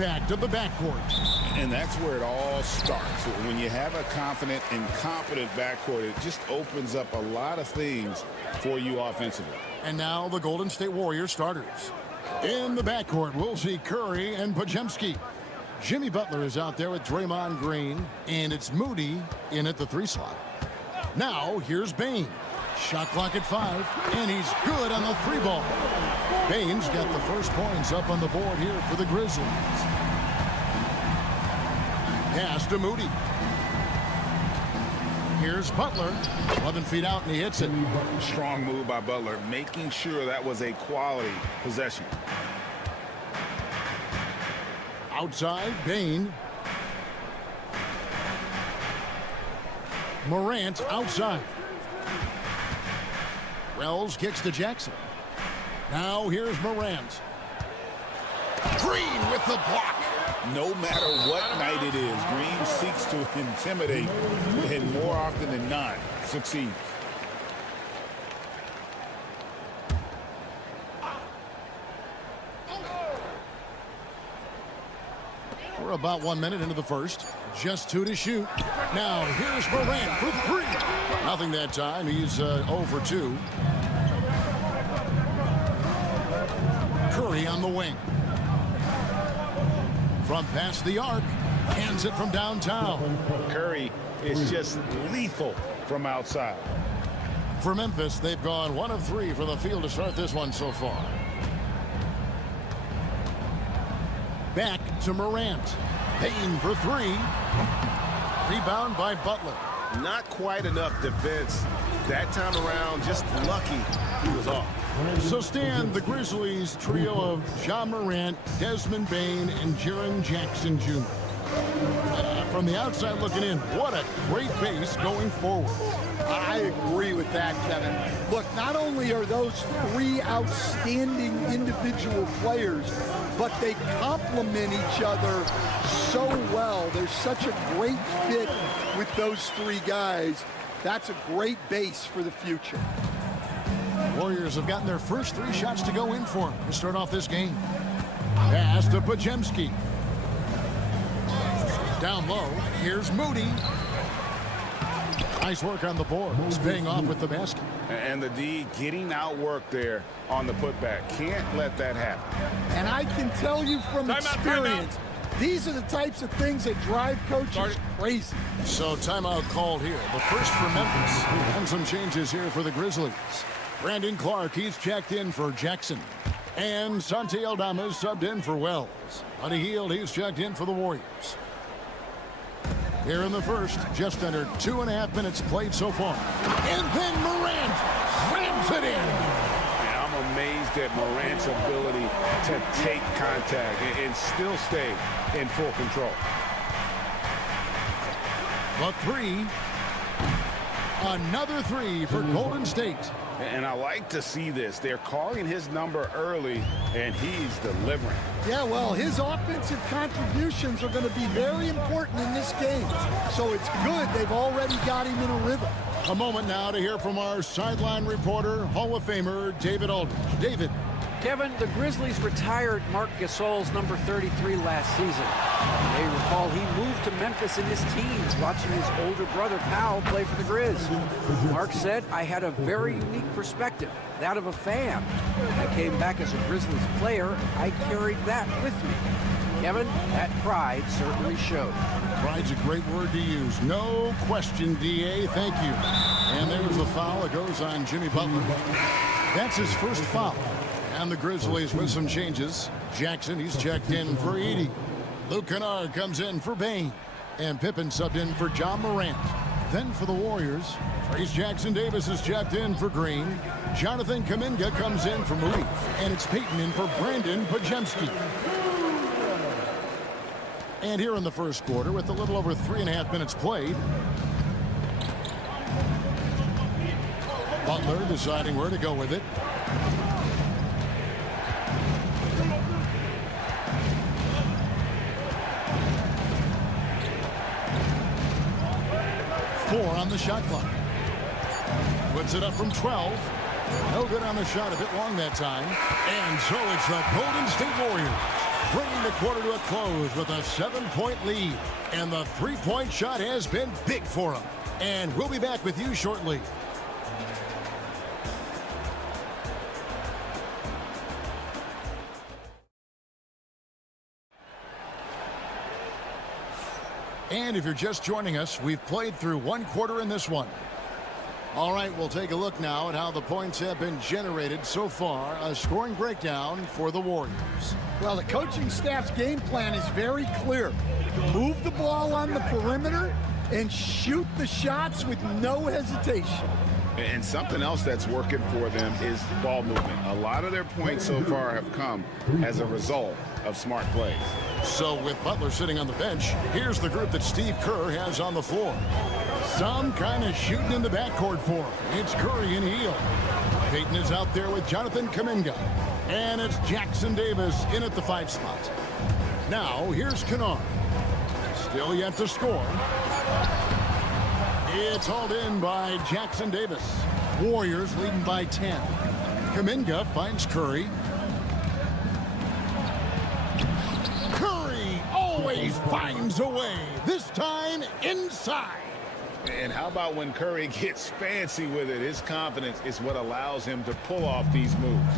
back to the backcourt. And that's where it all starts. When you have a confident and competent backcourt, it just opens up a lot of things for you offensively. And now the Golden State Warriors starters. In the backcourt, we'll see Curry and Podziemski. Jimmy Butler is out there with Draymond Green, and it's Moody in at the 3 slot. Now, here's Bane. Shot clock at 5, and he's good on the 3 ball. Bane's got the first points up on the board here for the Grizzlies. Pass to Moody. Here's Butler. 11 feet out, and he hits it. Strong move by Butler, making sure that was a quality possession. Outside, Bane. Morant outside. Wells kicks to Jackson. Now here's Morant. Green with the block. No matter what night it is, Green seeks to intimidate and more often than not succeeds. We're about 1 minute into the first. Just 2 to shoot. Now here's Morant for 3. Nothing that time. He's 0 for 2. Curry on the wing. From past the arc. Hands it from downtown. Curry is just lethal from outside. For Memphis, they've gone 1 of 3 from the field to start this one so far. Back to Morant. Payne for 3. Rebound by Butler. Not quite enough defense that time around. Just lucky he was off. So stand the Grizzlies trio of Ja Morant, Desmond Bane, and Jaren Jackson Jr. From the outside looking in, what a great base going forward. I agree with that, Kevin. Look, not only are those 3 outstanding individual players, but they complement each other so well. There's such a great fit with those 3 guys. That's a great base for the future. Warriors have gotten their first 3 shots to go in for to start off this game. Pass to Podziemski. Down low, here's Moody. Nice work on the board. He's paying off with the basket. And the D getting outworked there on the putback. Can't let that happen. And I can tell you from experience, these are the types of things that drive coaches crazy. So timeout called here. The first for Memphis. And some changes here for the Grizzlies. Brandon Clark, he's checked in for Jackson. And Santi Aldama is subbed in for Wells. Buddy Hield, he's checked in for the Warriors. Here in the first, just under 2.5 minutes played so far. And then Morant slams it in. And I'm amazed at Morant's ability to take contact and still stay in full control. The 3. Another 3 for Golden State. And I like to see this. They're calling his number early, and he's delivering. Yeah, well, his offensive contributions are going to be very important in this game. So it's good they've already got him in a rhythm. A moment now to hear from our sideline reporter, Hall of Famer David Aldridge. David. Kevin, the Grizzlies retired Marc Gasol's number 33 last season. You may recall he moved to Memphis in his teens, watching his older brother Powell play for the Grizz. Marc said, "I had a very unique perspective, that of a fan. When I came back as a Grizzlies player, I carried that with me." Kevin, that pride certainly showed. Pride's a great word to use. No question, D.A. Thank you. And there's the foul. It goes on Jimmy Butler. That's his first foul. And the Grizzlies with some changes. Jackson, he's checked in for Edey. Luke Kennard comes in for Bane. And Pippen subbed in for Ja Morant. Then for the Warriors, Trace Jackson-Davis is checked in for Green. Jonathan Kuminga comes in for Moody. And it's Payton in for Brandon Podziemski. And here in the first quarter, with a little over 3.5 minutes played, Butler deciding where to go with it. Four on the shot clock. Puts it up from 12. No good on the shot, a bit long that time. And so it's the Golden State Warriors bringing the quarter to a close with a 7-point lead. And the three-point shot has been big for him. And we'll be back with you shortly. And if you're just joining us, we've played through one quarter in this one. All right, we'll take a look now at how the points have been generated so far. A scoring breakdown for the Warriors. Well, the coaching staff's game plan is very clear. Move the ball on the perimeter and shoot the shots with no hesitation. And something else that's working for them is ball movement. A lot of their points so far have come as a result of smart plays. So with Butler sitting on the bench, here's the group that Steve Kerr has on the floor. Some kind of shooting in the backcourt for him. It's Curry and Hield. Payton is out there with Jonathan Kuminga. And it's Jackson Davis in at the 5 spot. Now, here's Kennard. Still yet to score. It's hauled in by Jackson Davis. Warriors leading by 10. Kuminga finds Curry. Curry always finds a way. This time inside. And how about when Curry gets fancy with it? His confidence is what allows him to pull off these moves.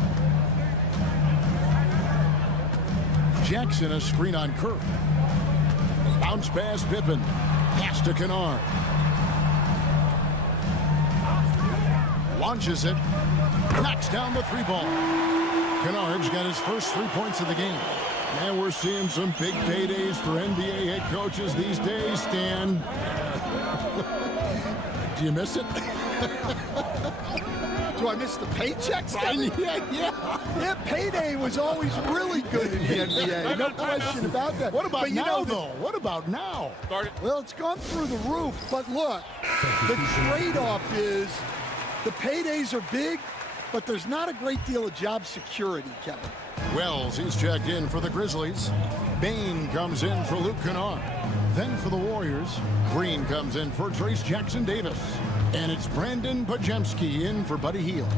Jackson a screen on Curry. Bounce pass Pippen. Pass to Kennard. Launches it. Knocks down the 3-ball. Kennard's got his first 3 points of the game. And we're seeing some big paydays for NBA head coaches these days, Stan. Do you miss it? Do I miss the paychecks? Yeah. Payday was always really good in the NBA. No question about that. What about but now, though? What about now? Well, it's gone through the roof. But look, the trade-off is the paydays are big, but there's not a great deal of job security, Kevin. Wells, he's checked in for the Grizzlies. Bain comes in for Luke Kennard. Then for the Warriors, Green comes in for Trace Jackson Davis. And it's Brandon Pajemski in for Buddy Hield.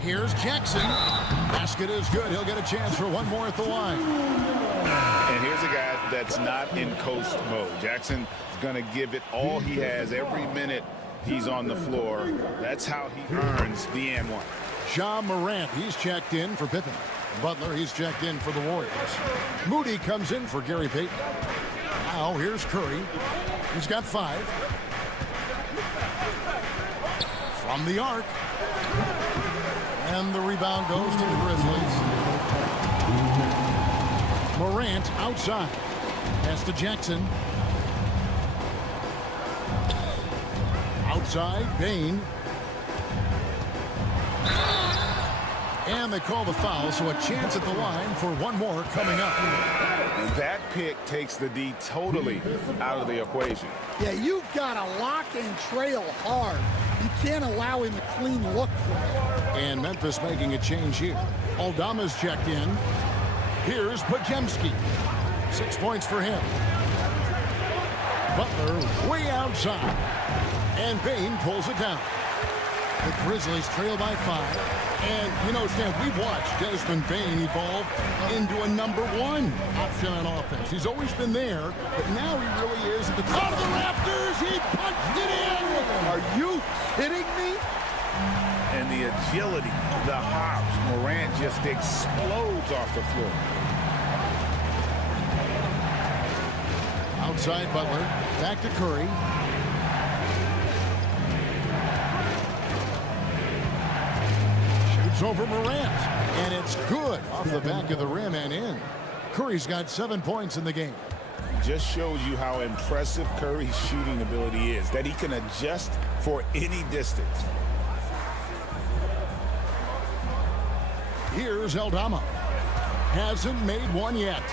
Here's Jackson. Basket is good. He'll get a chance for one more at the line. And here's a guy that's not in coast mode. Jackson is going to give it all he has every minute he's on the floor. That's how he earns the and one. Ja Morant, he's checked in for Pippen. Butler, he's checked in for the Warriors. Moody comes in for Gary Payton. Now here's Curry. He's got 5. From the arc. And the rebound goes to the Grizzlies. Morant outside. Pass to Jackson. Outside, Bain. And they call the foul, so a chance at the line for one more coming up. And that pick takes the D totally out of the equation. Yeah, you've got to lock and trail hard. You can't allow him a clean look for it. And Memphis making a change here. Aldama's checked in. Here's Pajemski. 6 points for him. Butler way outside. And Bain pulls it down. The Grizzlies trail by 5. And, you know, Stan, we've watched Desmond Bain evolve into a #1 option on offense. He's always been there, but now he really is at the top of the rafters. He punched it in. Are you kidding me? And the agility, the hops, Morant just explodes off the floor. Outside Butler, back to Curry. Over Morant, and it's good off the back of the rim and in. Curry's got 7 points in the game. Just shows you how impressive Curry's shooting ability is, that he can adjust for any distance. Here's Aldama. Hasn't made one yet.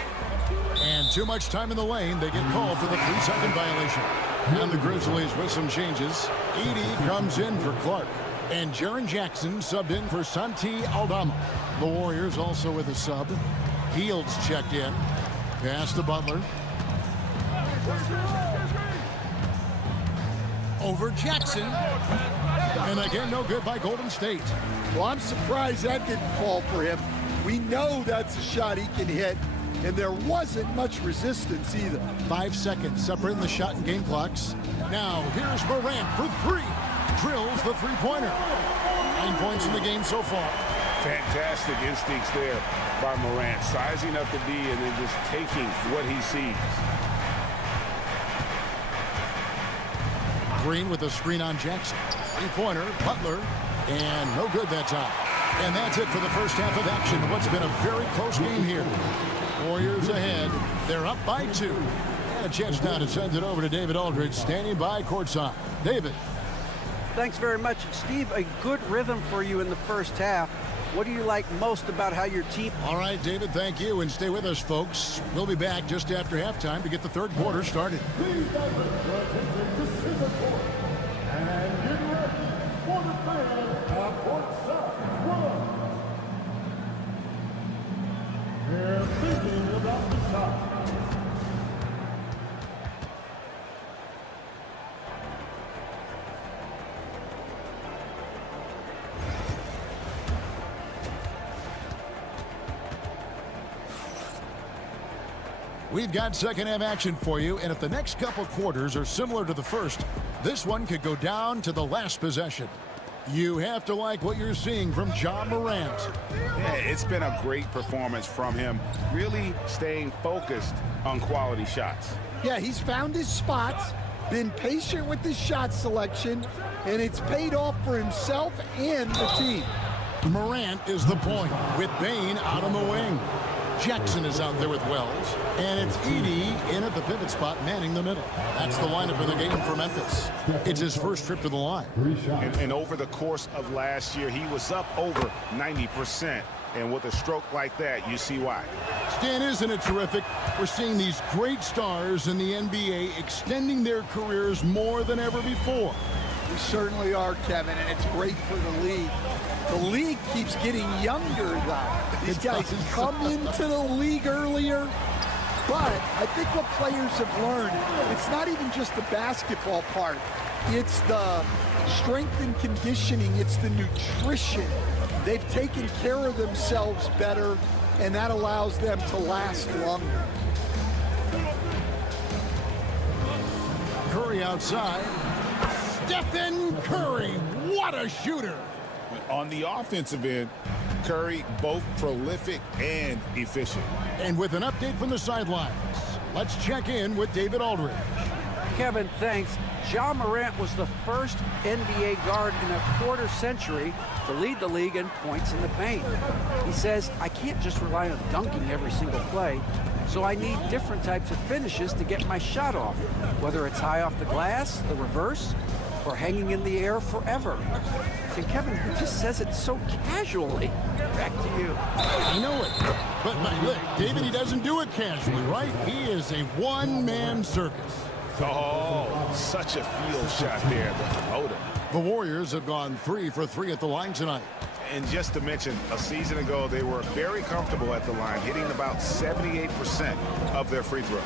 And too much time in the lane. They get called for the 3-second violation. And the Grizzlies with some changes. Edey comes in for Clark. And Jaren Jackson subbed in for Santi Aldama. The Warriors also with a sub. Hield's checked in. Pass to Butler. Over Jackson. And again, no good by Golden State. Well, I'm surprised that didn't fall for him. We know that's a shot he can hit. and there wasn't much resistance either. 5 seconds separating the shot and game clocks. Now here's Morant for three. Drills the three-pointer. 9 points in the game so far. Fantastic instincts there by Morant, sizing up the D and then just taking what he sees. Green with a screen on Jackson. Three-pointer, Butler, and no good that time. And that's it for the first half of action. What's been a very close game here. Warriors ahead. They're up by 2. And a chance now to send it over to David Aldridge, standing by courtside. David. Thanks very much, Steve. A good rhythm for you in the first half. What do you like most about how your team... All right, David, thank you. And stay with us, folks. We'll be back just after halftime to get the third quarter started. Please, to center court and get ready for the fan at courtside run. They're thinking about the shot. We've got second half action for you, and if the next couple quarters are similar to the first, this one could go down to the last possession. You have to like what you're seeing from Ja Morant. Yeah, it's been a great performance from him, really staying focused on quality shots. Yeah, he's found his spots, been patient with his shot selection, and it's paid off for himself and the team. Morant is the point, with Bane out on the wing. Jackson is out there with Wells, and it's Edey in at the pivot spot, manning the middle. That's the lineup in the game for Memphis. It's his first trip to the line. And over the course of last year, he was up over 90%. And with a stroke like that, you see why. Stan, isn't it terrific? We're seeing these great stars in the NBA extending their careers more than ever before. We certainly are, Kevin, and it's great for the league. The league keeps getting younger, though. These guys come into the league earlier. But I think what players have learned, it's not even just the basketball part. It's the strength and conditioning. It's the nutrition. They've taken care of themselves better, and that allows them to last longer. Curry outside. Stephen Curry, what a shooter! On the offensive end, Curry both prolific and efficient. And with an update from the sidelines, let's check in with David Aldridge. Kevin, thanks. Ja Morant was the first NBA guard in a quarter century to lead the league in points in the paint. He says, I can't just rely on dunking every single play, so I need different types of finishes to get my shot off, whether it's high off the glass, the reverse, or hanging in the air forever. And Kevin, he just says it so casually. Back to you. I know it, but look, David, he doesn't do it casually, right? He is a one-man circus. Oh, such a field shot there, the floater. The Warriors have gone 3 for 3 at the line tonight. And just to mention, a season ago, they were very comfortable at the line, hitting about 78% of their free throws.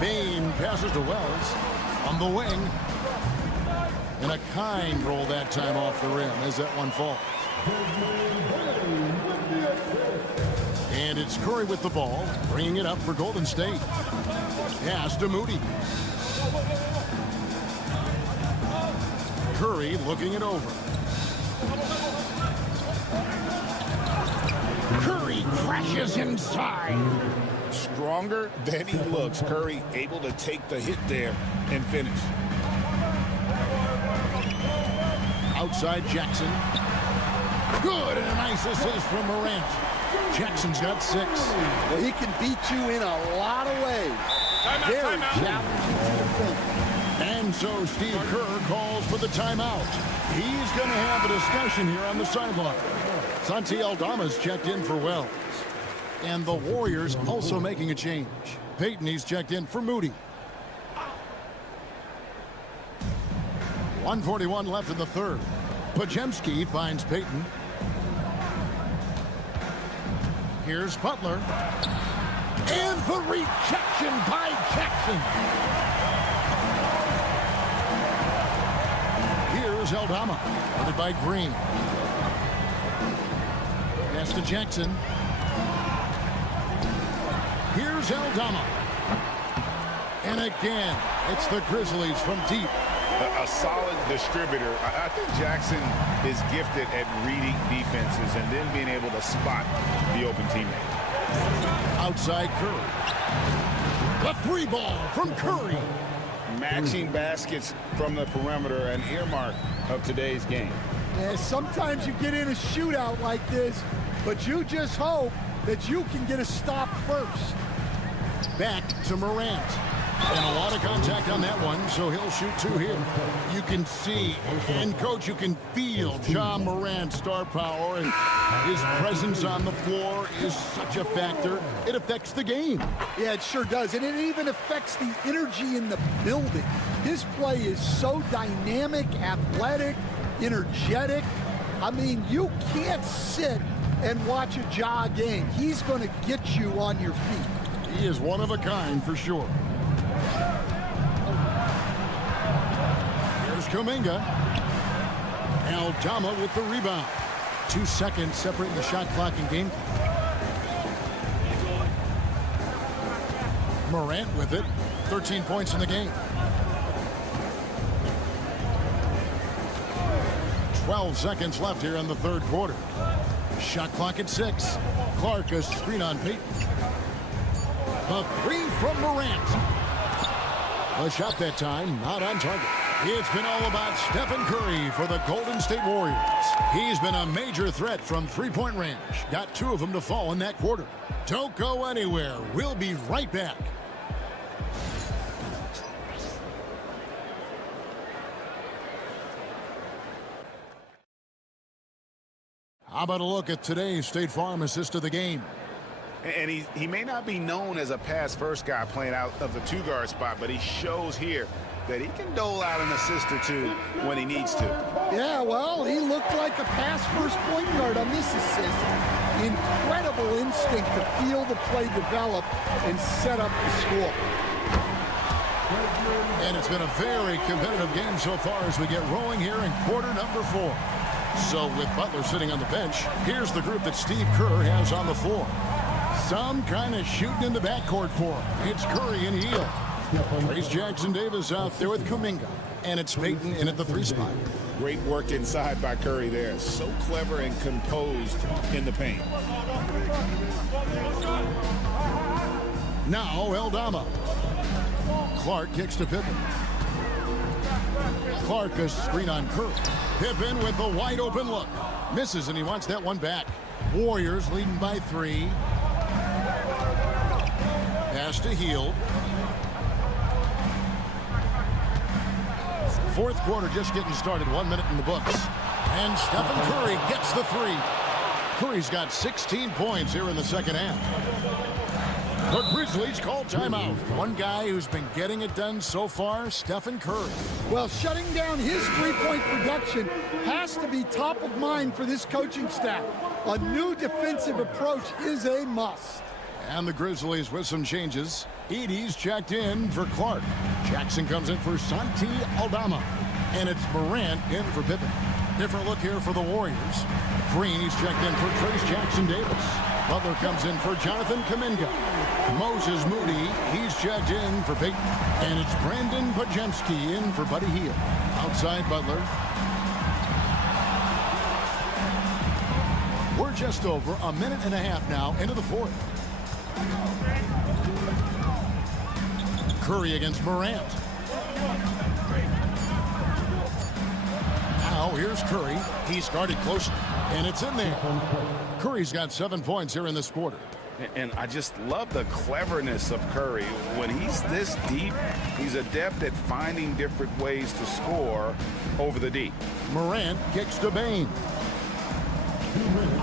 Bane passes to Wells on the wing. And a kind roll that time off the rim as that one falls. And it's Curry with the ball, bringing it up for Golden State. Pass to Moody. Curry looking it over. Curry crashes inside. Stronger than he looks. Curry able to take the hit there and finish. Outside Jackson. Good, and a nice assist from Morant. Jackson's got 6. Well, he can beat you in a lot of ways. Very challenging to defend. And so Steve Kerr calls for the timeout. He's going to have a discussion here on the sideline. Santi Aldama's checked in for Wells. And the Warriors also making a change. Payton, he's checked in for Moody. 1:41 left in the third. Podziemski finds Payton. Here's Butler. And the rejection by Jackson. Here's Aldama, guarded by Green. Pass to Jackson. Here's Aldama. And again, it's the Grizzlies from deep. A solid distributor. I think Jackson is gifted at reading defenses and then being able to spot the open teammate. Outside Curry. The three ball from Curry. Matching baskets from the perimeter, an earmark of today's game. Yeah, sometimes you get in a shootout like this, but you just hope that you can get a stop first. Back to Morant. And a lot of contact on that one, so he'll shoot two here. You can see, and Coach, you can feel John Morant's star power, and his presence on the floor is such a factor. It affects the game. Yeah, it sure does, and it even affects the energy in the building. His play is so dynamic, athletic, energetic. I mean, you can't sit and watch a Ja game. He's going to get you on your feet. He is one of a kind for sure. Here's Kuminga. Aldama with the rebound. 2 seconds separating the shot clock and game clock. Morant with it. 13 points in the game. 12 seconds left here in the third quarter. Shot clock at 6. Clark a screen on Payton. The three from Morant. A shot that time, not on target. It's been all about Stephen Curry for the Golden State Warriors. He's been a major threat from three-point range. Got 2 of them to fall in that quarter. Don't go anywhere. We'll be right back. How about a look at today's State Farm assist of the game? And he may not be known as a pass-first guy playing out of the two-guard spot, but he shows here that he can dole out an assist or two when he needs to. Yeah, well, he looked like a pass-first point guard on this assist. Incredible instinct to feel the play develop and set up the score. And it's been a very competitive game so far as we get rolling here in quarter number 4. So with Butler sitting on the bench, here's the group that Steve Kerr has on the floor. Some kind of shooting in the backcourt for him. It's Curry and Hield. Trace Jackson Davis out there with Kuminga. And it's Payton in at the 3 spot. Great work inside by Curry there. So clever and composed in the paint. Now Aldama. Clark kicks to Pippen. Clark a screen on Curry. Pippen with a wide open look. Misses, and he wants that one back. Warriors leading by 3. Pass to Hield. Fourth quarter just getting started. 1 minute in the books. And Stephen Curry gets the 3. Curry's got 16 points here in the second half. The Grizzlies call timeout. One guy who's been getting it done so far, Stephen Curry. Well, shutting down his three-point production has to be top of mind for this coaching staff. A new defensive approach is a must. And the Grizzlies with some changes. Edey's checked in for Clark. Jackson comes in for Santi Aldama. And it's Morant in for Pippen. Different look here for the Warriors. Green, he's checked in for Trace Jackson Davis. Butler comes in for Jonathan Kuminga. Moses Moody, he's checked in for Payton. And it's Brandon Podziemski in for Buddy Hield. Outside Butler. We're just over a minute and a half now into the fourth. Curry against Morant. Now here's Curry. He's guarded closely, and it's in there. Curry's got 7 points here in this quarter. And I just love the cleverness of Curry. When he's this deep, he's adept at finding different ways to score over the deep. Morant kicks to Bane.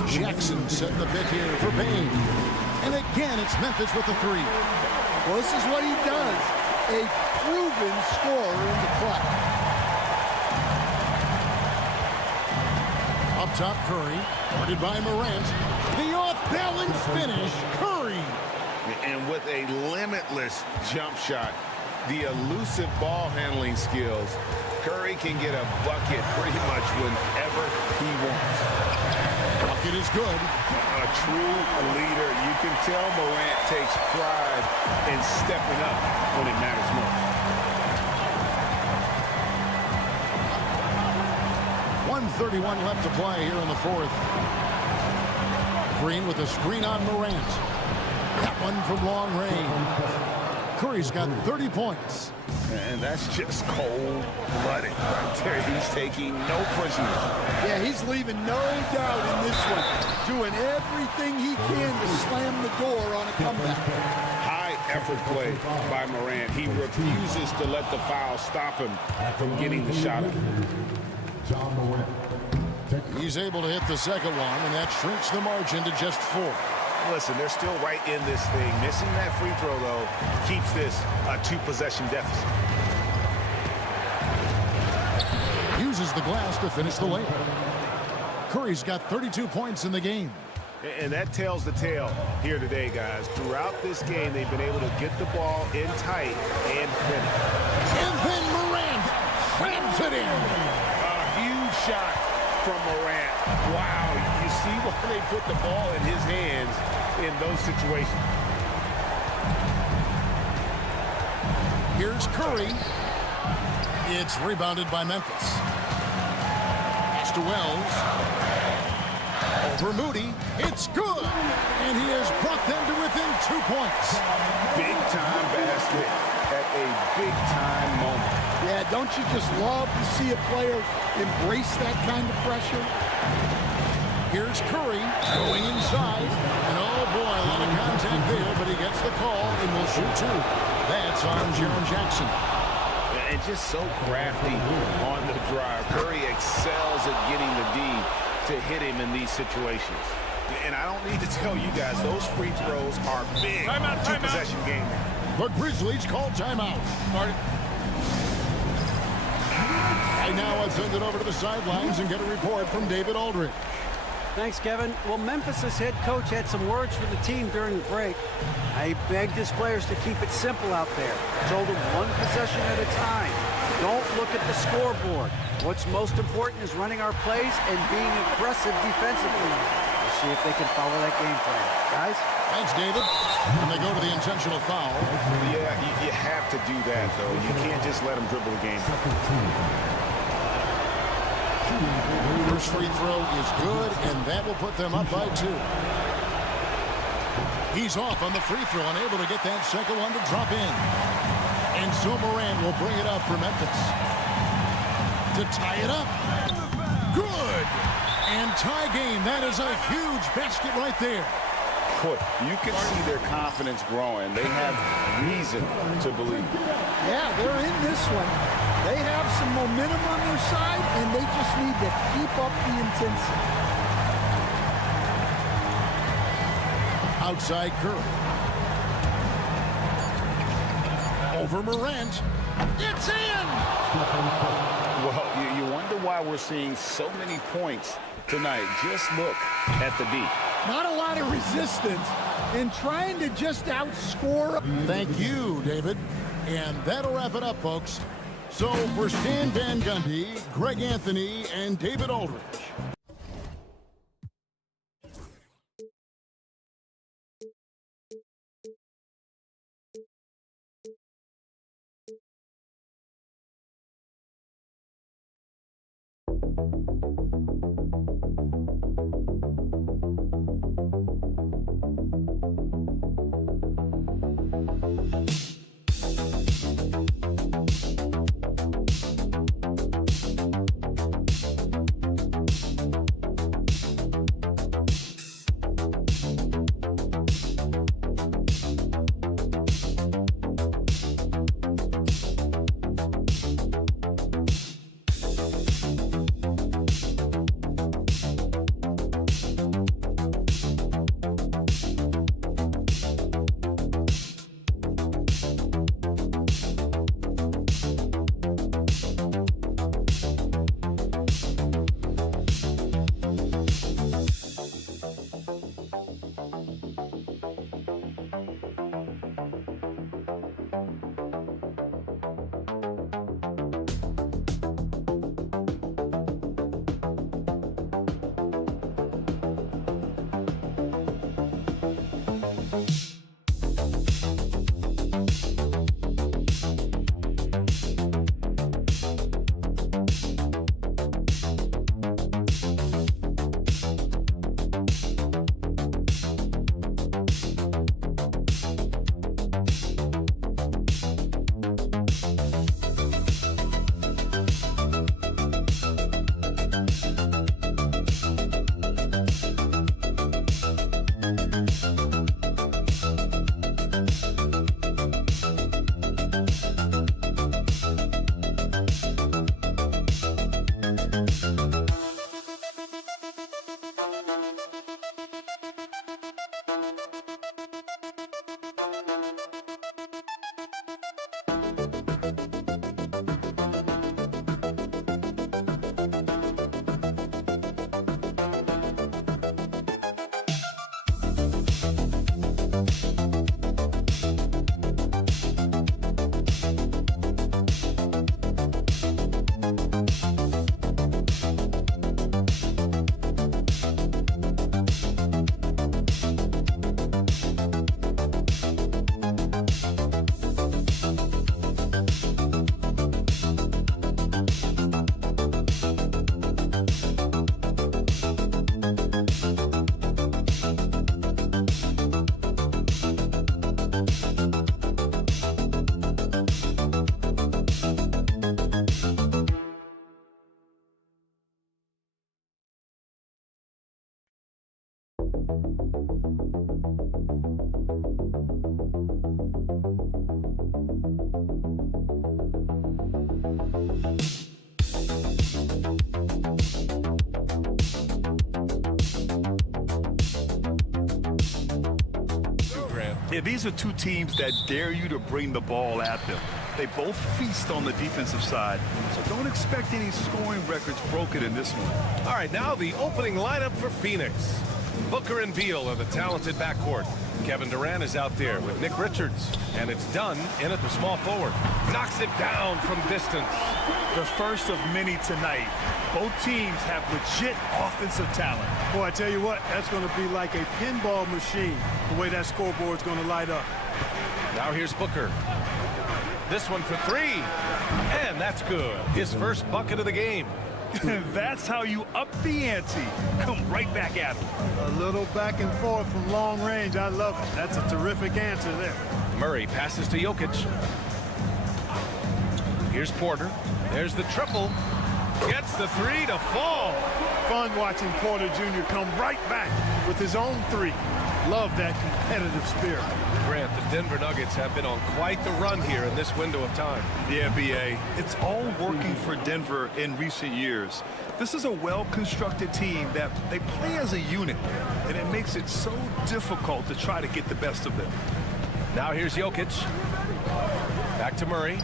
Jackson setting the pick here for Bane. And again, it's Memphis with the 3. Well, this is what he does. A proven scorer in the clutch. Up top, Curry. Guarded by Morant. The off-balance finish, Curry. And with a limitless jump shot, the elusive ball handling skills, Curry can get a bucket pretty much whenever he wants. Bucket is good. A true leader. You can tell Morant takes pride in stepping up when it matters most. 1:31 left to play here in the fourth. Green with a screen on Morant. That one from long range. Curry's got 30 points. And that's just cold-blooded right there. He's taking no prisoners. Yeah, he's leaving no doubt in this one. Doing everything he can to slam the door on a comeback. High effort play by Morant. He refuses to let the foul stop him from getting the shot up. John Morant. He's able to hit the second one, and that shrinks the margin to just 4. Listen, they're still right in this thing. Missing that free throw, though, keeps this a 2-possession deficit. Uses the glass to finish the layup. Curry's got 32 points in the game. And that tells the tale here today, guys. Throughout this game, they've been able to get the ball in tight and finish. And then Morant crabs it in. A huge shot from Morant. Wow, you see why they put the ball in his hands in those situations. Here's Curry. It's rebounded by Memphis. Pass to Wells. Over Moody. It's good. And he has brought them to within 2 points. Big-time basket at a big-time moment. Yeah, don't you just love to see a player embrace that kind of pressure? Here's Curry going inside. And oh boy, a lot of contact there, but he gets the call and will shoot 2. That's on Jaren Jackson. And just so crafty on the drive. Curry excels at getting the D to hit him in these situations. And I don't need to tell you guys, those free throws are big. Two-possession game. The Grizzlies call timeout. And now let's send it over to the sidelines and get a report from David Aldridge. Thanks, Kevin. Well, Memphis' head coach had some words for the team during the break. He begged his players to keep it simple out there. Told them one possession at a time. Don't look at the scoreboard. What's most important is running our plays and being aggressive defensively. We'll see if they can follow that game plan. Guys? Thanks, David. And they go to the intentional foul. Yeah, you have to do that, though. You can't just let them dribble the game. First free throw is good, and that will put them up by 2. He's off on the free throw, unable to get that second one to drop in. And so Morant will bring it up for Memphis. To tie it up. Good! And tie game. That is a huge basket right there. You can see their confidence growing. They have reason to believe. Yeah, they're in this one. They have some momentum on their side, and they just need to keep up the intensity. Outside Curry. Over Morant. It's in! Well, you wonder why we're seeing so many points tonight. Just look at the D. Not a lot of resistance, and trying to just outscore. Thank you, David. And that'll wrap it up, folks. So for Stan Van Gundy, Greg Anthony, and David Aldridge. Yeah, these are two teams that dare you to bring the ball at them. They both feast on the defensive side, so don't expect any scoring records broken in this one. All right, now the opening lineup for Phoenix. Booker and Beal are the talented backcourt. Kevin Durant is out there with Nick Richards, and it's Dunn in at the small forward. Knocks it down from distance. The first of many tonight. Both teams have legit offensive talent. Boy, I tell you what, that's going to be like a pinball machine, the way that scoreboard's going to light up. Now here's Booker. This one for three, and that's good. His first bucket of the game. That's how you up the ante. Come right back at him. A little back and forth from long range. I love it. That's a terrific answer there. Murray passes to Jokic. Here's Porter. There's the triple. Gets the three to fall. Fun watching Porter Jr. come right back with his own three. Love that competitive spirit. Grant, the Denver Nuggets have been on quite the run here in this window of time. The NBA, it's all working for Denver in recent years. This is a well-constructed team that they play as a unit, and it makes it so difficult to try to get the best of them. Now here's Jokic. Back to Murray.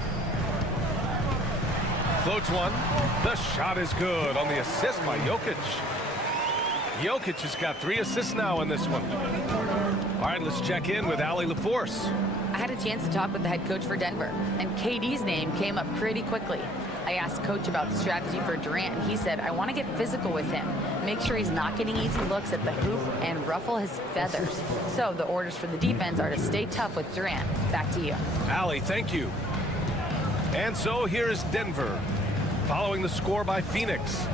Floats one. The shot is good on the assist by Jokic. Jokic has got 3 assists now in this one. All right, let's check in with Allie LaForce. I had a chance to talk with the head coach for Denver, and KD's name came up pretty quickly. I asked Coach about strategy for Durant, and he said, I want to get physical with him, make sure he's not getting easy looks at the hoop, and ruffle his feathers. So the orders for the defense are to stay tough with Durant. Back to you. Allie, thank you. And so here is Denver, following the score by Phoenix.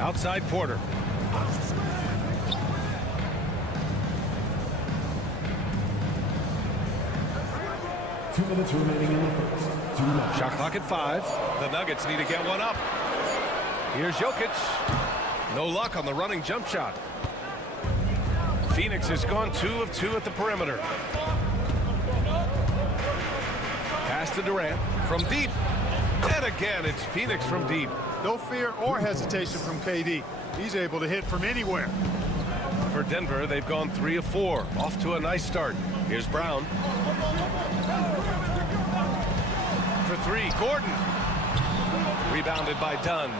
Outside Porter. 2 minutes remaining in the first. Shot clock at 5. The Nuggets need to get one up. Here's Jokic. No luck on the running jump shot. Phoenix has gone 2 of 2 at the perimeter. Pass to Durant from deep. And again, it's Phoenix from deep. No fear or hesitation from KD. He's able to hit from anywhere. For Denver, they've gone 3 of 4. Off to a nice start. Here's Brown. For 3, Gordon. Rebounded by Dunn.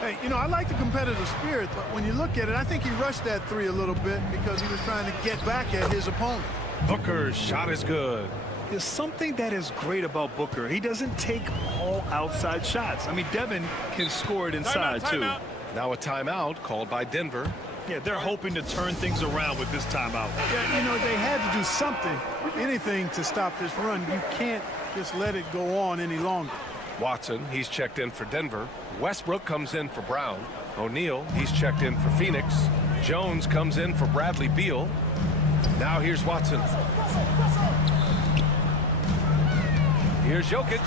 Hey, you know, I like the competitive spirit, but when you look at it, I think he rushed that 3 a little bit because he was trying to get back at his opponent. Booker's shot is good. There's something that is great about Booker. He doesn't take all outside shots. I mean, Devin can score it inside, too. Now a timeout called by Denver. Yeah, they're hoping to turn things around with this timeout. Yeah, you know, they had to do something, anything to stop this run. You can't just let it go on any longer. Watson, he's checked in for Denver. Westbrook comes in for Brown. O'Neal, he's checked in for Phoenix. Jones comes in for Bradley Beal. Now here's Watson. Here's Jokic.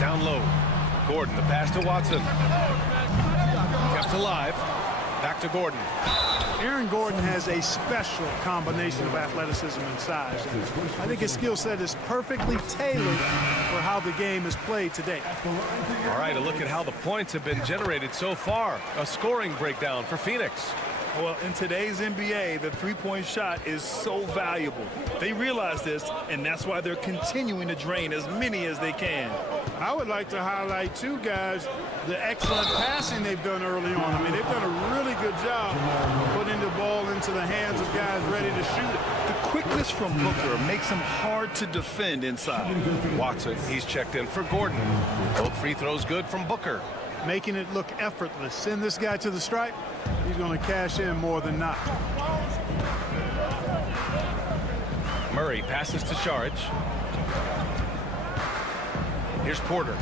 Down low. Gordon, the pass to Watson. Kept alive. Back to Gordon. Aaron Gordon has a special combination of athleticism and size. And I think his skill set is perfectly tailored for how the game is played today. All right, a look at how the points have been generated so far. A scoring breakdown for Phoenix. Well, in today's NBA, the three-point shot is so valuable. They realize this, and that's why they're continuing to drain as many as they can. I would like to highlight, too, guys, the excellent passing they've done early on. I mean, they've done a really good job putting the ball into the hands of guys ready to shoot it. The quickness from Booker makes him hard to defend inside. Watson, he's checked in for Gordon. Both free throws good from Booker. Making it look effortless. Send this guy to the stripe. He's going to cash in more than not. Murray passes to Saric. Here's Porter.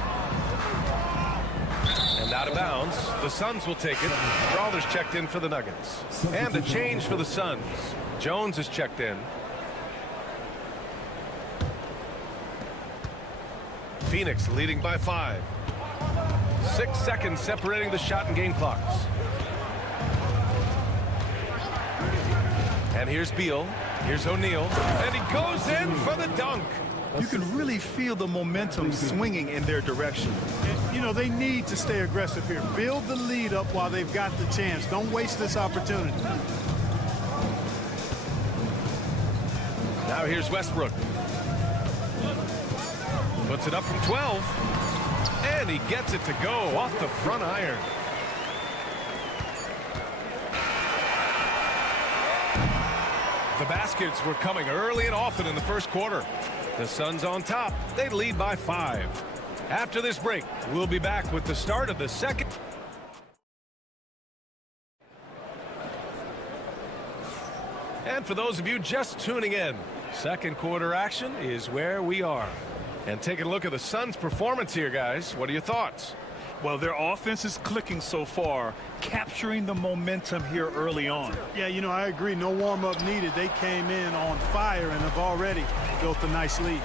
And out of bounds. The Suns will take it. Strawther's checked in for the Nuggets. And a change for the Suns. Jones is checked in. Phoenix leading by 5. 6 seconds separating the shot and game clocks. And here's Beal. Here's O'Neal. And he goes in for the dunk. You can really feel the momentum swinging in their direction. You know, they need to stay aggressive here. Build the lead up while they've got the chance. Don't waste this opportunity. Now here's Westbrook. Puts it up from 12. And he gets it to go off the front iron. The baskets were coming early and often in the first quarter. The Suns on top. They lead by 5. After this break, we'll be back with the start of the second. And for those of you just tuning in, second quarter action is where we are. And taking a look at the Suns' performance here, guys. What are your thoughts? Well, their offense is clicking so far, capturing the momentum here early on. Yeah, you know, I agree. No warm-up needed. They came in on fire and have already built a nice lead.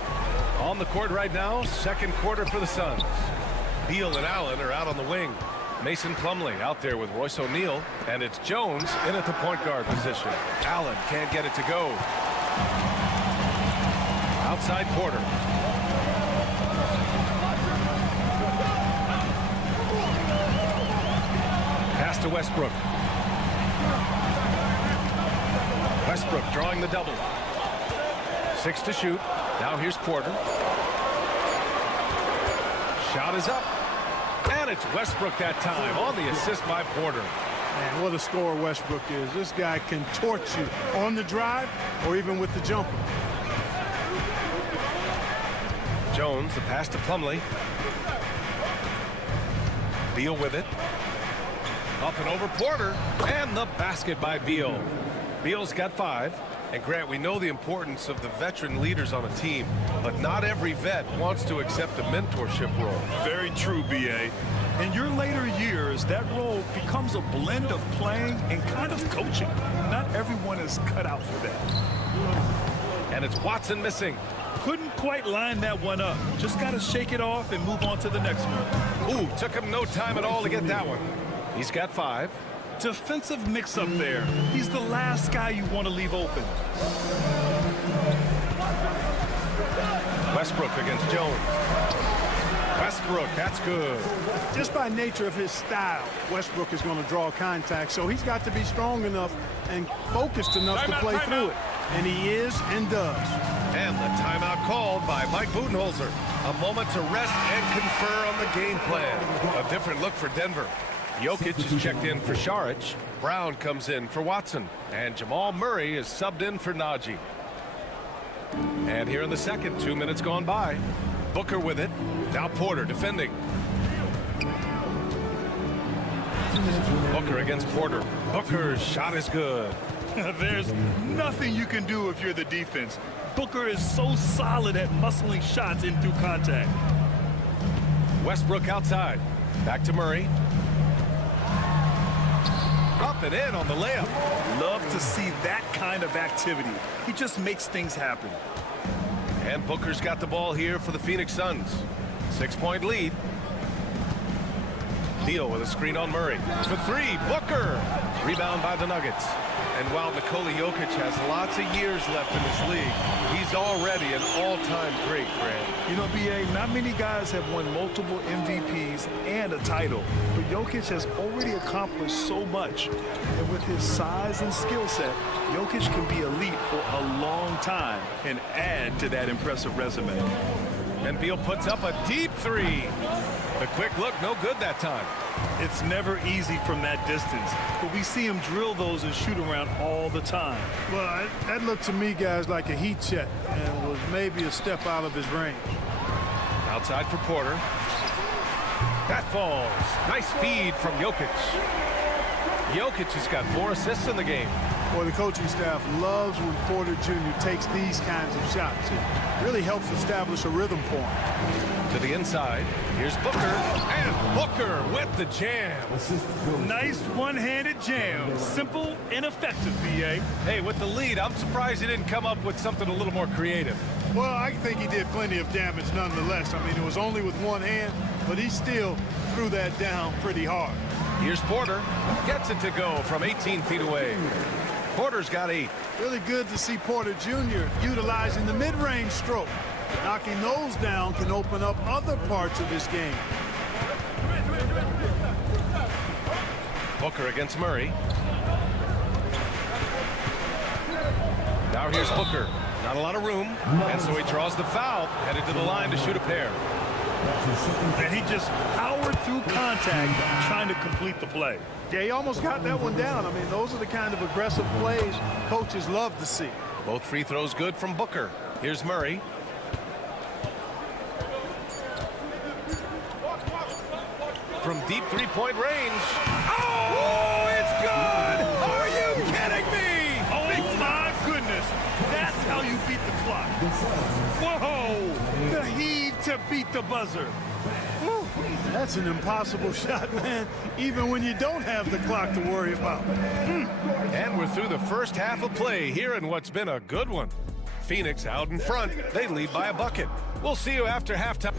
On the court right now, second quarter for the Suns. Beal and Allen are out on the wing. Mason Plumlee out there with Royce O'Neal. And it's Jones in at the point guard position. Allen can't get it to go. Outside Porter. Pass to Westbrook. Westbrook drawing the double. 6 to shoot. Now here's Porter. Shot is up. And it's Westbrook that time on the assist by Porter. Man, what a scorer Westbrook is. This guy can torch you on the drive or even with the jumper. Jones, the pass to Plumlee. Beal with it. Up and over Porter. And the basket by Beal. Beal's got 5. And Grant, we know the importance of the veteran leaders on a team, but not every vet wants to accept a mentorship role. Very true, B.A. In your later years, that role becomes a blend of playing and kind of coaching. Not everyone is cut out for that. And it's Watson missing. Couldn't quite line that one up. Just got to shake it off and move on to the next one. Ooh, took him no time at all to get that one. He's got 5. Defensive mix-up there. He's the last guy you want to leave open. Westbrook against Jones. Westbrook, that's good. Just by nature of his style, Westbrook is going to draw contact, so he's got to be strong enough and focused enough to play through it. And he is and does. And the timeout called by Mike Budenholzer. A moment to rest and confer on the game plan. A different look for Denver. Jokic is checked in for Šarić. Brown comes in for Watson. And Jamal Murray is subbed in for Nagy. And here in the second, 2 minutes gone by. Booker with it. Now Porter defending. Booker against Porter. Booker's shot is good. There's nothing you can do if you're the defense. Booker is so solid at muscling shots in through contact. Westbrook outside. Back to Murray. Up and in on the layup. Love to see that kind of activity. He just makes things happen. And Booker's got the ball here for the Phoenix Suns. 6-point lead. Beal with a screen on Murray. For 3, Booker. Rebound by the Nuggets. And while Nikola Jokic has lots of years left in this league, he's already an all-time great, Grant. You know, B.A., not many guys have won multiple MVPs and a title, but Jokic has already accomplished so much. And with his size and skill set, Jokic can be elite for a long time and add to that impressive resume. And Beal puts up a deep 3. The quick look, no good that time. It's never easy from that distance, but we see him drill those and shoot around all the time. Well, that looked to me, guys, like a heat check and was maybe a step out of his range. Outside for Porter. That falls. Nice feed from Jokic. Jokic has got 4 assists in the game. Well, the coaching staff loves when Porter Jr. takes these kinds of shots. It really helps establish a rhythm for him. To the inside. Here's Booker. And Booker with the jam. Nice one-handed jam. Simple and effective, B.A. Hey, with the lead, I'm surprised he didn't come up with something a little more creative. Well, I think he did plenty of damage nonetheless. I mean, it was only with one hand, but he still threw that down pretty hard. Here's Porter. Gets it to go from 18 feet away. Porter's got 8. Really good to see Porter Jr. utilizing the mid-range stroke. Knocking those down can open up other parts of his game. Booker against Murray. Now here's Booker. Not a lot of room, and so he draws the foul, headed to the line to shoot a pair. And he just powered through contact, trying to complete the play. Yeah, he almost got that one down. I mean, those are the kind of aggressive plays coaches love to see. Both free throws good from Booker. Here's Murray. From deep three-point range. Oh, it's good! Are you kidding me? Oh, my goodness. That's how you beat the clock. Whoa! The heave to beat the buzzer. Woo. That's an impossible shot, man, even when you don't have the clock to worry about. And we're through the first half of play here in what's been a good one. Phoenix out in front. They lead by a bucket. We'll see you after halftime.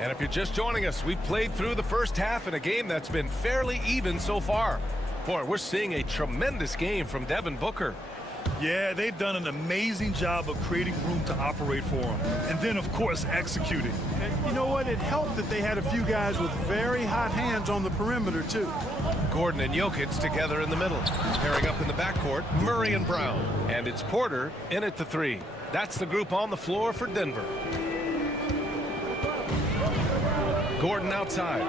And if you're just joining us, we played through the first half in a game that's been fairly even so far. Boy, we're seeing a tremendous game from Devin Booker. Yeah, they've done an amazing job of creating room to operate for him. And then, of course, executing. And you know what? It helped that they had a few guys with very hot hands on the perimeter, too. Gordon and Jokic together in the middle. Pairing up in the backcourt, Murray and Brown. And it's Porter in at the three. That's the group on the floor for Denver. Gordon outside.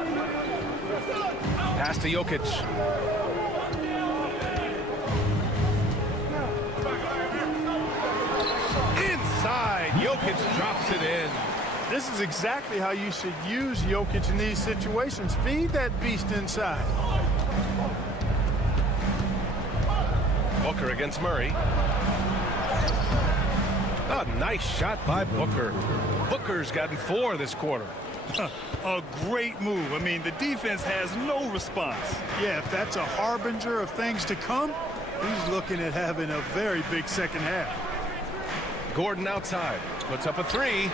Pass to Jokic. Inside, Jokic drops it in. This is exactly how you should use Jokic in these situations. Feed that beast inside. Booker against Murray. A nice shot by Booker. Booker's gotten 4 this quarter. A great move. I mean, the defense has no response. Yeah, if that's a harbinger of things to come, he's looking at having a very big second half. Gordon outside. Puts up a 3.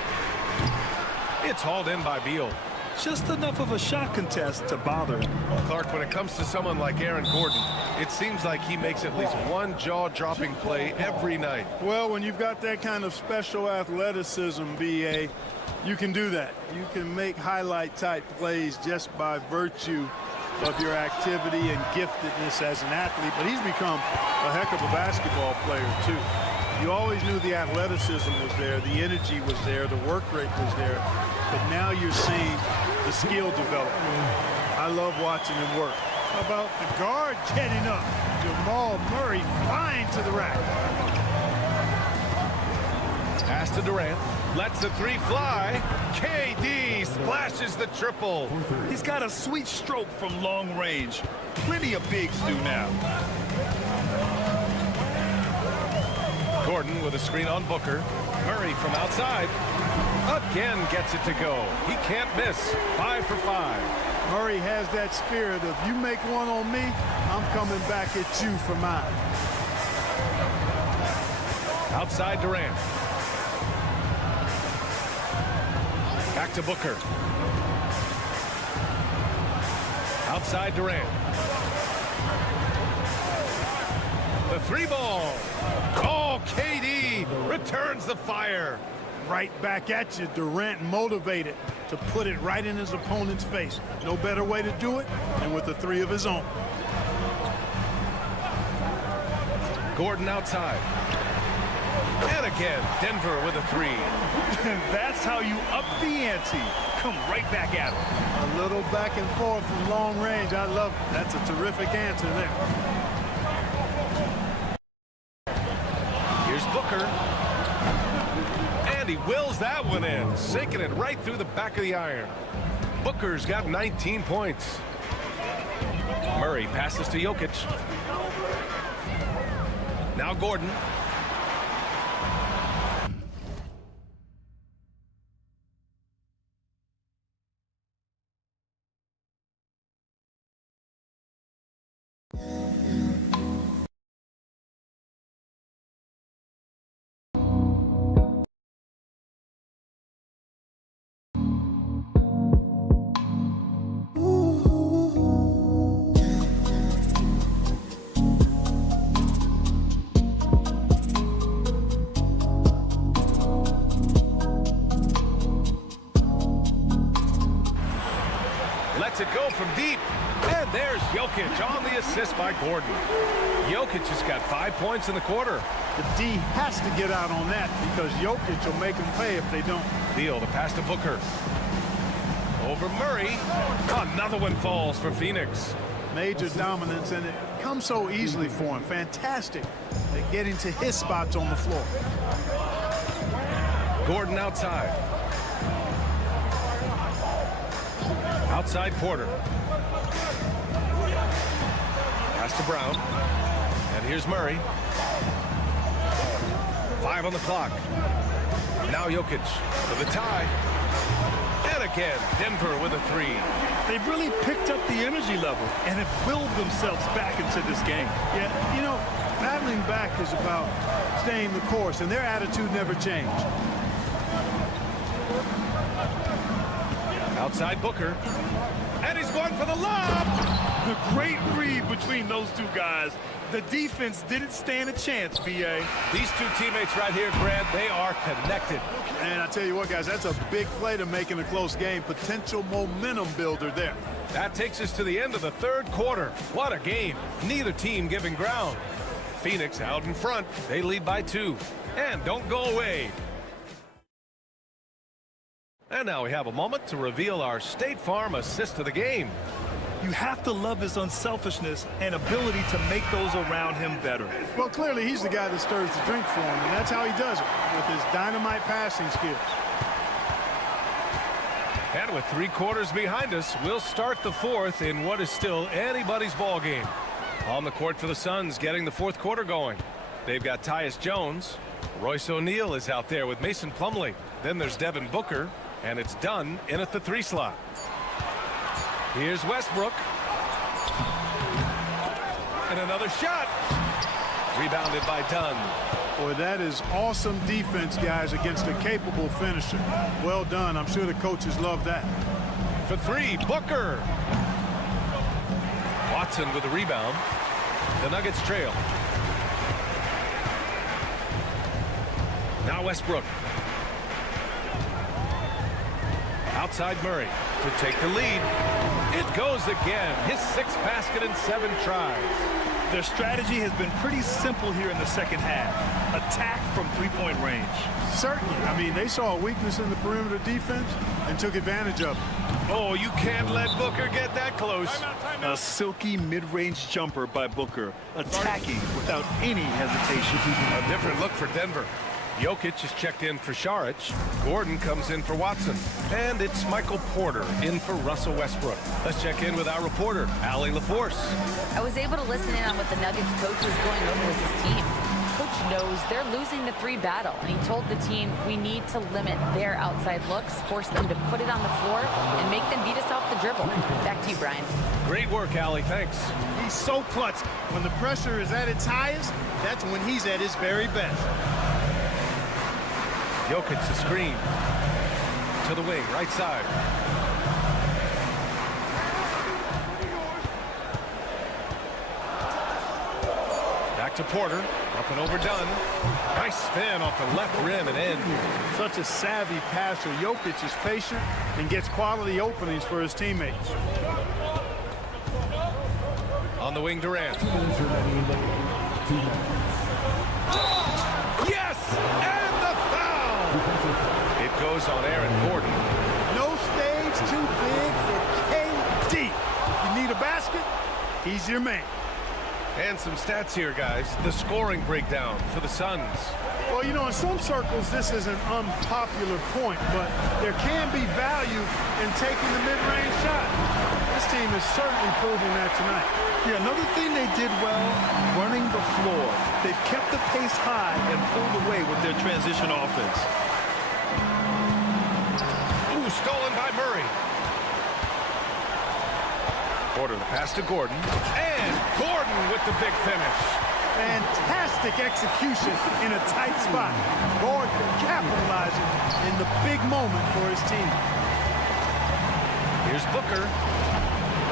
It's hauled in by Beal. Just enough of a shot contest to bother him. Clark, when it comes to someone like Aaron Gordon, it seems like he makes at least one jaw-dropping play every night. Well, when you've got that kind of special athleticism, B.A., you can do that. You can make highlight-type plays just by virtue of your activity and giftedness as an athlete. But he's become a heck of a basketball player, too. You always knew the athleticism was there, the energy was there, the work rate was there. But now you're seeing the skill develop. I love watching him work. How about the guard getting up? Jamal Murray flying to the rack. Pass to Durant. Lets the 3 fly. KD splashes the triple. He's got a sweet stroke from long range. Plenty of bigs do now. Gordon with a screen on Booker. Murray from outside. Again gets it to go. He can't miss. 5 for 5. Murray has that spirit of, you make one on me, I'm coming back at you for mine. Outside Durant. Back to Booker. Outside Durant. The 3 ball. Oh, KD returns the fire. Right back at you. Durant motivated to put it right in his opponent's face. No better way to do it than with the 3 of his own. Gordon outside. And again, Denver with a 3. That's how you up the ante. Come right back at him. A little back and forth from long range. I love it. That's a terrific answer there. Here's Booker. And he wills that one in, sinking it right through the back of the iron. Booker's got 19 points. Murray passes to Jokic. Now Gordon. Lets it go from deep. And there's Jokic on the assist by Gordon. Jokic has got 5 points in the quarter. The D has to get out on that because Jokic will make them pay if they don't. Beal, the pass to Booker. Over Murray. Another one falls for Phoenix. Major dominance, and it comes so easily for him. Fantastic at getting to his spots on the floor. Gordon outside. Outside Porter. Pass to Brown. And here's Murray. 5 on the clock. Now Jokic for the tie. And again, Denver with a 3. They've really picked up the energy level and have willed themselves back into this game. Yeah, you know, battling back is about staying the course, and their attitude never changed. Outside Booker. And he's going for the lob. The great read between those two guys. The defense didn't stand a chance, B.A. These two teammates right here, Grant, they are connected. And I tell you what, guys, that's a big play to make in a close game. Potential momentum builder there. That takes us to the end of the third quarter. What a game. Neither team giving ground. Phoenix out in front. They lead by 2. And don't go away. And now we have a moment to reveal our State Farm assist of the game. You have to love his unselfishness and ability to make those around him better. Well, clearly he's the guy that stirs the drink for him, and that's how he does it, with his dynamite passing skills. And with 3 quarters behind us, we'll start the fourth in what is still anybody's ball game. On the court for the Suns, getting the fourth quarter going. They've got Tyus Jones. Royce O'Neal is out there with Mason Plumlee. Then there's Devin Booker, and it's Dunn in at the 3 slot. Here's Westbrook. And another shot. Rebounded by Dunn. Boy, that is awesome defense, guys, against a capable finisher. Well done. I'm sure the coaches love that. For 3, Booker. Watson with the rebound. The Nuggets trail. Now Westbrook. Outside Murray to take the lead. It goes again. His 6th basket in 7 tries. Their strategy has been pretty simple here in the second half. Attack from 3-point range. Certainly. I mean, they saw a weakness in the perimeter defense and took advantage of it. Oh, you can't let Booker get that close. A silky mid-range jumper by Booker, attacking without any hesitation. A different look for Denver. Jokic is checked in for Šarić. Gordon comes in for Watson. And it's Michael Porter in for Russell Westbrook. Let's check in with our reporter, Allie LaForce. I was able to listen in on what the Nuggets coach was going over with his team. Coach knows they're losing the 3 battle, and he told the team we need to limit their outside looks, force them to put it on the floor, and make them beat us off the dribble. Back to you, Brian. Great work, Allie. Thanks. He's so clutch. When the pressure is at its highest, that's when he's at his very best. Jokic the screen. To the wing, right side. Back to Porter. Up and over Dunn. Nice spin off the left rim and in. Such a savvy passer. Jokic is patient and gets quality openings for his teammates. On the wing, Durant. Yes! And the foul! It goes on Aaron Gordon. No stage too big for KD. If you need a basket, he's your man. And some stats here, guys. The scoring breakdown for the Suns. Well, you know, in some circles, this is an unpopular point, but there can be value in taking the mid-range shot. This team is certainly proving that tonight. Yeah, another thing they did well, running the floor. They've kept the pace high and pulled away with their transition offense. Ooh, stolen by Murray. Porter, the pass to Gordon. And Gordon with the big finish. Fantastic execution in a tight spot. Gordon capitalizing in the big moment for his team. Here's Booker.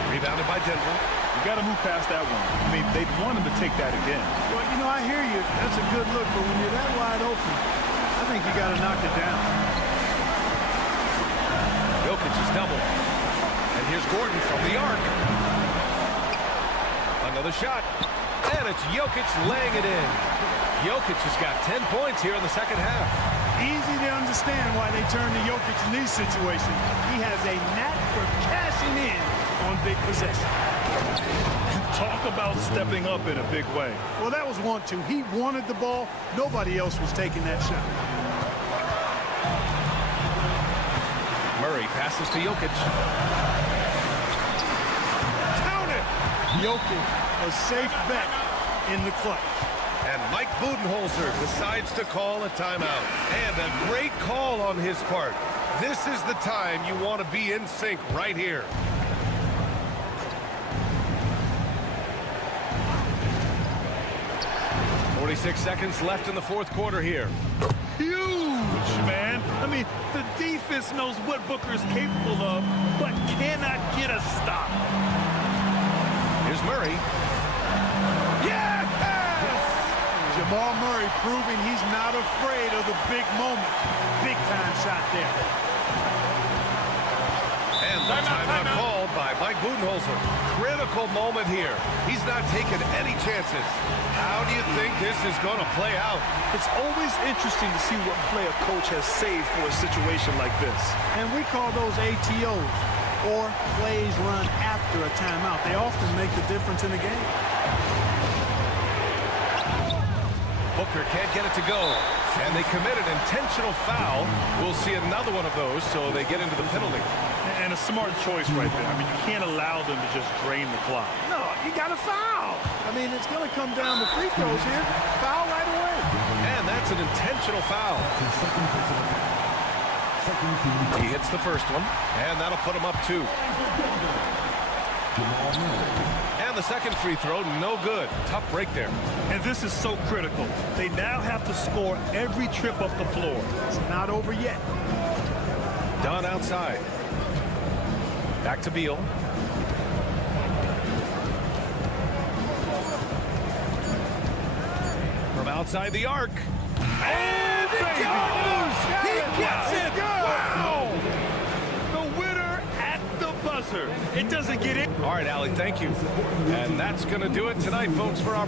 Rebounded by Denver. You got to move past that one. I mean, they'd want him to take that again. Well, you know, I hear you. That's a good look, but when you're that wide open, I think you got to knock it down. Jokic is doubled. And here's Gordon from the arc. Another shot. And it's Jokic laying it in. Jokic has got 10 points here in the second half. Easy to understand why they turn to Jokic in these situations. He has a knack for cashing in on big possessions. Talk about stepping up in a big way. Well, that was 1-2. He wanted the ball. Nobody else was taking that shot. Murray passes to Jokic. Count it! Jokic, a safe bet in the clutch. And Mike Budenholzer decides to call a timeout. And a great call on his part. This is the time you want to be in sync right here. .46 seconds left in the fourth quarter here. Huge, man. I mean, the defense knows what Booker is capable of, but cannot get a stop. Here's Murray. Yes! Jamal Murray proving he's not afraid of the big moment. Big time shot there. And the timeout called by Mike Budenholzer. Critical moment here. He's not taking any chances. How do you think this is going to play out? It's always interesting to see what play a coach has saved for a situation like this. And we call those ATOs, or plays run after a timeout. They often make the difference in a game. Booker can't get it to go. And they commit an intentional foul. We'll see another one of those, so they get into the penalty. And a smart choice right there. I mean, you can't allow them to just drain the clock. No, you got to foul. I mean, it's going to come down to free throws here. Foul right away. And that's an intentional foul. He hits the first one, and that'll put him up 2. And the second free throw, no good. Tough break there. And this is so critical. They now have to score every trip up the floor. It's not over yet. Dunn outside. Back to Beal. From outside the arc. And it goes! He gets it! Wow! The winner at the buzzer. It doesn't get in. All right, Allie, thank you. And that's going to do it tonight, folks, for our...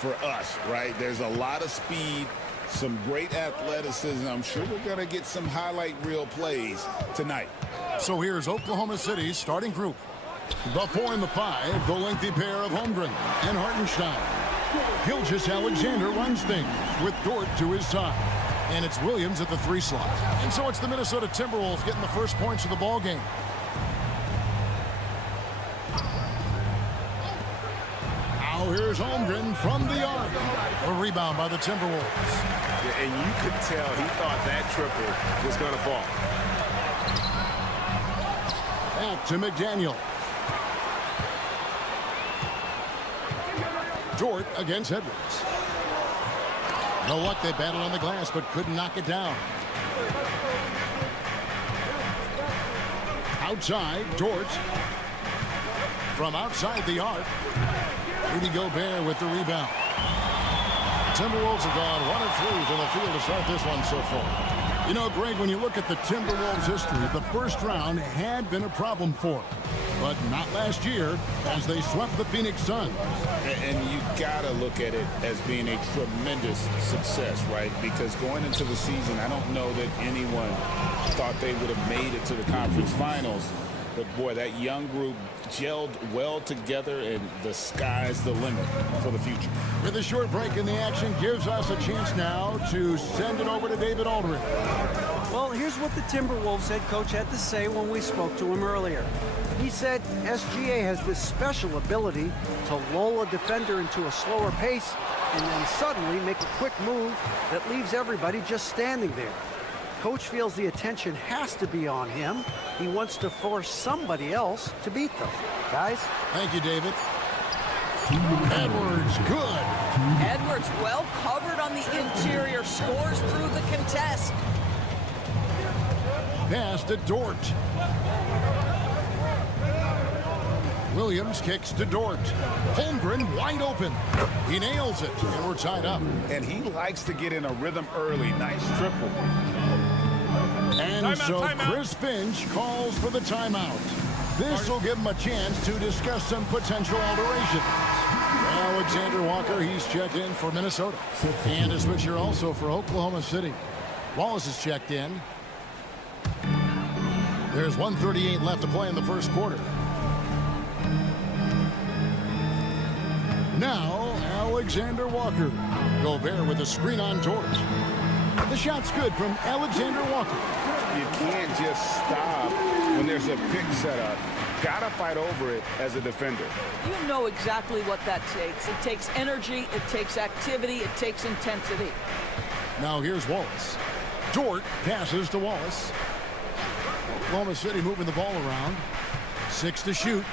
for us, right? There's a lot of speed, some great athleticism. I'm sure we're going to get some highlight reel plays tonight. So here's Oklahoma City's starting group. The 4 and the 5, the lengthy pair of Holmgren and Hartenstein. Gilgeous-Alexander runs things with Dort to his side. And it's Williams at the 3 slot. And so it's the Minnesota Timberwolves getting the first points of the ball game. Now here's Holmgren from the arc. A rebound by the Timberwolves. And you could tell he thought that triple was going to fall. to McDaniel. Dort against Edwards. No luck, they battled on the glass but couldn't knock it down. Outside, Dort. From outside the arc, Rudy Gobert with the rebound. The Timberwolves have gone 1 of 3 from the field to start this one so far. You know, Greg, when you look at the Timberwolves' history, the first round had been a problem for them. But not last year, as they swept the Phoenix Suns. And you got to look at it as being a tremendous success, right? Because going into the season, I don't know that anyone thought they would have made it to the conference finals. But, boy, that young group gelled well together, and the sky's the limit for the future. With a short break in the action, gives us a chance now to send it over to David Aldridge. Well, here's what the Timberwolves head coach had to say when we spoke to him earlier. He said SGA has this special ability to lull a defender into a slower pace and then suddenly make a quick move that leaves everybody just standing there. Coach feels the attention has to be on him. He wants to force somebody else to beat them. Guys? Thank you, David. Edwards, good. Edwards well covered on the interior, scores through the contest. Pass to Dort. Williams kicks to Dort. Holmgren wide open. He nails it, and we're tied up. And he likes to get in a rhythm early. Nice triple. And Chris Finch calls for the timeout. This will give him a chance to discuss some potential alterations. Alexander Walker, he's checked in for Minnesota. And a switcher also for Oklahoma City. Wallace is checked in. There's 1:38 left to play in the first quarter. Now, Alexander Walker. Gobert with a screen on Dort. The shot's good from Alexander Walker. You can't just stop when there's a pick set up. Got to fight over it as a defender. You know exactly what that takes. It takes energy, it takes activity, it takes intensity. Now here's Wallace. Dort passes to Wallace. Oklahoma City moving the ball around. 6 to shoot.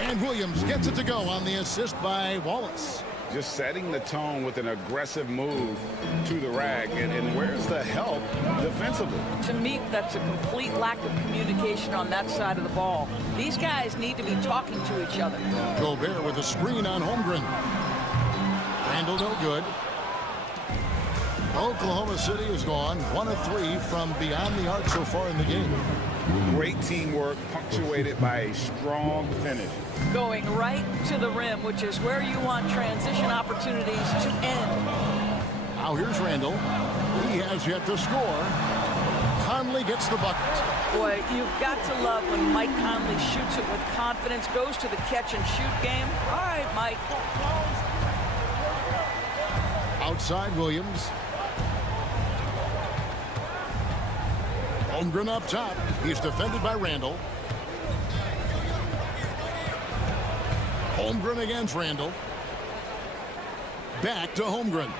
And Williams gets it to go on the assist by Wallace. Just setting the tone with an aggressive move to the rack. And where's the help defensively? To me, that's a complete lack of communication on that side of the ball. These guys need to be talking to each other. Gobert with a screen on Holmgren. Randall no good. Oklahoma City has gone 1 of 3 from beyond the arc so far in the game. Great teamwork punctuated by a strong finish. Going right to the rim, which is where you want transition opportunities to end. Now here's Randall. He has yet to score. Conley gets the bucket. Boy, you've got to love when Mike Conley shoots it with confidence, goes to the catch and shoot game. All right, Mike. Outside Williams. Holmgren up top. He's defended by Randall. Holmgren against Randall. Back to Holmgren.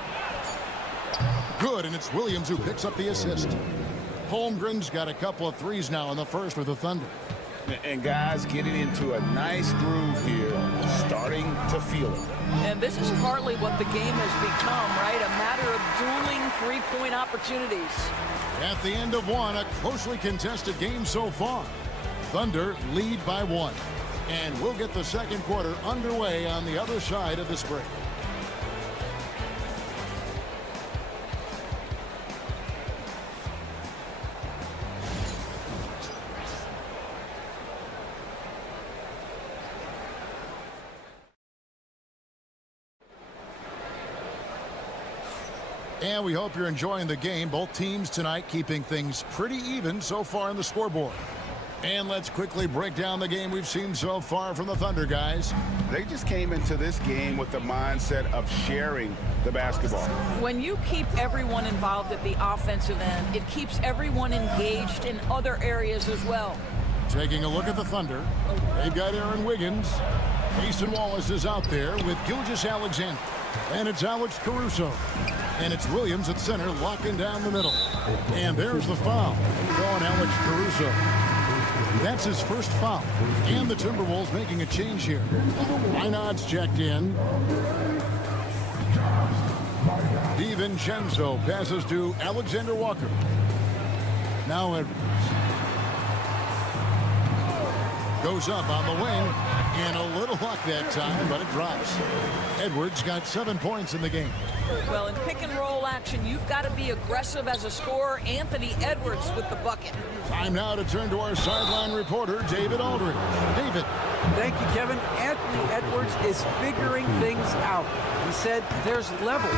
Good, and it's Williams who picks up the assist. Holmgren's got a couple of threes now in the first for the Thunder. And guys getting into a nice groove here, starting to feel it. And this is partly what the game has become, right? A matter of dueling three-point opportunities. At the end of one, a closely contested game so far. Thunder lead by 1. And we'll get the second quarter underway on the other side of this break. And we hope you're enjoying the game. Both teams tonight keeping things pretty even so far on the scoreboard. And let's quickly break down the game we've seen so far from the Thunder, guys. They just came into this game with the mindset of sharing the basketball. When you keep everyone involved at the offensive end, it keeps everyone engaged in other areas as well. Taking a look at the Thunder, they've got Aaron Wiggins. Mason Wallace is out there with Gilgeous-Alexander. And it's Alex Caruso. And it's Williams at center, locking down the middle. And there's the foul. Going Alex Caruso. That's his first foul. And the Timberwolves making a change here. Einod's checked in. DiVincenzo passes to Alexander Walker. Now Edwards. Goes up on the wing. And a little luck that time, but it drops. Edwards got 7 points in the game. Well, in pick and roll action, you've got to be aggressive as a scorer. Anthony Edwards with the bucket. Time now to turn to our sideline reporter, David Aldridge. David. Thank you, Kevin. Anthony Edwards is figuring things out. He said there's levels.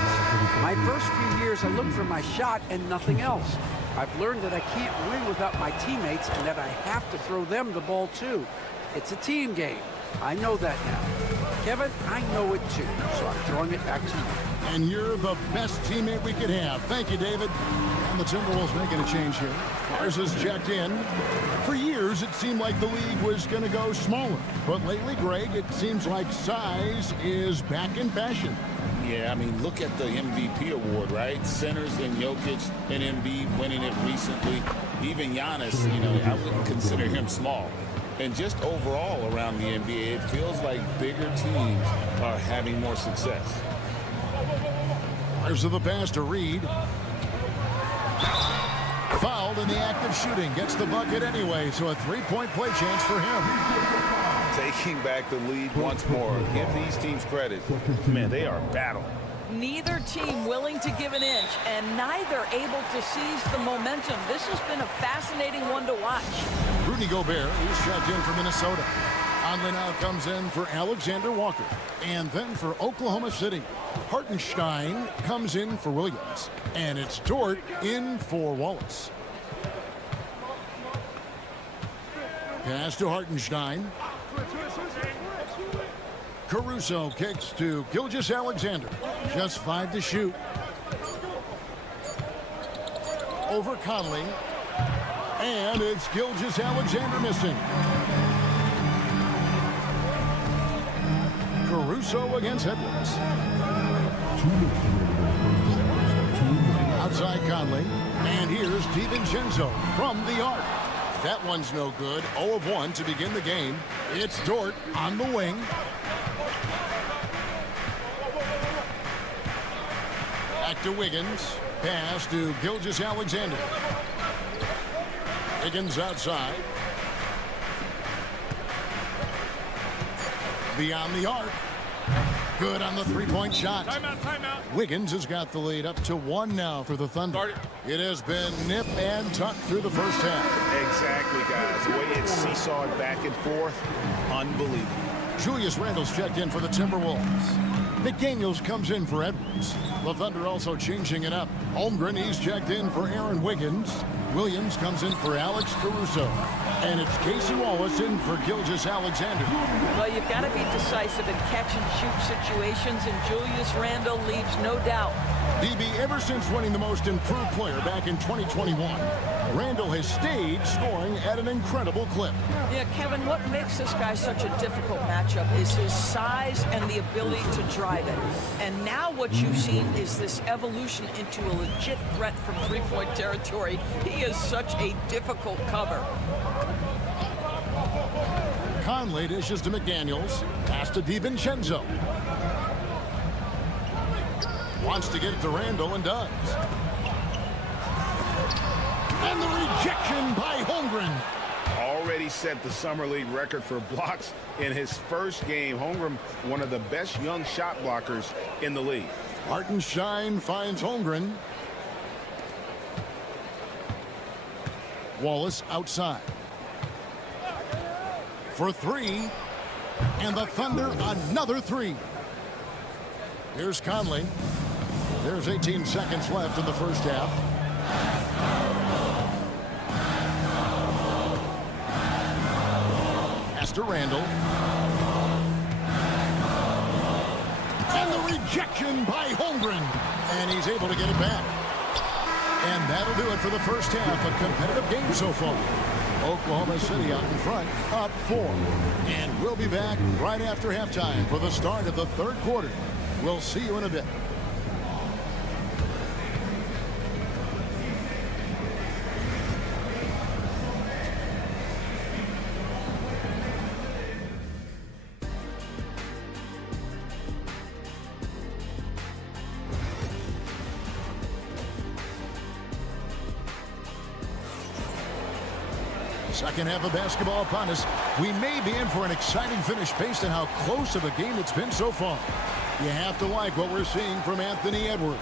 My first few years, I looked for my shot and nothing else. I've learned that I can't win without my teammates and that I have to throw them the ball too. It's a team game. I know that now. Kevin, I know it too, so I'm throwing it back to you. And you're the best teammate we could have. Thank you, David. And the Timberwolves making a change here. Mars is checked in. For years, it seemed like the league was going to go smaller. But lately, Greg, it seems like size is back in fashion. Yeah, I mean, look at the MVP award, right? Centers and Jokic and Embiid winning it recently. Even Giannis, I wouldn't consider him small. And just overall around the NBA, it feels like bigger teams are having more success. There's the pass to Reed. Fouled in the act of shooting. Gets the bucket anyway, so a three-point play chance for him. Taking back the lead once more. Give these teams credit. Man, they are battling. Neither team willing to give an inch, and neither able to seize the momentum. This has been a fascinating one to watch. Rudy Gobert, he's checked in for Minnesota. Conley now comes in for Alexander Walker. And then for Oklahoma City, Hartenstein comes in for Williams. And it's Dort in for Wallace. Pass to Hartenstein. Caruso kicks to Gilgeous-Alexander. Just 5 to shoot. Over Conley. And it's Gilgeous-Alexander missing. Caruso against Edwards. Outside Conley. And here's DiVincenzo from the arc. That one's no good. 0 of 1 to begin the game. It's Dort on the wing. Back to Wiggins. Pass to Gilgeous-Alexander. Wiggins outside. Beyond the arc. Good on the three-point shot. Timeout. Wiggins has got the lead up to 1 now for the Thunder. It has been nip and tuck through the first half. Exactly, guys. The way it's seesawed back and forth, unbelievable. Julius Randle's checked in for the Timberwolves. McDaniels comes in for Edwards. The Thunder also changing it up. Holmgren, he's checked in for Aaron Wiggins. Williams comes in for Alex Caruso. And it's Casey Wallace in for Gilgeous-Alexander. Well, you've got to be decisive in catch-and-shoot situations, and Julius Randle leaves no doubt. DB, ever since winning the most improved player back in 2021, Randle has stayed scoring at an incredible clip. Yeah, Kevin, what makes this guy such a difficult matchup is his size and the ability to drive it. And now what you've seen is this evolution into a legit threat from three-point territory. He is such a difficult cover. Conley dishes to McDaniels. Pass to DiVincenzo. Wants to get it to Randle and does. And the rejection by Holmgren. Already set the Summer League record for blocks in his first game. Holmgren, one of the best young shot blockers in the league. Hartenstein finds Holmgren. Wallace outside. For 3. And the Thunder another 3. Here's Conley. There's 18 seconds left in the first half. Pass to Randle. And the rejection by Holmgren. And he's able to get it back. And that'll do it for the first half. A competitive game so far. Oklahoma City out in front, up 4. And we'll be back right after halftime for the start of the third quarter. We'll see you in a bit. Second half of basketball upon us. We may be in for an exciting finish based on how close of a game it's been so far. You have to like what we're seeing from Anthony Edwards.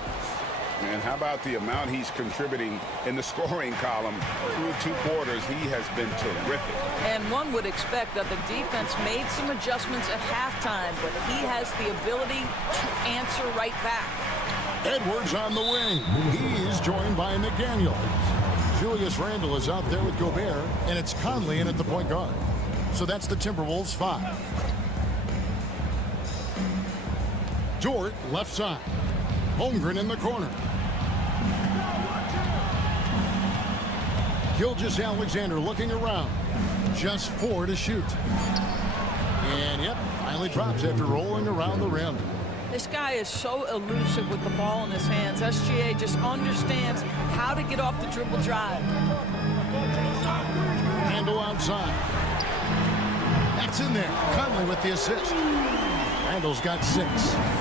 And how about the amount he's contributing in the scoring column through 2 quarters? He has been terrific. And one would expect that the defense made some adjustments at halftime, but he has the ability to answer right back. Edwards on the wing. He's joined by McDaniel. Julius Randle is out there with Gobert, and it's Conley in at the point guard. So that's the Timberwolves 5. Dort left side. Holmgren in the corner. Gilgeous-Alexander looking around. Just 4 to shoot. And yep, finally drops after rolling around the rim. This guy is so elusive with the ball in his hands. SGA just understands how to get off the dribble drive. Randle outside. That's in there. Conley with the assist. Randle's got 6.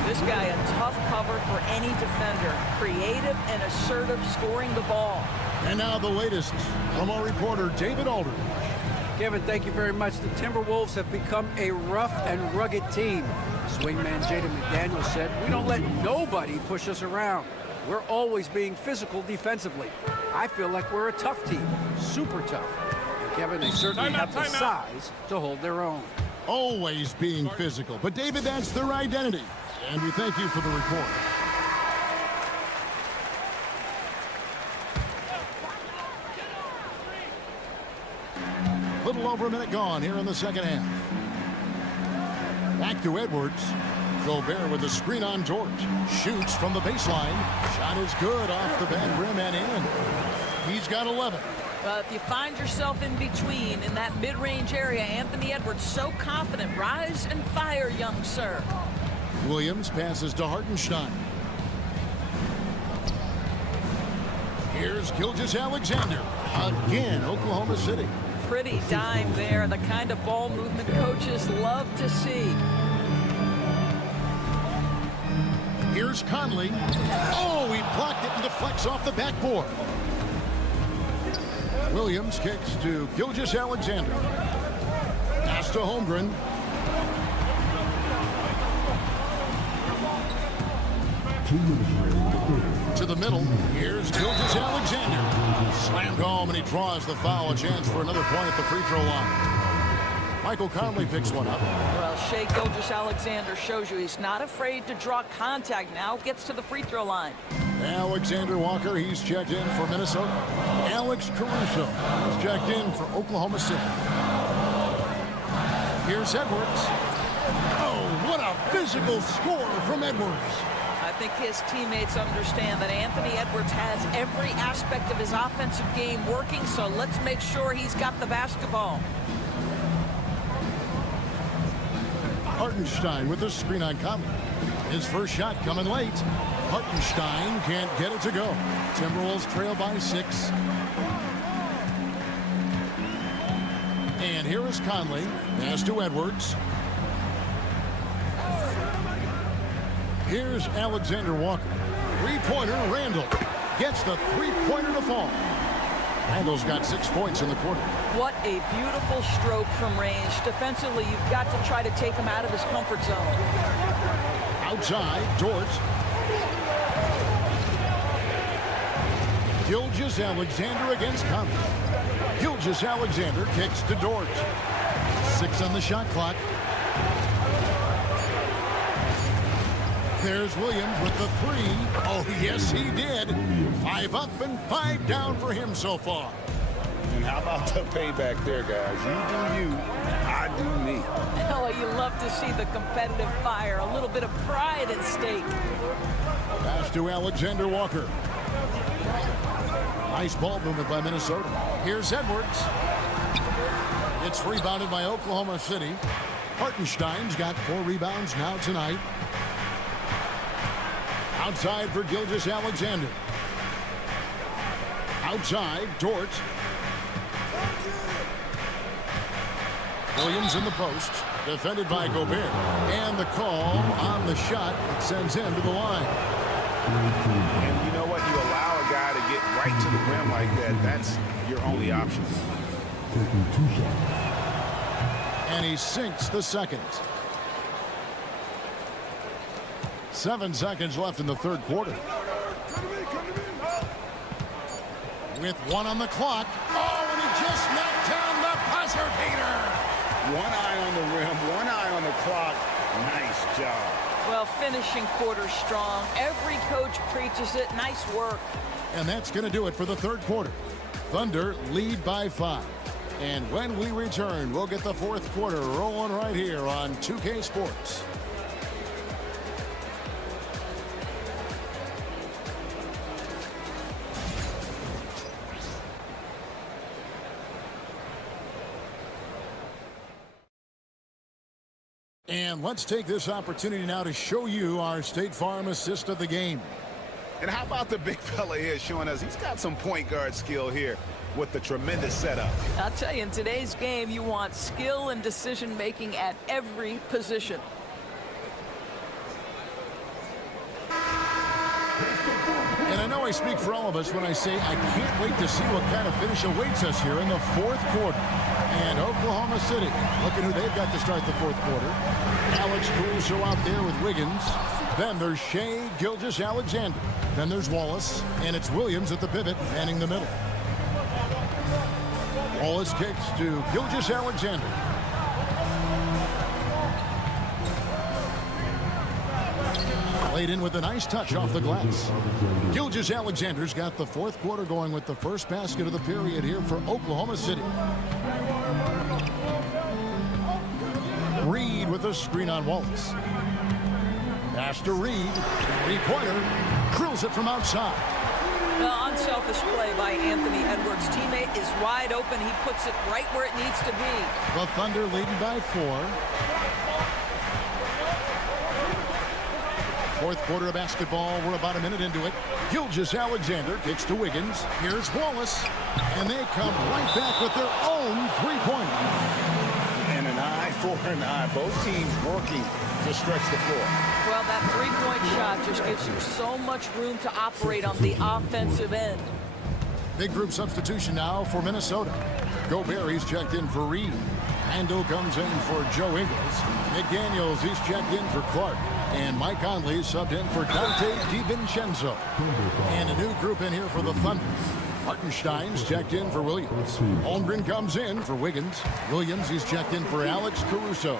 This guy a tough cover for any defender. Creative and assertive scoring the ball. And now the latest from our reporter, David Aldridge. Kevin, thank you very much. The Timberwolves have become a rough and rugged team. Swingman Jaden McDaniel said, "We don't let nobody push us around. We're always being physical defensively. I feel like we're a tough team, super tough." And Kevin, they certainly have the size to hold their own. Always being physical. But David, that's their identity. And we thank you for the report. Little over a minute gone here in the second half. Back to Edwards. Gobert with a screen on George. Shoots from the baseline. Shot is good off the back rim and in. He's got 11. If you find yourself in between in that mid-range area, Anthony Edwards so confident. Rise and fire, young sir. Williams passes to Hartenstein. Here's Gilgeous-Alexander. Again, Oklahoma City. Pretty dime there. The kind of ball movement coaches love to see. Here's Conley. Oh, he blocked it and deflects off the backboard. Williams kicks to Gilgeous-Alexander. Pass to Holmgren. To the middle. Here's Gilgeous-Alexander. Slammed home, and he draws the foul. A chance for another point at the free throw line. Michael Conley picks one up. Well, Shai Gilgeous-Alexander shows you he's not afraid to draw contact. Now gets to the free throw line. Alexander Walker, he's checked in for Minnesota. Alex Caruso is checked in for Oklahoma City. Here's Edwards. Oh, what a physical score from Edwards. I think his teammates understand that Anthony Edwards has every aspect of his offensive game working, so let's make sure he's got the basketball. Hartenstein with the screen on Conley. His first shot coming late. Hartenstein can't get it to go. Timberwolves trail by 6. And here is Conley. Pass to Edwards. Here's Alexander Walker. Three-pointer, Randle. Gets the three-pointer to fall. Randle's got 6 points in the quarter. What a beautiful stroke from range. Defensively, you've got to try to take him out of his comfort zone. Outside, Dort. Gilgeous-Alexander against Conley. Gilgeous-Alexander kicks to Dort. 6 on the shot clock. There's Williams with the 3. Oh, yes, he did. 5 up and 5 down for him so far. And how about the payback there, guys? You do you, I do me. Oh, you love to see the competitive fire. A little bit of pride at stake. Pass to Alexander Walker. Nice ball movement by Minnesota. Here's Edwards. It's rebounded by Oklahoma City. Hartenstein's got 4 rebounds now tonight. Outside for Gilgeous-Alexander. Outside, Dort. Williams in the post. Defended by Gobert. And the call on the shot that sends him to the line. And you know what? You allow a guy to get right to the rim like that. That's your only option. And he sinks the second. 7 seconds left in the third quarter. With 1 on the clock. Oh, and he just knocked down the buzzer beater. One eye on the rim, one eye on the clock. Nice job. Well, finishing quarter strong. Every coach preaches it. Nice work. And that's going to do it for the third quarter. Thunder lead by 5. And when we return, we'll get the fourth quarter rolling right here on 2K Sports. And let's take this opportunity now to show you our State Farm assist of the game. And how about the big fella here showing us he's got some point guard skill here with the tremendous setup. I'll tell you, in today's game, you want skill and decision-making at every position. And I know I speak for all of us when I say I can't wait to see what kind of finish awaits us here in the fourth quarter. And Oklahoma City, looking who they've got to start the fourth quarter. Alex Caruso out there with Wiggins. Then there's Shea Gilgeous-Alexander. Then there's Wallace. And it's Williams at the pivot, manning the middle. Wallace kicks to Gilgeous-Alexander. Played in with a nice touch off the glass. Gilgeous-Alexander's got the fourth quarter going with the first basket of the period here for Oklahoma City. Reed with a screen on Wallace. Pass to Reed. Three-pointer. Drills it from outside. The unselfish play by Anthony Edwards' teammate is wide open. He puts it right where it needs to be. The Thunder leading by 4. Fourth quarter of basketball. We're about a minute into it. Gilgeous-Alexander kicks to Wiggins. Here's Wallace. And they come right back with their own three-pointer. And an eye for an eye. Both teams working to stretch the floor. Well, that three-point shot just gives you so much room to operate on the offensive end. Big group substitution now for Minnesota. Gobert, he's checked in for Reed. Randall comes in for Joe Ingles. McDaniels, he's checked in for Clark. And Mike Conley subbed in for Dante DiVincenzo. And a new group in here for the Thunder. Hartenstein's checked in for Williams. Holmgren comes in for Wiggins. Williams, he's checked in for Alex Caruso.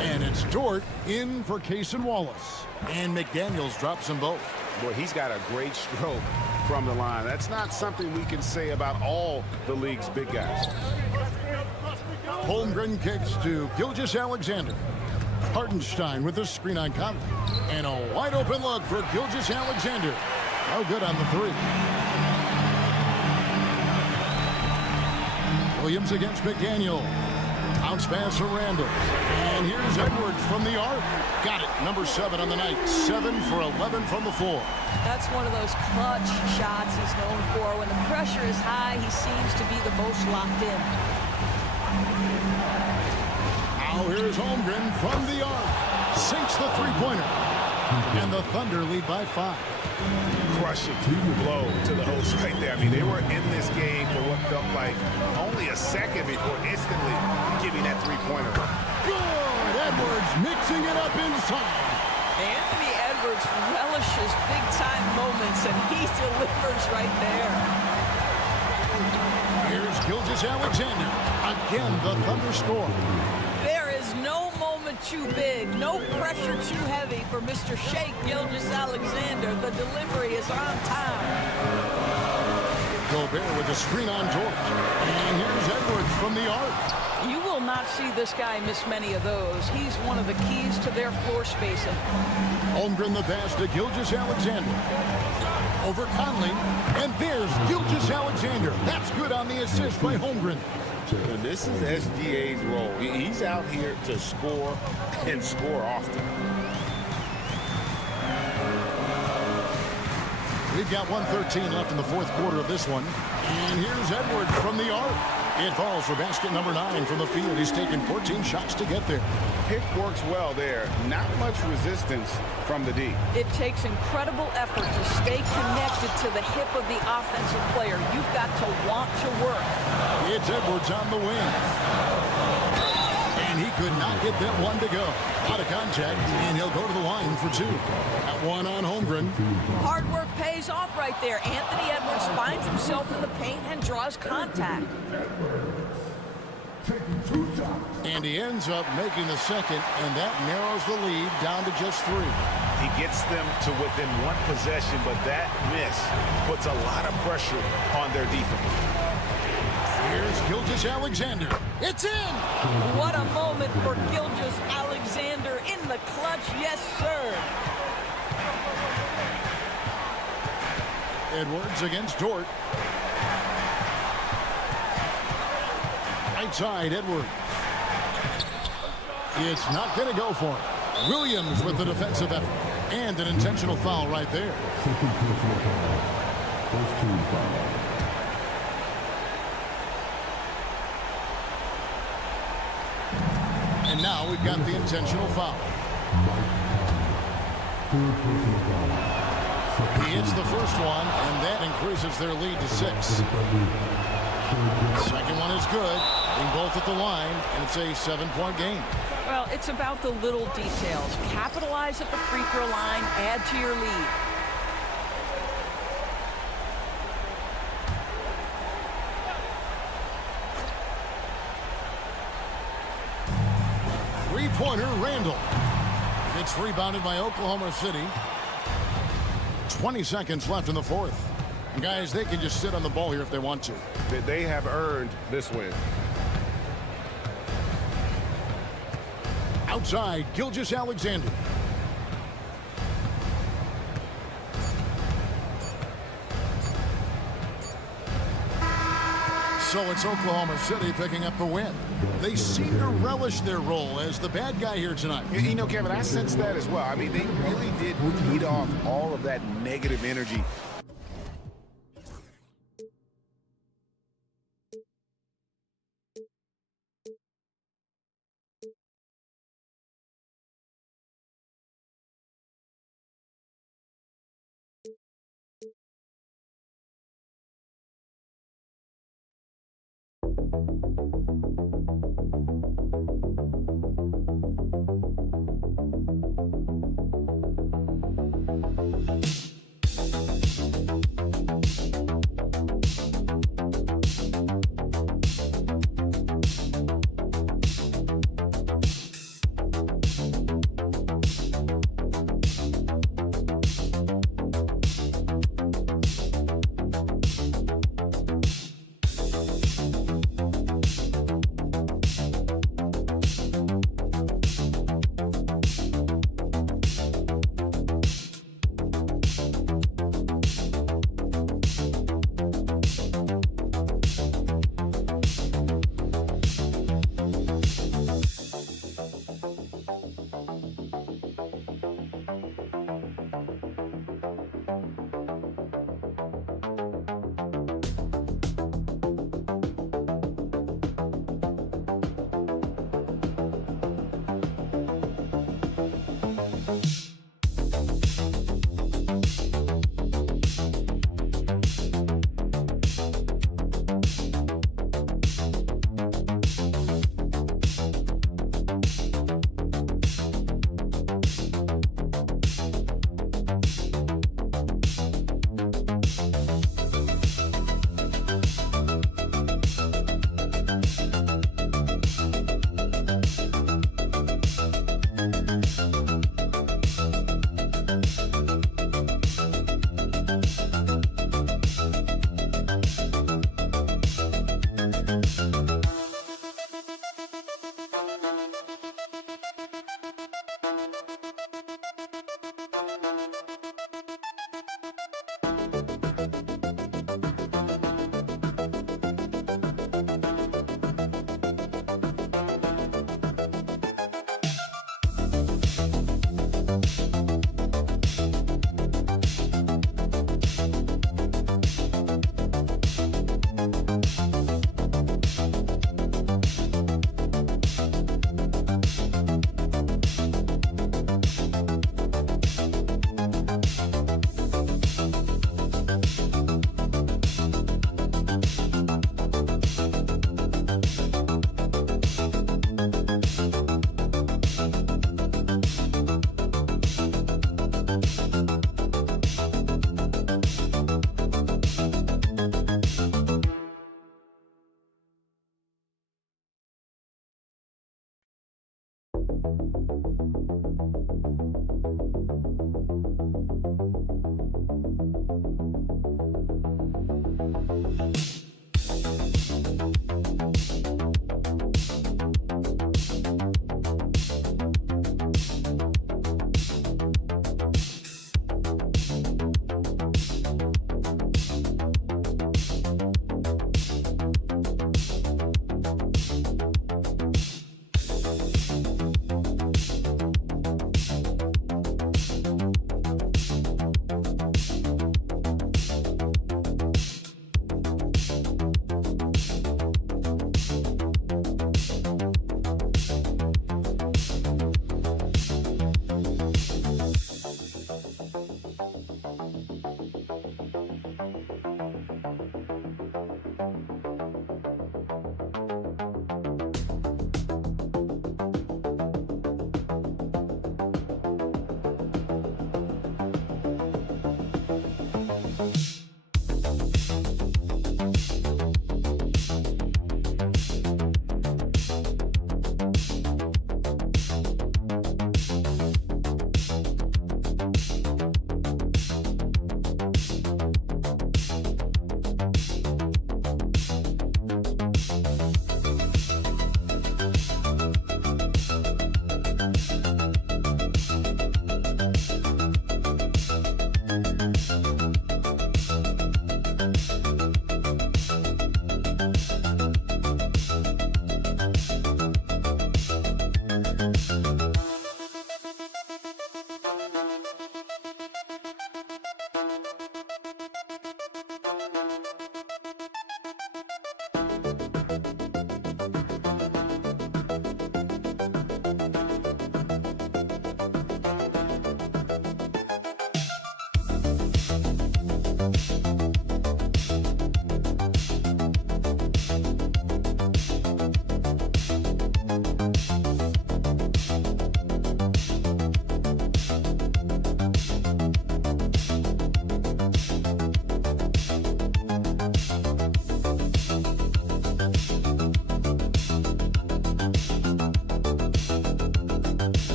And it's Dort in for Cason Wallace. And McDaniels drops them both. Boy, he's got a great stroke from the line. That's not something we can say about all the league's big guys. Holmgren kicks to Gilgeous-Alexander. Hartenstein with a screen on Conley. And a wide open look for Gilgeous-Alexander. No good on the three. Williams against McDaniel. Bounce pass for Randall. And here's Edwards from the arc. Got it. Number 7 on the night. 7 for 11 from the floor. That's one of those clutch shots he's known for. When the pressure is high, he seems to be the most locked in. Now here's Holmgren from the arc. Sinks the three-pointer. And the Thunder lead by 5. Crushing blow to the host right there. I mean, they were in this game for what felt like only a second before instantly giving that three-pointer. Good! Edwards mixing it up inside. Anthony Edwards relishes big-time moments, and he delivers right there. Here's Gilgeous-Alexander. Again, the Thunder score. There is no moment too big, no pressure too heavy for Mr. Shea Gilgeous-Alexander. The delivery is on time. Gobert with a screen on George. And here's Edwards from the arc. You will not see this guy miss many of those. He's one of the keys to their floor spacing. Holmgren the pass to Gilgeous-Alexander. Over Conley. And there's Gilgeous-Alexander. That's good on the assist by Holmgren. And this is SGA's role. He's out here to score and score often. We've got 1:13 left in the fourth quarter of this one. And here's Edwards from the arc. It falls for basket number 9 from the field. He's taken 14 shots to get there. Pick works well there. Not much resistance from the D. It takes incredible effort to stay connected to the hip of the offensive player. You've got to want to work. It's Edwards on the wing. And he could not get that one to go. Out of contact, and he'll go to the line for 2. That one on Holmgren. Hard work pays off right there. Anthony Edwards finds himself in the paint and draws contact. And he ends up making the second, and that narrows the lead down to just 3. He gets them to within 1 possession, but that miss puts a lot of pressure on their defense. Here's Gilgeous-Alexander. It's in! What a moment for Gilgeous-Alexander in the clutch. Yes, sir. Edwards against Dort. Right side, Edwards. It's not going to go for it. Williams with the defensive effort. And an intentional foul right there. First team foul. And now we've got the intentional foul. He hits the first one, and that increases their lead to 6. Second one is good. Hitting both at the line, and it's a 7-point game. Well, it's about the little details. Capitalize at the free throw line, add to your lead. Three-pointer, Randall. It's rebounded by Oklahoma City. 20 seconds left in the 4th. And guys, they can just sit on the ball here if they want to. They have earned this win. Outside, Gilgeous-Alexander. So it's Oklahoma City picking up the win. They seem to relish their role as the bad guy here tonight. You know, Kevin, I sense that as well. I mean, they really did feed off all of that negative energy.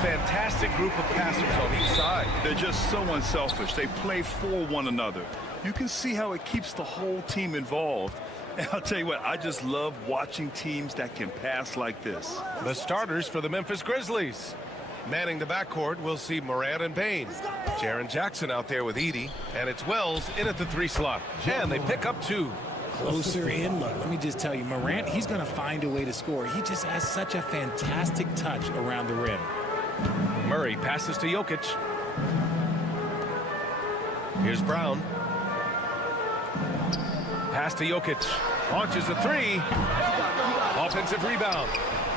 Fantastic group of passers on each side. They're just so unselfish. They play for one another. You can see how it keeps the whole team involved. And I'll tell you what, I just love watching teams that can pass like this. The starters for the Memphis Grizzlies. Manning the backcourt, we'll see Morant and Payne. Jaren Jackson out there with Edey, and it's Wells in at the 3 slot. And they pick up 2. Closer in. Look, let me just tell you, Morant, he's going to find a way to score. He just has such a fantastic touch around the rim. Murray passes to Jokic. Here's Brown. Pass to Jokic. Launches a 3. Offensive rebound.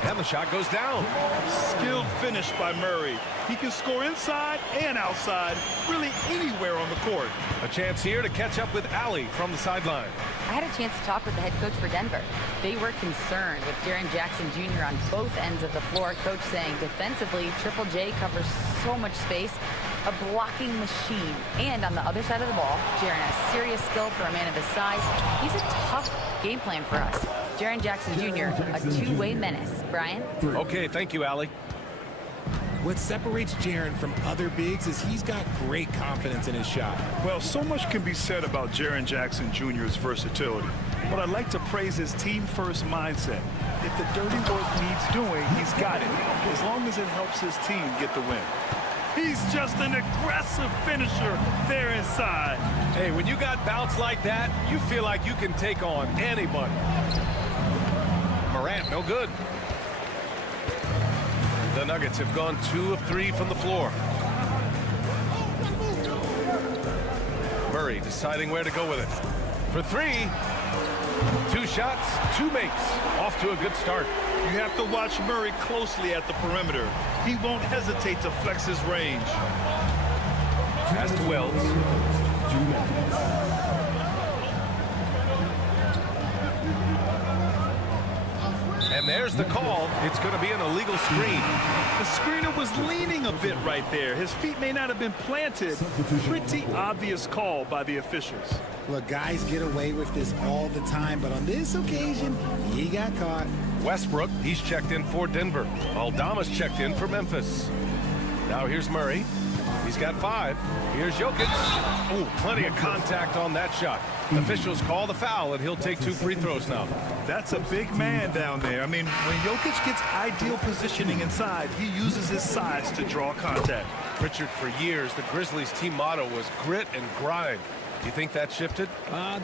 And the shot goes down. Skilled finish by Murray. He can score inside and outside, really anywhere on the court. A chance here to catch up with Allie from the sideline. I had a chance to talk with the head coach for Denver. They were concerned with Jaren Jackson Jr. on both ends of the floor. Coach saying defensively, Triple J covers so much space, a blocking machine. And on the other side of the ball, Jaren has serious skill for a man of his size. He's a tough game plan for us. Jaren Jackson Jr., a two-way menace. Brian? Okay, thank you, Allie. What separates Jaren from other bigs is he's got great confidence in his shot. Well, so much can be said about Jaren Jackson Jr.'s versatility, but I'd like to praise his team-first mindset. If the dirty work needs doing, he's got it, as long as it helps his team get the win. He's just an aggressive finisher there inside. Hey, when you got bounce like that, you feel like you can take on anybody. Morant, no good. The Nuggets have gone 2 of 3 from the floor. Murray deciding where to go with it. For 3. 2 shots, 2 makes. Off to a good start. You have to watch Murray closely at the perimeter. He won't hesitate to flex his range. Pass to Wells. And there's the call. It's going to be an illegal screen. The screener was leaning a bit right there. His feet may not have been planted. Pretty obvious call by the officials. Look, guys get away with this all the time, but on this occasion, he got caught. Westbrook, he's checked in for Denver. Aldama's checked in for Memphis. Now here's Murray. He's got 5. Here's Jokic. Oh, plenty of contact on that shot. Officials call the foul, and he'll take 2 free throws now. That's a big man down there. I mean, when Jokic gets ideal positioning inside, he uses his size to draw contact. Richard, for years, the Grizzlies' team motto was grit and grind. Do you think that shifted?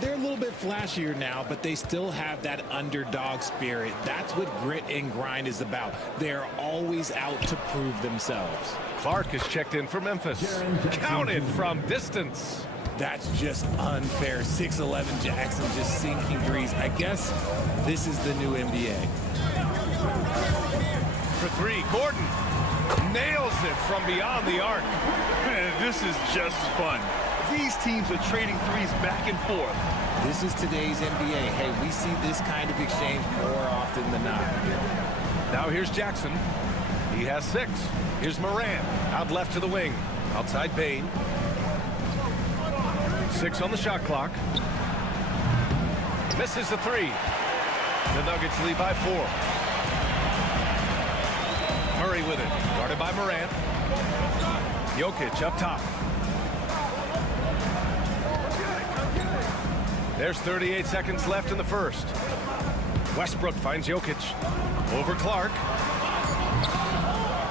They're a little bit flashier now, but they still have that underdog spirit. That's what grit and grind is about. They're always out to prove themselves. Clark is checked in for Memphis. Counted from distance. That's just unfair. 6'11" Jackson just sinking threes. I guess this is the new NBA. For 3, Gordon nails it from beyond the arc. This is just fun. These teams are trading threes back and forth. This is today's NBA. Hey, we see this kind of exchange more often than not. Now here's Jackson. He has 6. Here's Morant. Out left to the wing. Outside Bane. 6 on the shot clock. Misses the 3. The Nuggets lead by 4. Murray with it. Guarded by Morant. Jokic up top. There's 38 seconds left in the first. Westbrook finds Jokic. Over Clark.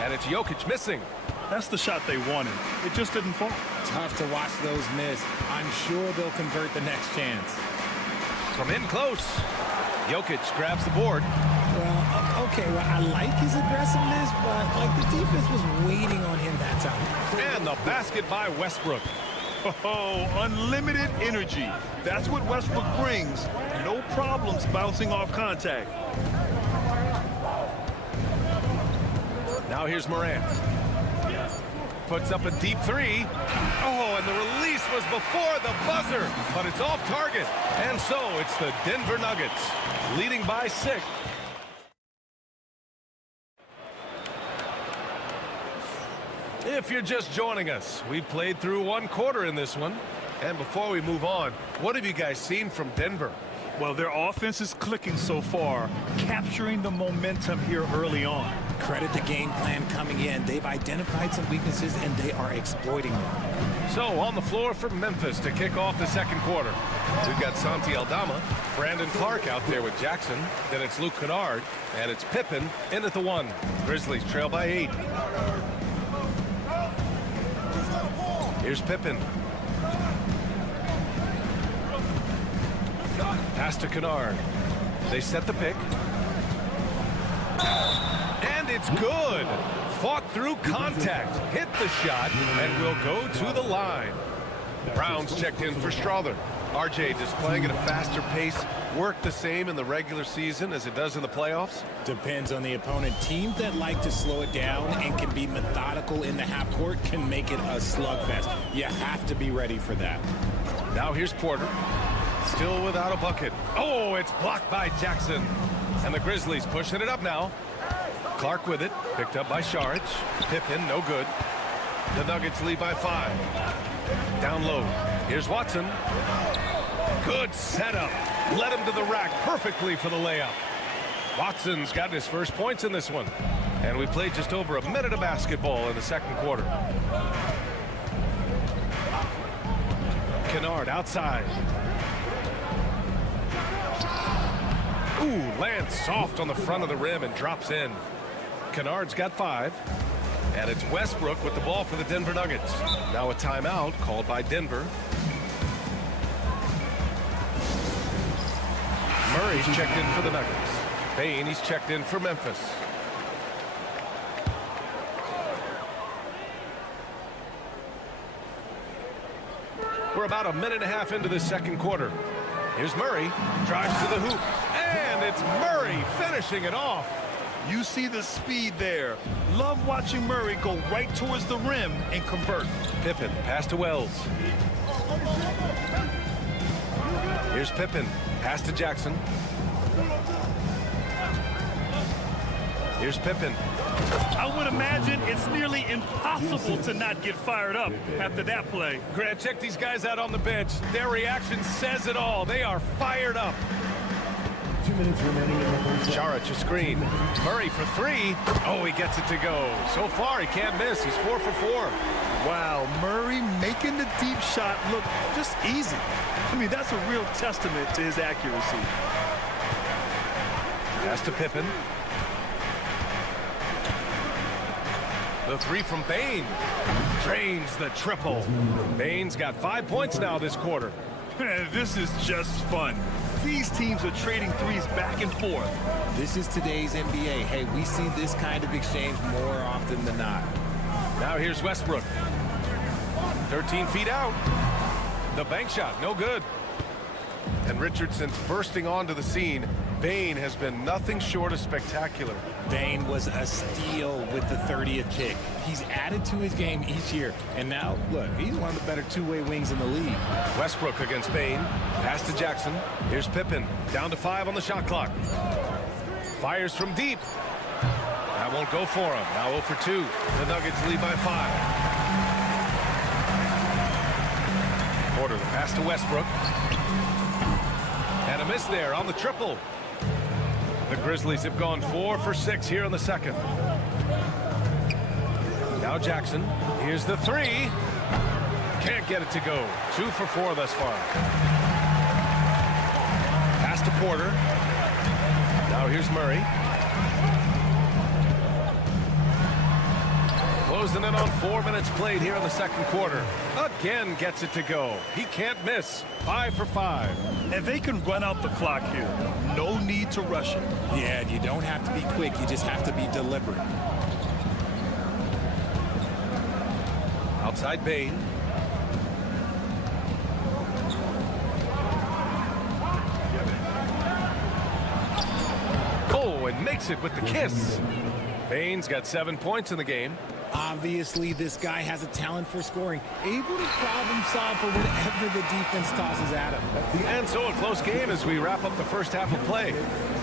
And it's Jokic missing. That's the shot they wanted. It just didn't fall. Tough to watch those miss. I'm sure they'll convert the next chance. From in close. Jokic grabs the board. Well, okay, I like his aggressiveness, but like the defense was waiting on him that time. And the basket by Westbrook. Oh, unlimited energy. That's what Westbrook brings. No problems bouncing off contact. Now here's Morant. Puts up a deep 3. Oh, and the release was before the buzzer, but it's off target. And so it's the Denver Nuggets leading by 6. If you're just joining us, we played through 1 quarter in this one. And before we move on, what have you guys seen from Denver? Well, their offense is clicking so far, capturing the momentum here early on. Credit the game plan coming in. They've identified some weaknesses, and they are exploiting them. So on the floor for Memphis to kick off the second quarter. We've got Santi Aldama, Brandon Clark out there with Jackson. Then it's Luke Kennard, and it's Pippen in at the 1. Grizzlies trail by 8. Here's Pippen. Pass to Kennard. They set the pick. And it's good. Fought through contact. Hit the shot and will go to the line. Brown's checked in for Strother. RJ displaying at a faster pace. Work the same in the regular season as it does in the playoffs? Depends on the opponent. Teams that like to slow it down and can be methodical in the half court can make it a slugfest. You have to be ready for that. Now here's Porter. Still without a bucket. Oh, it's blocked by Jackson. And the Grizzlies pushing it up now. Clark with it. Picked up by Saric. Pippen, no good. The Nuggets lead by 5. Down low. Here's Watson. Good setup. Led him to the rack perfectly for the layup. Watson's got his first points in this one. And we played just over a minute of basketball in the second quarter. Kennard outside. Ooh, lands soft on the front of the rim and drops in. Kennard's got 5. And it's Westbrook with the ball for the Denver Nuggets. Now a timeout called by Denver. Murray's checked in for the Nuggets. Bane, he's checked in for Memphis. We're about a minute and a half into the second quarter. Here's Murray, drives to the hoop, and it's Murray finishing it off. You see the speed there. Love watching Murray go right towards the rim and convert. Pippen, pass to Wells. Here's Pippen, pass to Jackson. Here's Pippen. I would imagine it's nearly impossible to not get fired up after that play. Grant, check these guys out on the bench. Their reaction says it all. They are fired up. 2 minutes remaining in the first. Charic, a screen. Murray for 3. Oh, he gets it to go. So far, he can't miss. He's 4 for 4. Wow, Murray making the deep shot look just easy. I mean, that's a real testament to his accuracy. Pass to Pippen. The 3 from Bane. Drains the triple. Bane's got 5 points now this quarter. This is just fun. These teams are trading threes back and forth. This is today's NBA. Hey, we see this kind of exchange more often than not. Now here's Westbrook. 13 feet out. The bank shot, no good. And Richardson's bursting onto the scene. Bane has been nothing short of spectacular. Bane was a steal with the 30th pick. He's added to his game each year. And now, look, he's one of the better two-way wings in the league. Westbrook against Bane. Pass to Jackson. Here's Pippen. Down to 5 on the shot clock. Fires from deep. That won't go for him. Now 0 for 2. The Nuggets lead by 5. Porter, the pass to Westbrook. And a miss there on the triple. The Grizzlies have gone 4 for 6 here in the second. Now Jackson. Here's the 3. Can't get it to go. 2 for 4 thus far. Pass to Porter. Now here's Murray. Closing in on 4 minutes played here in the second quarter. Again gets it to go. He can't miss. 5 for 5. And they can run out the clock here. No need to rush it. Yeah, you don't have to be quick. You just have to be deliberate. Outside Bane. Oh, and makes it with the kiss. Bane's got 7 points in the game. Obviously, this guy has a talent for scoring, able to problem solve for whatever the defense tosses at him. And so a close game as we wrap up the first half of play.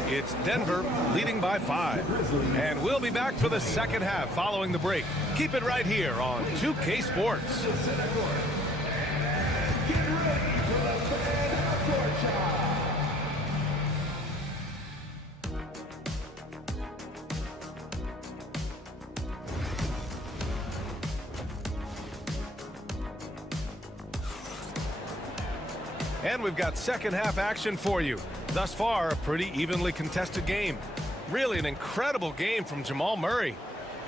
It's Denver leading by 5. And we'll be back for the second half following the break. Keep it right here on 2K Sports. And we've got second half action for you. Thus far, a pretty evenly contested game. Really an incredible game from Jamal Murray.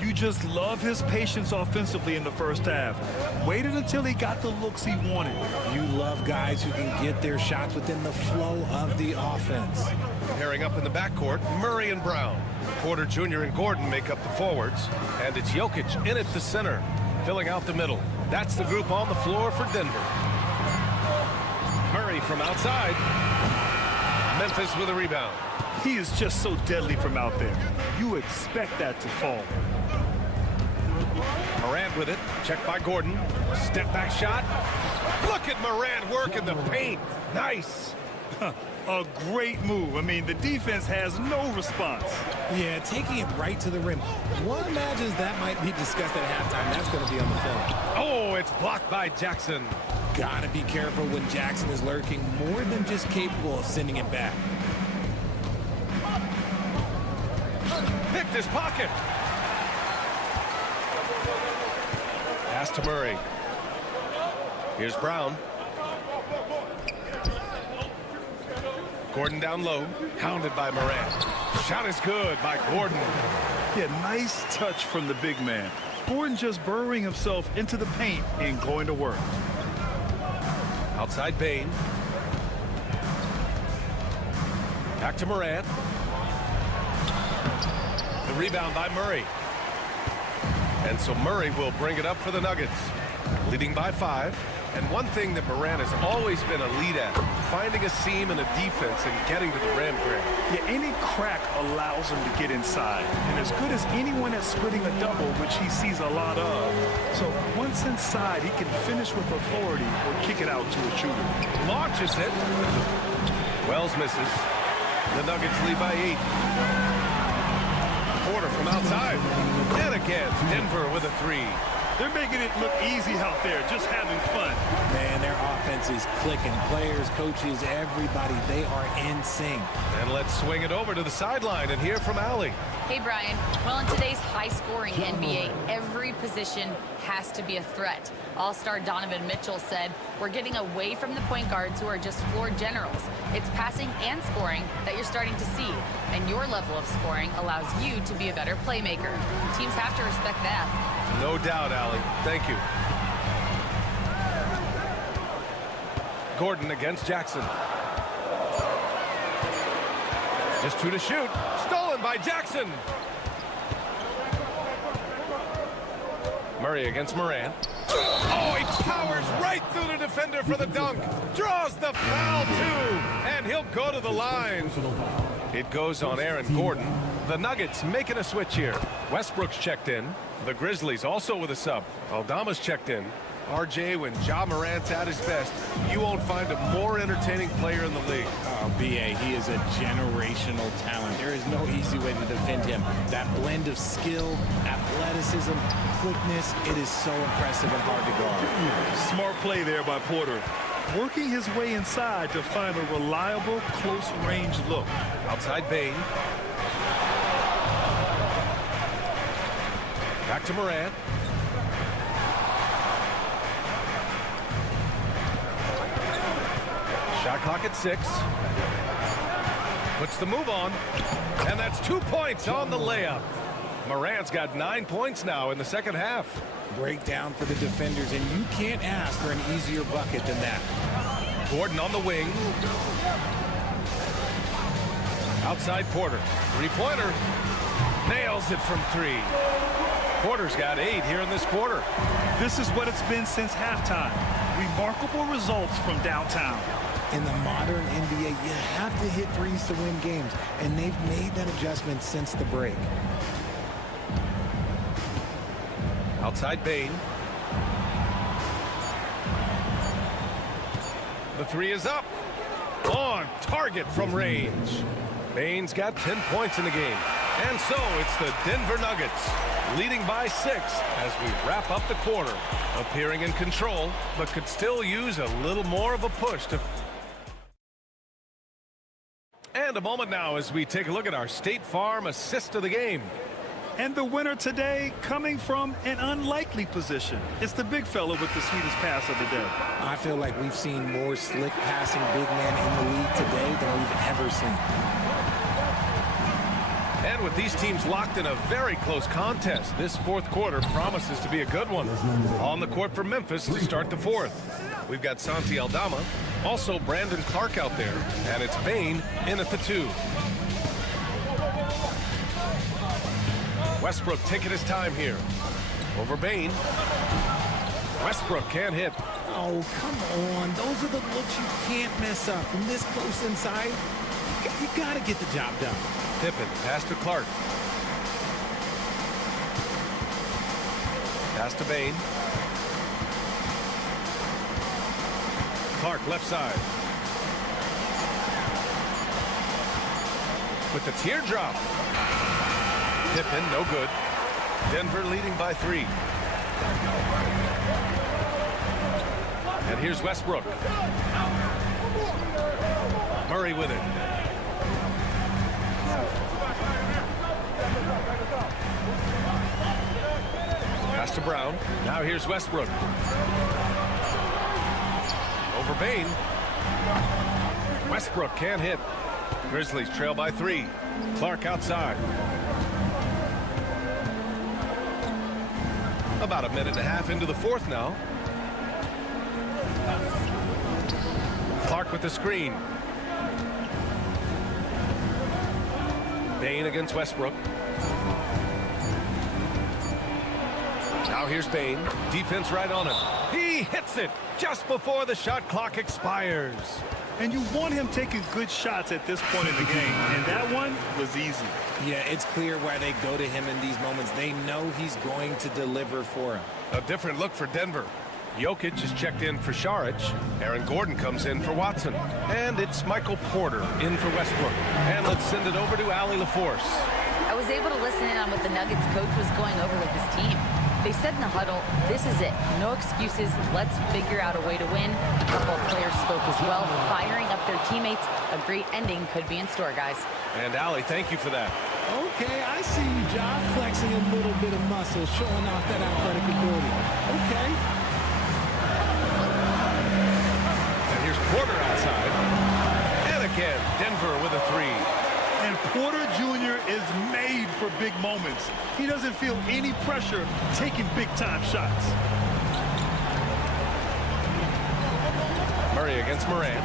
You just love his patience offensively in the first half. Waited until he got the looks he wanted. You love guys who can get their shots within the flow of the offense. Pairing up in the backcourt, Murray and Brown. Porter Jr. and Gordon make up the forwards. And it's Jokic in at the center, filling out the middle. That's the group on the floor for Denver. Murray from outside. Memphis with a rebound. He is just so deadly from out there. You expect that to fall. Morant with it. Checked by Gordon. Step back shot. Look at Morant work in the paint. Nice. A great move. I mean, the defense has no response. Yeah, taking it right to the rim. One imagines that might be discussed at halftime. That's going to be on the film. Oh, it's blocked by Jackson. gotta be careful when Jackson is lurking, more than just capable of sending it back. Picked his pocket. Pass to Murray. Here's Brown. Gordon down low, hounded by Morant. Shot is good by Gordon. Yeah, nice touch from the big man. Gordon just burrowing himself into the paint and going to work. Outside Bane. Back to Morant. The rebound by Murray. And so Murray will bring it up for the Nuggets. Leading by 5. And one thing that Morant has always been a lead at, finding a seam in a defense and getting to the rim, Grant. Yeah, any crack allows him to get inside. And as good as anyone at splitting a double, which he sees a lot of. So once inside, he can finish with authority or kick it out to a shooter. Launches it. Wells misses. The Nuggets lead by 8. Porter from outside. And again, Denver with a 3. They're making it look easy out there, just having fun. Man, their offense is clicking. Players, coaches, everybody, they are in sync. And let's swing it over to the sideline and hear from Allie. Hey, Brian. Well, in today's high-scoring NBA, every position has to be a threat. All-star Donovan Mitchell said, "We're getting away from the point guards who are just floor generals. It's passing and scoring that you're starting to see, and your level of scoring allows you to be a better playmaker. Teams have to respect that." No doubt, Allie. Thank you. Gordon against Jackson. Just 2 to shoot. Stolen by Jackson. Murray against Morant. Oh, he powers right through the defender for the dunk. Draws the foul, too. And he'll go to the line. It goes on Aaron Gordon. The Nuggets making a switch here. Westbrook's checked in. The Grizzlies also with a sub. Aldama's checked in. RJ, when Ja Morant's at his best, you won't find a more entertaining player in the league. Oh, B.A., he is a generational talent. There is no easy way to defend him. That blend of skill, athleticism, quickness, it is so impressive and hard to guard. Smart play there by Porter. Working his way inside to find a reliable, close-range look. Outside Bane. Back to Morant. Shot clock at 6. Puts the move on. And that's 2 points on the layup. Morant's got 9 points now in the second half. Breakdown for the defenders, and you can't ask for an easier bucket than that. Gordon on the wing. Outside Porter. Three-pointer. Nails it from 3. Porter's got 8 here in this quarter. This is what it's been since halftime. Remarkable results from downtown. In the modern NBA, you have to hit threes to win games, and they've made that adjustment since the break. Outside Bane. The 3 is up. On target from range. Bane's got 10 points in the game. And so it's the Denver Nuggets leading by 6 as we wrap up the quarter. Appearing in control, but could still use a little more of a push to... And a moment now as we take a look at our State Farm assist of the game. And the winner today coming from an unlikely position. It's the big fella with the sweetest pass of the day. I feel like we've seen more slick passing big men in the league today than we've ever seen. And with these teams locked in a very close contest, this fourth quarter promises to be a good one. On the court for Memphis to start the fourth. We've got Santi Aldama, also Brandon Clark out there, and it's Bane in at the 2. Westbrook taking his time here. Over Bane. Westbrook can't hit. Oh, come on. Those are the looks you can't mess up. From this close inside, you got to get the job done. Pippen, pass to Clark. Pass to Bane. Clark, left side. With the teardrop. Pippen, no good. Denver leading by 3. And here's Westbrook. Murray with it. Pass to Brown. Now here's Westbrook. Over Bain. Westbrook can't hit. Grizzlies trail by 3. Clark outside. About a minute and a half into the fourth now. Clark with the screen. Bain against Westbrook. Now here's Bain. Defense right on him. He hits it just before the shot clock expires. And you want him taking good shots at this point in the game. And that one was easy. Yeah, it's clear why they go to him in these moments. They know he's going to deliver for him. A different look for Denver. Jokic is checked in for Šarić. Aaron Gordon comes in for Watson. And it's Michael Porter in for Westbrook. And let's send it over to Allie LaForce. I was able to listen in on what the Nuggets coach was going over with his team. They said in the huddle, this is it. No excuses. Let's figure out a way to win. A couple of players spoke as well, firing up their teammates. A great ending could be in store, guys. And Allie, thank you for that. Okay, I see you, John, flexing a little bit of muscle, showing off that athletic ability. Okay. And here's Porter outside. And again, Denver with a 3. And Porter Jr. is made for big moments. He doesn't feel any pressure taking big-time shots. Murray against Morant.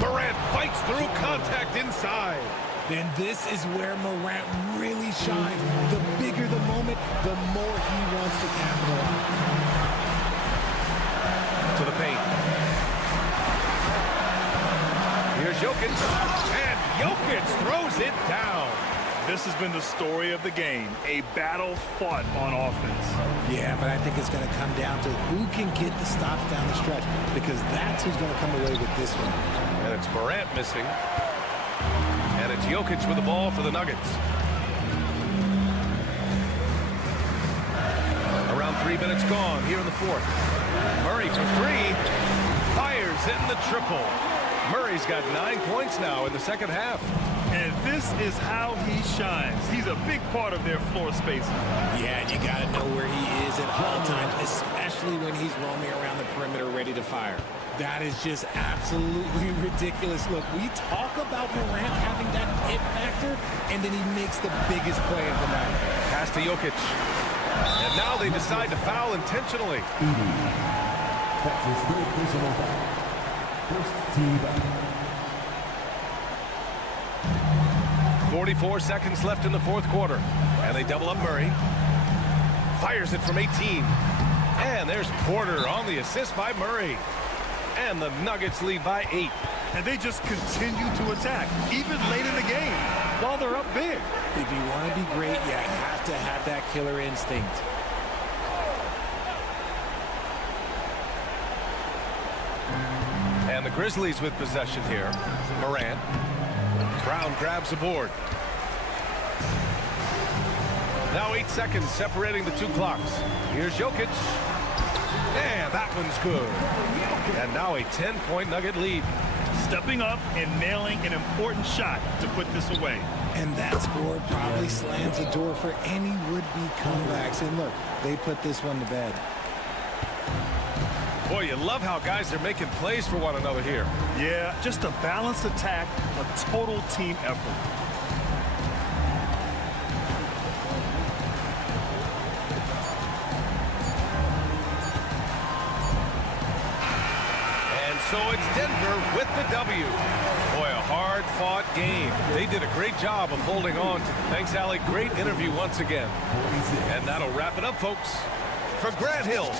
Morant fights through contact inside. And this is where Morant really shines. The bigger the moment, the more he wants to capitalize. To the paint. Here's Jokic. And Jokic throws it down. This has been the story of the game. A battle fought on offense. Yeah, but I think it's going to come down to who can get the stops down the stretch, because that's who's going to come away with this one. And it's Morant missing. And it's Jokic with the ball for the Nuggets. Around 3 minutes gone here in the fourth. Murray for 3. Fires in the triple. Murray's got 9 points now in the second half. And this is how he shines. He's a big part of their floor spacing. Yeah, and you got to know where he is at all times, especially when he's roaming around the perimeter ready to fire. That is just absolutely ridiculous. Look, we talk about Morant having that it factor, and then he makes the biggest play of the night. Pass to Jokic. And now they decide to foul intentionally. That's his third personal foul. First team foul. 44 seconds left in the fourth quarter. And they double up Murray. Fires it from 18. And there's Porter on the assist by Murray. And the Nuggets lead by 8. And they just continue to attack, even late in the game, while they're up big. If you want to be great, you have to have that killer instinct. And the Grizzlies with possession here. Morant. Brown grabs the board. Now 8 seconds separating the 2 clocks. Here's Jokic. And that one's good. And now a 10-point Nugget lead. Stepping up and nailing an important shot to put this away. And that score probably slams the door for any would-be comebacks. And look, they put this one to bed. Boy, you love how guys are making plays for one another here. Yeah, just a balanced attack, a total team effort. So it's Denver with the W. Boy, a hard-fought game. They did a great job of holding on. Thanks, Allie. Great interview once again. And that'll wrap it up, folks. For Grant Hill.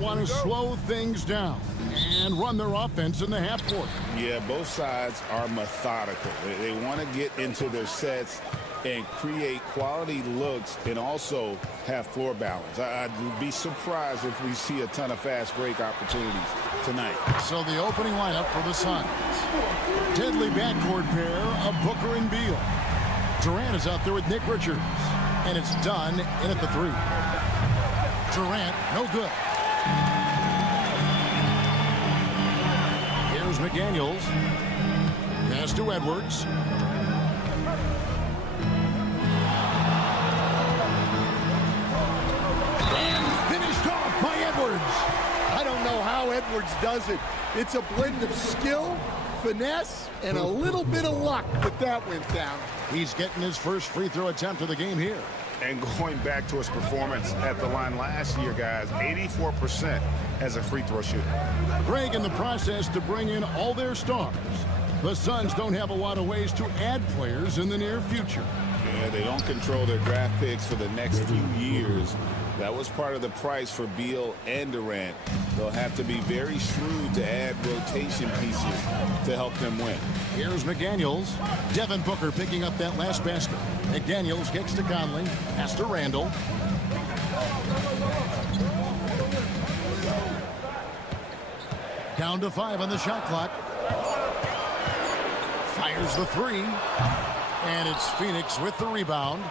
Want to slow things down and run their offense in the half court. Yeah, both sides are methodical. They want to get into their sets and create quality looks and also have floor balance. I'd be surprised if we see a ton of fast break opportunities tonight. So the opening lineup for the Suns. Deadly backcourt pair of Booker and Beal. Durant is out there with Nick Richards. And it's done in at the three. Durant, no good. Here's McDaniels. Pass to Edwards. And finished off by Edwards. I don't know how Edwards does it. It's a blend of skill, finesse, and a little bit of luck that went down. He's getting his first free throw attempt of the game here. And going back to his performance at the line last year, guys, 84% as a free throw shooter. Greg in the process to bring in all their stars. The Suns don't have a lot of ways to add players in the near future. Yeah, they don't control their draft picks for the next few years. That was part of the price for Beal and Durant. They'll have to be very shrewd to add rotation pieces to help them win. Here's McDaniels. Devin Booker picking up that last basket. McDaniels kicks to Conley. Pass to Randall. Down to 5 on the shot clock. Fires the three. And it's Phoenix with the rebound.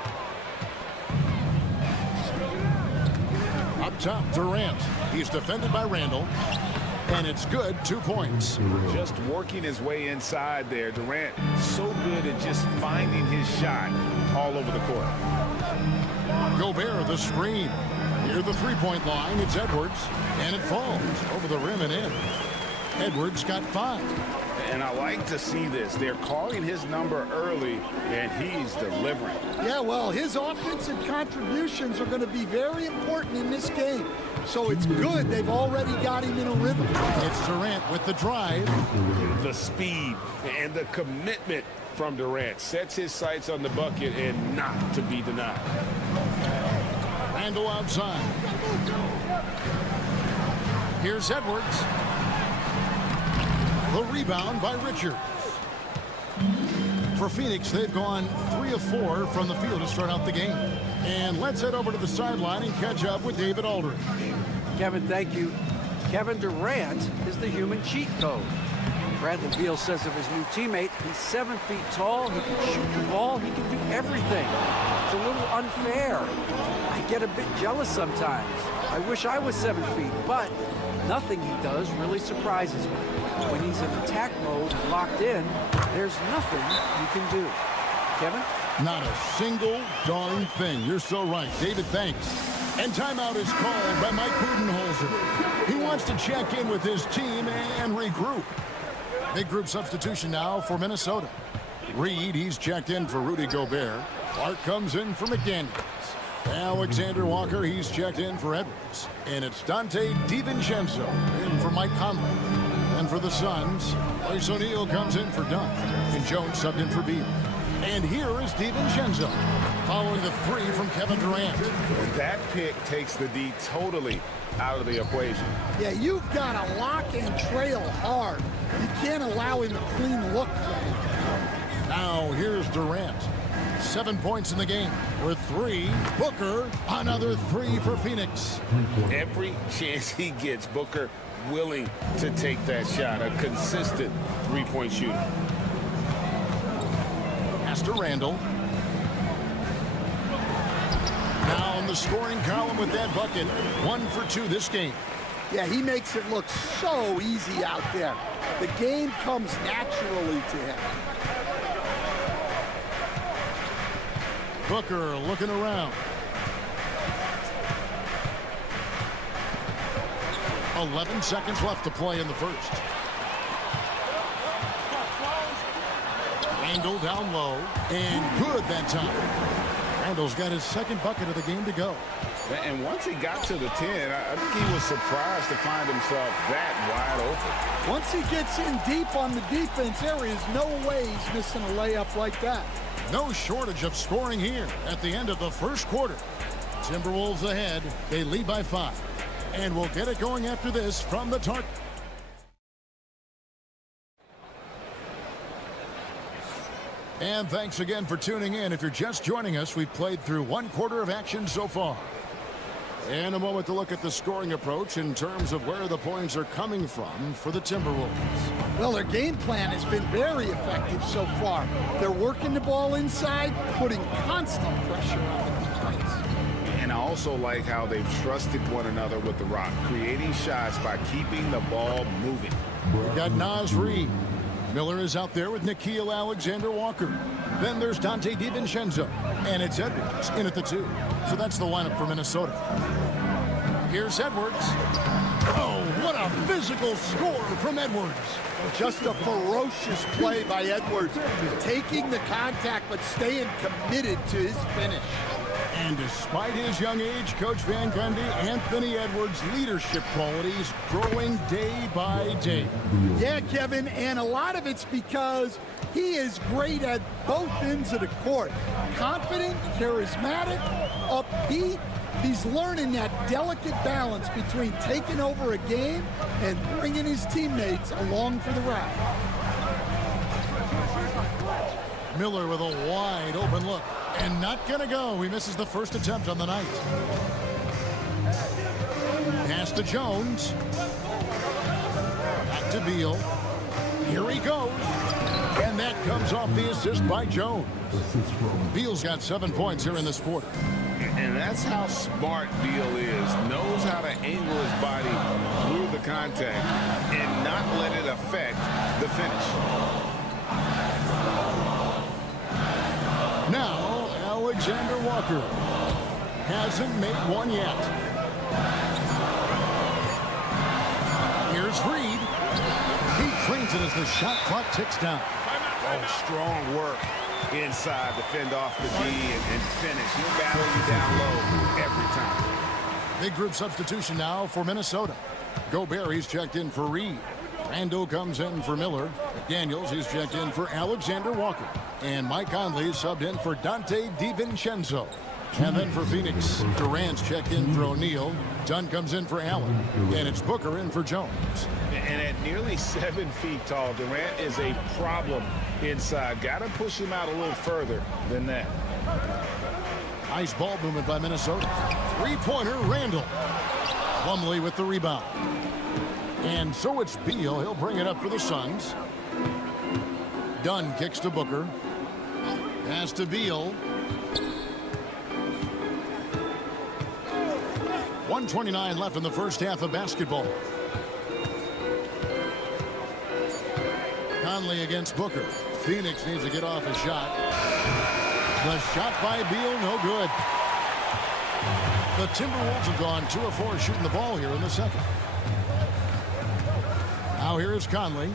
Up top, Durant. He's defended by Randall. And it's good, 2 points. Just working his way inside there. Durant so good at just finding his shot all over the court. Gobert, the screen. Near the three-point line, it's Edwards. And it falls over the rim and in. Edwards got 5. And I like to see this. They're calling his number early, and he's delivering. Yeah, well, his offensive contributions are going to be very important in this game. So it's good they've already got him in a rhythm. It's Durant with the drive. The speed and the commitment from Durant sets his sights on the bucket and not to be denied. Randall outside. Here's Edwards. The rebound by Richards. For Phoenix, they've gone 3 of 4 from the field to start out the game. And let's head over to the sideline and catch up with David Aldridge. Kevin, thank you. Kevin Durant is the human cheat code. Bradley Beal says of his new teammate, he's 7 feet tall, he can shoot the ball, he can do everything. It's a little unfair. I get a bit jealous sometimes. I wish I was 7 feet, but nothing he does really surprises me. When he's in attack mode and locked in, there's nothing you can do. Kevin? Not a single darn thing. You're so right. David, thanks. And timeout is called by Mike Budenholzer. He wants to check in with his team and regroup. Big group substitution now for Minnesota. Reed, he's checked in for Rudy Gobert. Clark comes in for McDaniels. Alexander Walker, he's checked in for Edwards. And it's Dante DiVincenzo in for Mike Conley. And for the Suns, Royce O'Neal comes in for Dunn. And Jones subbed in for Beal. And here is DiVincenzo, following the 3 from Kevin Durant. That pick takes the D totally out of the equation. Yeah, you've got to lock and trail hard. You can't allow him a clean look for you. Now here's Durant. 7 points in the game with 3. Booker, another 3 for Phoenix. Every chance he gets, Booker willing to take that shot. A consistent three-point shooter. Pass to Randall. Now in the scoring column with that bucket. 1 for 2 this game. Yeah, he makes it look so easy out there. The game comes naturally to him. Booker looking around. 11 seconds left to play in the first. Randall down low. And good that time. Randall's got his second bucket of the game to go. And once he got to the 10, I think he was surprised to find himself that wide open. Once he gets in deep on the defense, there is no way he's missing a layup like that. No shortage of scoring here at the end of the first quarter. Timberwolves ahead. They lead by 5. And we'll get it going after this from the target. And thanks again for tuning in. If you're just joining us, we've played through 1 quarter of action so far. And a moment to look at the scoring approach in terms of where the points are coming from for the Timberwolves. Well, their game plan has been very effective so far. They're working the ball inside, putting constant pressure on the defense. And I also like how they've trusted one another with the rock, creating shots by keeping the ball moving. We've got Naz Reid. Miller is out there with Nickeil Alexander-Walker. Then there's Dante DiVincenzo. And it's Edwards in at the 2. So that's the lineup for Minnesota. Here's Edwards. Oh, what a physical score from Edwards. Just a ferocious play by Edwards. Taking the contact, but staying committed to his finish. And despite his young age, Coach Van Gundy, Anthony Edwards' leadership qualities growing day by day. Yeah, Kevin, and a lot of it's because he is great at both ends of the court. Confident, charismatic, upbeat. He's learning that delicate balance between taking over a game and bringing his teammates along for the ride. Miller with a wide open look. And not gonna go. He misses the first attempt on the night. Pass to Jones. Back to Beal. Here he goes. And that comes off the assist by Jones. Beal's got 7 points here in this quarter. And that's how smart Beal is. Knows how to angle his body through the contact and not let it affect the finish. Now, Alexander Walker hasn't made one yet. Here's Reed. He trains it as the shot clock ticks down. Oh, strong work inside to fend off the D and finish. He'll battle you down low every time. Big group substitution now for Minnesota. Gobert, he's checked in for Reed. Randall comes in for Miller. McDaniels, he's checked in for Alexander Walker. And Mike Conley subbed in for Dante DiVincenzo. And then for Phoenix, Durant's checked in for O'Neal. Dunn comes in for Allen. And it's Booker in for Jones. And at nearly 7 feet tall, Durant is a problem inside. Got to push him out a little further than that. Nice ball movement by Minnesota. Three-pointer, Randall. Plumlee with the rebound. And so it's Beal. He'll bring it up for the Suns. Dunn kicks to Booker. Pass to Beal. 1:29 left in the first half of basketball. Conley against Booker. Phoenix needs to get off a shot. The shot by Beal, no good. The Timberwolves have gone 2 of 4 shooting the ball here in the second. Now here is Conley.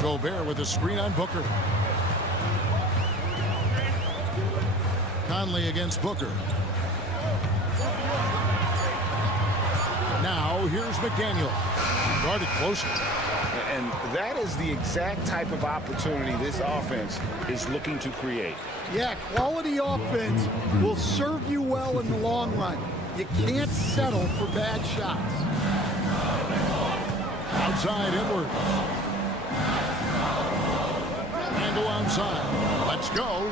Gobert with a screen on Booker. Conley against Booker. Now here's McDaniel. Guarded closer. And that is the exact type of opportunity this offense is looking to create. Yeah, quality offense will serve you well in the long run. You can't settle for bad shots. Outside Edwards. Randall outside. Let's go.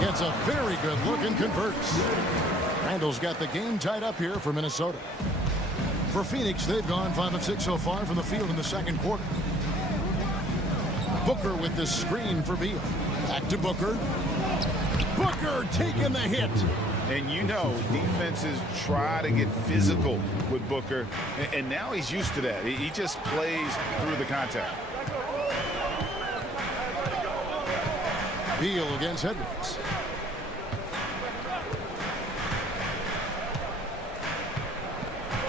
Gets a very good look and converts. Randall's got the game tied up here for Minnesota. For Phoenix, they've gone 5 of 6 so far from the field in the second quarter. Booker with the screen for Beal. Back to Booker. Booker taking the hit. And you know, defenses try to get physical with Booker, and now he's used to that. He just plays through the contact. Beal against Edwards.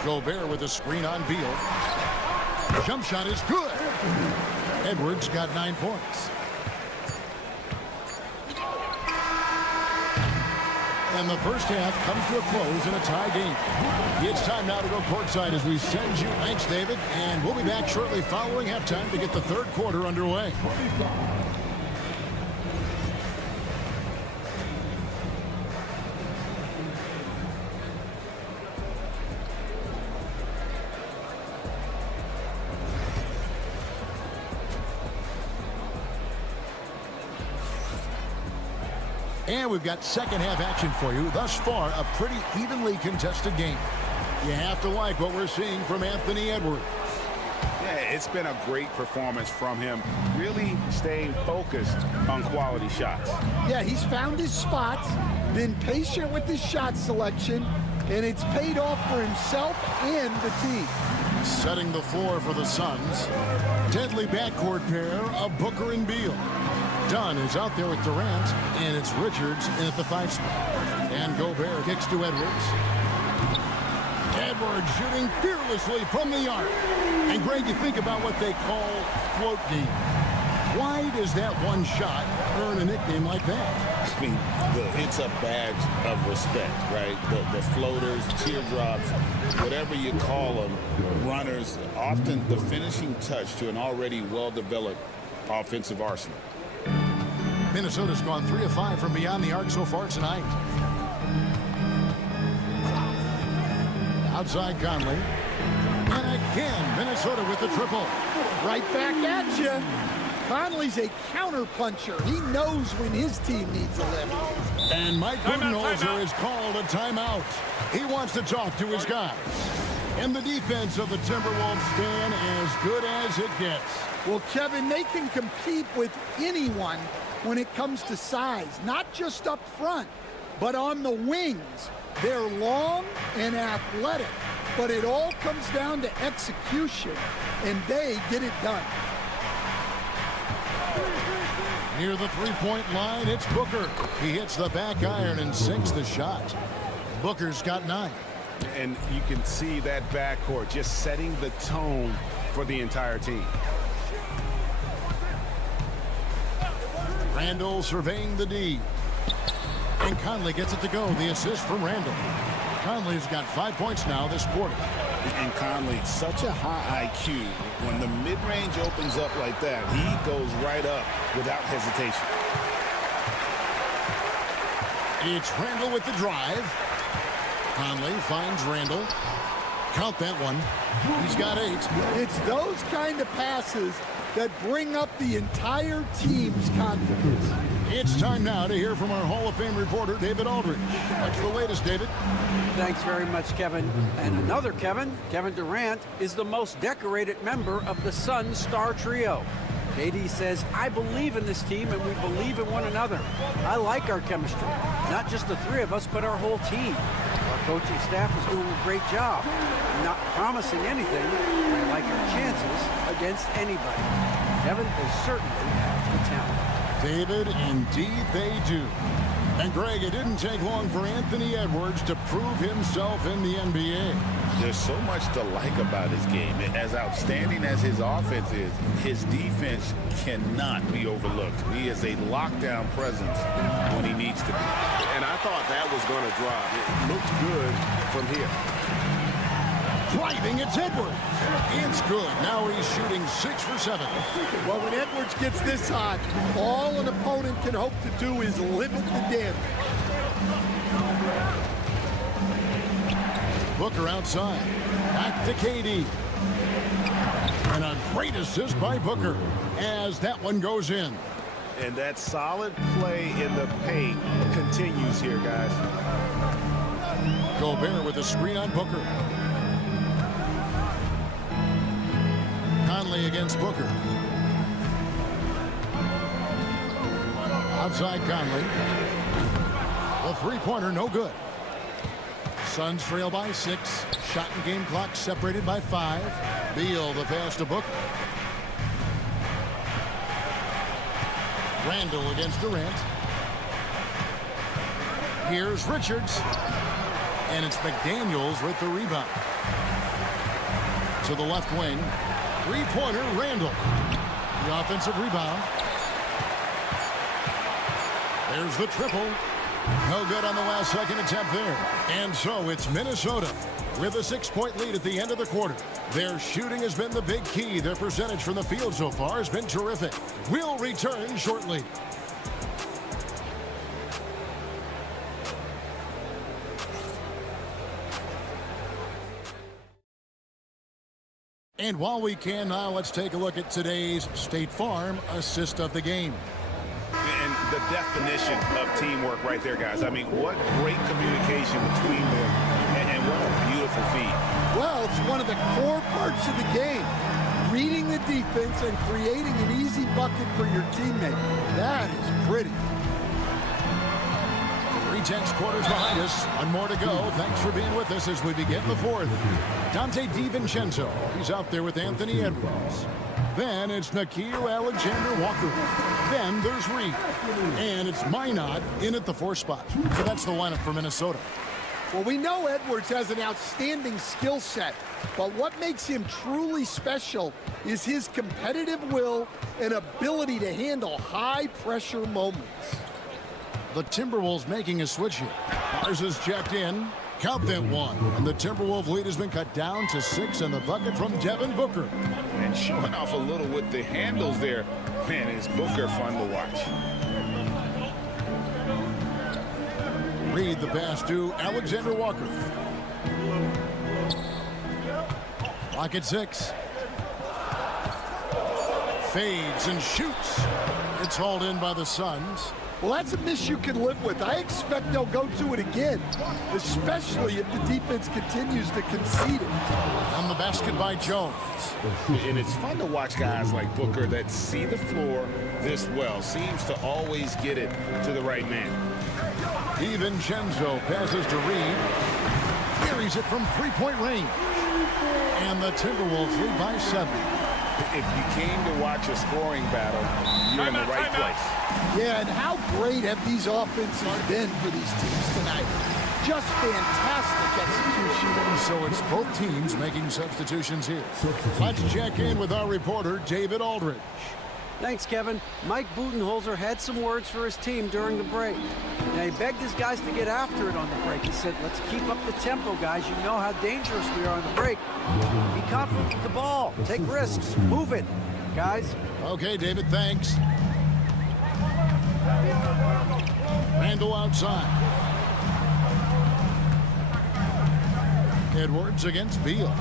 Gobert with a screen on Beal. Jump shot is good. Edwards got 9 points. And the first half comes to a close in a tie game. It's time now to go courtside as we send you. Thanks, David. And we'll be back shortly following halftime to get the third quarter underway. And we've got second half action for you. Thus far, a pretty evenly contested game. You have to like what we're seeing from Anthony Edwards. Yeah, it's been a great performance from him. Really staying focused on quality shots. Yeah, he's found his spots, been patient with his shot selection, and it's paid off for himself and the team. Setting the floor for the Suns. Deadly backcourt pair of Booker and Beal. Dunn is out there with Durant, and it's Richards in at the 5 spot. And Gobert kicks to Edwards. Edwards shooting fearlessly from the arc. And Greg, you think about what they call float game. Why does that one shot earn a nickname like that? I mean, it's a badge of respect, right? The floaters, teardrops, whatever you call them, runners, often the finishing touch to an already well-developed offensive arsenal. Minnesota's gone 3 of 5 from beyond the arc so far tonight. Outside Conley. And again, Minnesota with the triple. Right back at you. Conley's a counter-puncher. He knows when his team needs a lift. And Mike Budenholzer has called a timeout. He wants to talk to his guys. And the defense of the Timberwolves stand as good as it gets. Well, Kevin, they can compete with anyone when it comes to size, not just up front, but on the wings. They're long and athletic, but it all comes down to execution, and they get it done. Near the three-point line, it's Booker. He hits the back iron and sinks the shot. Booker's got 9. And you can see that backcourt just setting the tone for the entire team. Randall surveying the D. And Conley gets it to go. The assist from Randall. Conley's got 5 points now this quarter. And Conley, such a high IQ. When the mid-range opens up like that, he goes right up without hesitation. It's Randall with the drive. Conley finds Randall. Count that one. He's got 8. It's those kind of passes that bring up the entire team's confidence. It's time now to hear from our Hall of Fame reporter, David Aldridge. What's the latest, David? Thanks very much, Kevin. And another Kevin, Kevin Durant, is the most decorated member of the Suns star trio. KD says, I believe in this team and we believe in one another. I like our chemistry. Not just the 3 of us, but our whole team. Our coaching staff is doing a great job. I'm not promising anything, but I like our chances against anybody. Kevin, they certainly have the talent. David, indeed they do. And Greg, it didn't take long for Anthony Edwards to prove himself in the NBA. There's so much to like about his game. As outstanding as his offense is, his defense cannot be overlooked. He is a lockdown presence when he needs to be. And I thought that was going to drop. It looked good from here. Driving, it's Edwards. It's good. Now he's shooting 6 for 7. Well, when Edwards gets this hot, all an opponent can hope to do is limit the damage. Booker outside. Back to KD. And a great assist by Booker as that one goes in. And that solid play in the paint continues here, guys. Gobert with a screen on Booker. Conley against Booker. Outside Conley. A 3-pointer, no good. Suns trail by 6. Shot and game clock separated by 5. Beal the pass to Booker. Randall against Durant. Here's Richards. And it's McDaniels with the rebound. To the left wing. 3-pointer, Randall. The offensive rebound. There's the triple. No good on the last second attempt there. And so it's Minnesota with a 6-point lead at the end of the quarter. Their shooting has been the big key. Their percentage from the field so far has been terrific. We'll return shortly. And while we can now, let's take a look at today's State Farm assist of the game. And the definition of teamwork right there, guys. I mean, what great communication between them, and what a beautiful feat. Well, it's one of the core parts of the game. Reading the defense and creating an easy bucket for your teammate. That is pretty. 3/10 quarters behind us. One more to go. Thanks for being with us as we begin the 4th. Dante DiVincenzo. He's out there with Anthony Edwards. Then it's Nickeil Alexander-Walker. Then there's Reed. And it's Minot in at the 4 spot. So that's the lineup for Minnesota. Well, we know Edwards has an outstanding skill set, but what makes him truly special is his competitive will and ability to handle high-pressure moments. The Timberwolves making a switch here. Ours is checked in. Count them 1. And the Timberwolves lead has been cut down to 6, and the bucket from Devin Booker. And showing off a little with the handles there. Man, is Booker fun to watch. Reed the pass to Alexander Walker. Clock at 6. Fades and shoots. It's hauled in by the Suns. Well, that's a miss you can live with. I expect they'll go to it again, especially if the defense continues to concede it. On the basket by Jones. And it's fun to watch guys like Booker that see the floor this well. Seems to always get it to the right man. DiVincenzo passes to Reed. Carries it from 3-point range. And the Timberwolves lead by 7. If you came to watch a scoring battle, you're in the right place. Yeah, and how great have these offenses been for these teams tonight? Just fantastic execution. So it's both teams making substitutions here. Let's check in with our reporter, David Aldridge. Thanks, Kevin. Mike Budenholzer had some words for his team during the break. Now, he begged his guys to get after it on the break. He said, let's keep up the tempo, guys. You know how dangerous we are on the break. Be confident with the ball. Take risks. Move it, guys. Okay, David, thanks. Randall outside. Edwards against Beal.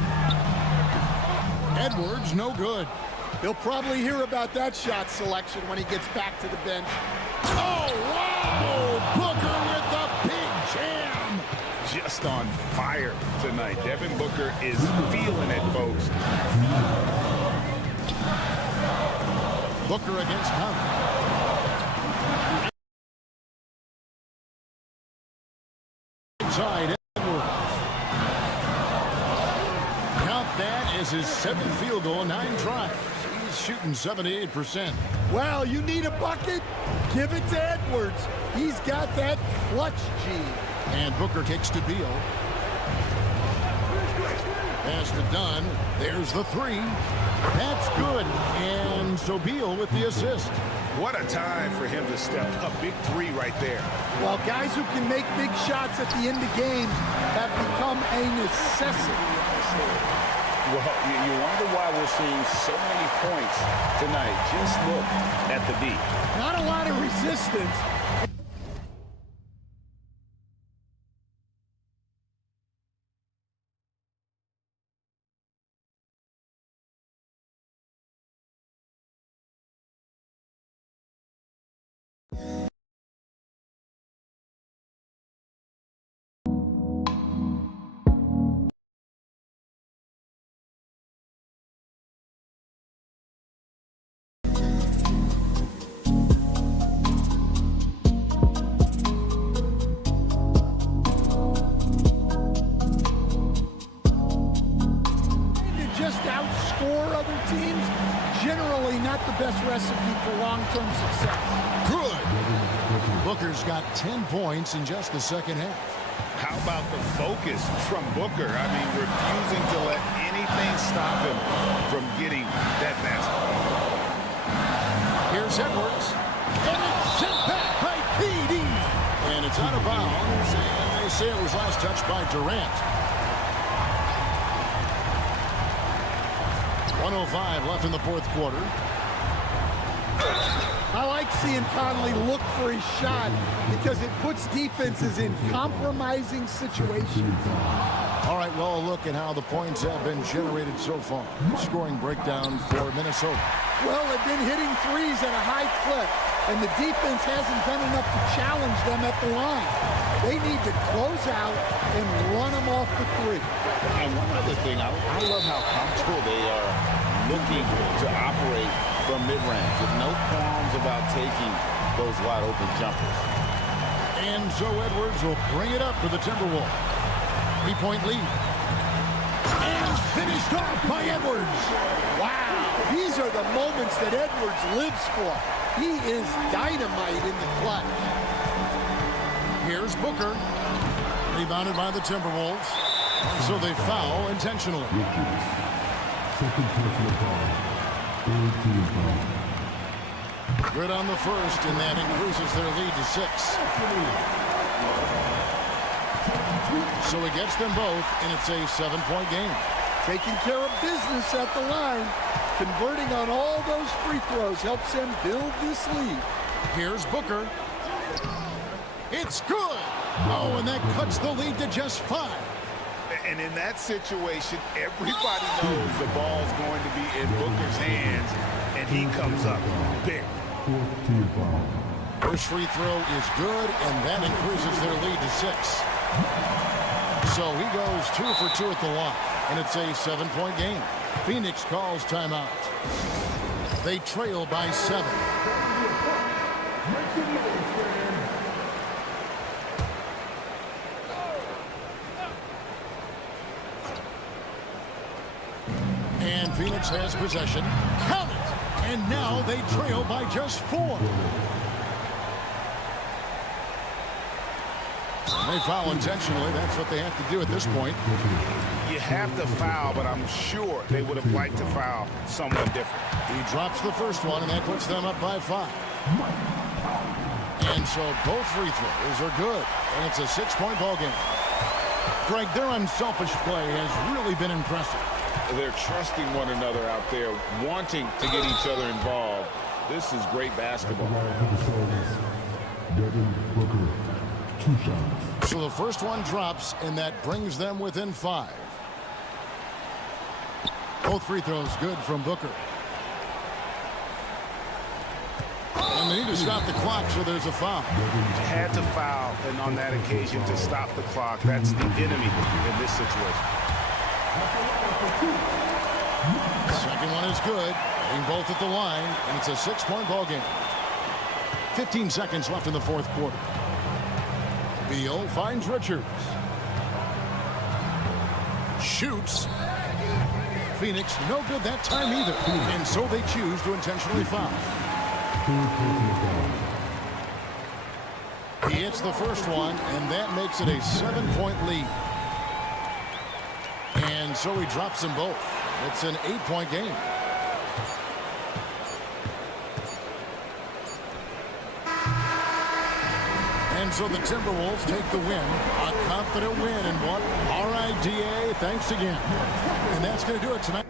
Edwards, no good. He'll probably hear about that shot selection when he gets back to the bench. Oh, wow! Booker with the big jam! Just on fire tonight. Devin Booker is feeling it, folks. Booker against Conley. Inside Edwards. Count that as his 7th field goal in 9 tries. He's shooting 78%. Well, you need a bucket? Give it to Edwards. He's got that clutch gene. And Booker kicks to Beal. Pass to Dunn. There's the 3. That's good. And so Beal with the assist. What a time for him to step up. Big 3 right there. Well, guys who can make big shots at the end of games have become a necessity in this league. Well, you wonder why we're seeing so many points tonight. Just look at the D. Not a lot of resistance. Best recipe for long-term success. Good. Booker's got 10 points in just the second half. How about the focus from Booker? I mean, refusing to let anything stop him from getting that basketball. Here's Edwards. And it's sent back by PD. And it's out of bounds. And they say it was last touched by Durant. 1:05 left in the 4th quarter. I like seeing Conley look for his shot because it puts defenses in compromising situations. All right, well, a look at how the points have been generated so far. Scoring breakdown for Minnesota. Well, they've been hitting threes at a high clip, and the defense hasn't done enough to challenge them at the line. They need to close out and run them off the 3. And one other thing, I love how comfortable they are looking to operate from mid-range with no qualms about taking those wide-open jumpers. And so Edwards will bring it up for the Timberwolves. 3-point lead. And finished off by Edwards. Wow, these are the moments that Edwards lives for. He is dynamite in the clutch. Here's Booker. Rebounded by the Timberwolves. And so they foul intentionally. Second personal foul. Third team foul. Good on the first, and that increases their lead to 6. So he gets them both, and it's a 7-point game. Taking care of business at the line. Converting on all those free throws helps them build this lead. Here's Booker. It's good. Oh, and that cuts the lead to just 5. And in that situation, everybody knows the ball's going to be in Booker's hands, and he comes up big. Fourth team foul. First free throw is good, and that increases their lead to 6. So he goes 2 for 2 at the line, and it's a 7-point game. Phoenix calls timeout. They trail by 7. And Phoenix has possession. Count it! And now they trail by just 4. They foul intentionally. That's what they have to do at this point. You have to foul, but I'm sure they would have liked to foul someone different. He drops the first one, and that puts them up by 5. And so both free throws are good, and it's a 6-point ball game. Greg, their unselfish play has really been impressive. They're trusting one another out there, wanting to get each other involved. This is great basketball. Devin Booker, 2 shots. So the first one drops, and that brings them within 5. Both free throws good from Booker. And they need to stop the clock, so there's a foul. Had to foul, and on that occasion to stop the clock. That's the enemy in this situation. Second one is good. Hitting both at the line, and it's a 6-point ball game. 15 seconds left in the fourth quarter. Beal finds Richards. Shoots. Phoenix no good that time either, and so they choose to intentionally foul. He hits the first one, and that makes it a 7-point lead. And so he drops them both. It's an 8-point game. And so the Timberwolves take the win. A confident win, and what? All right, DA, thanks again. And that's going to do it tonight.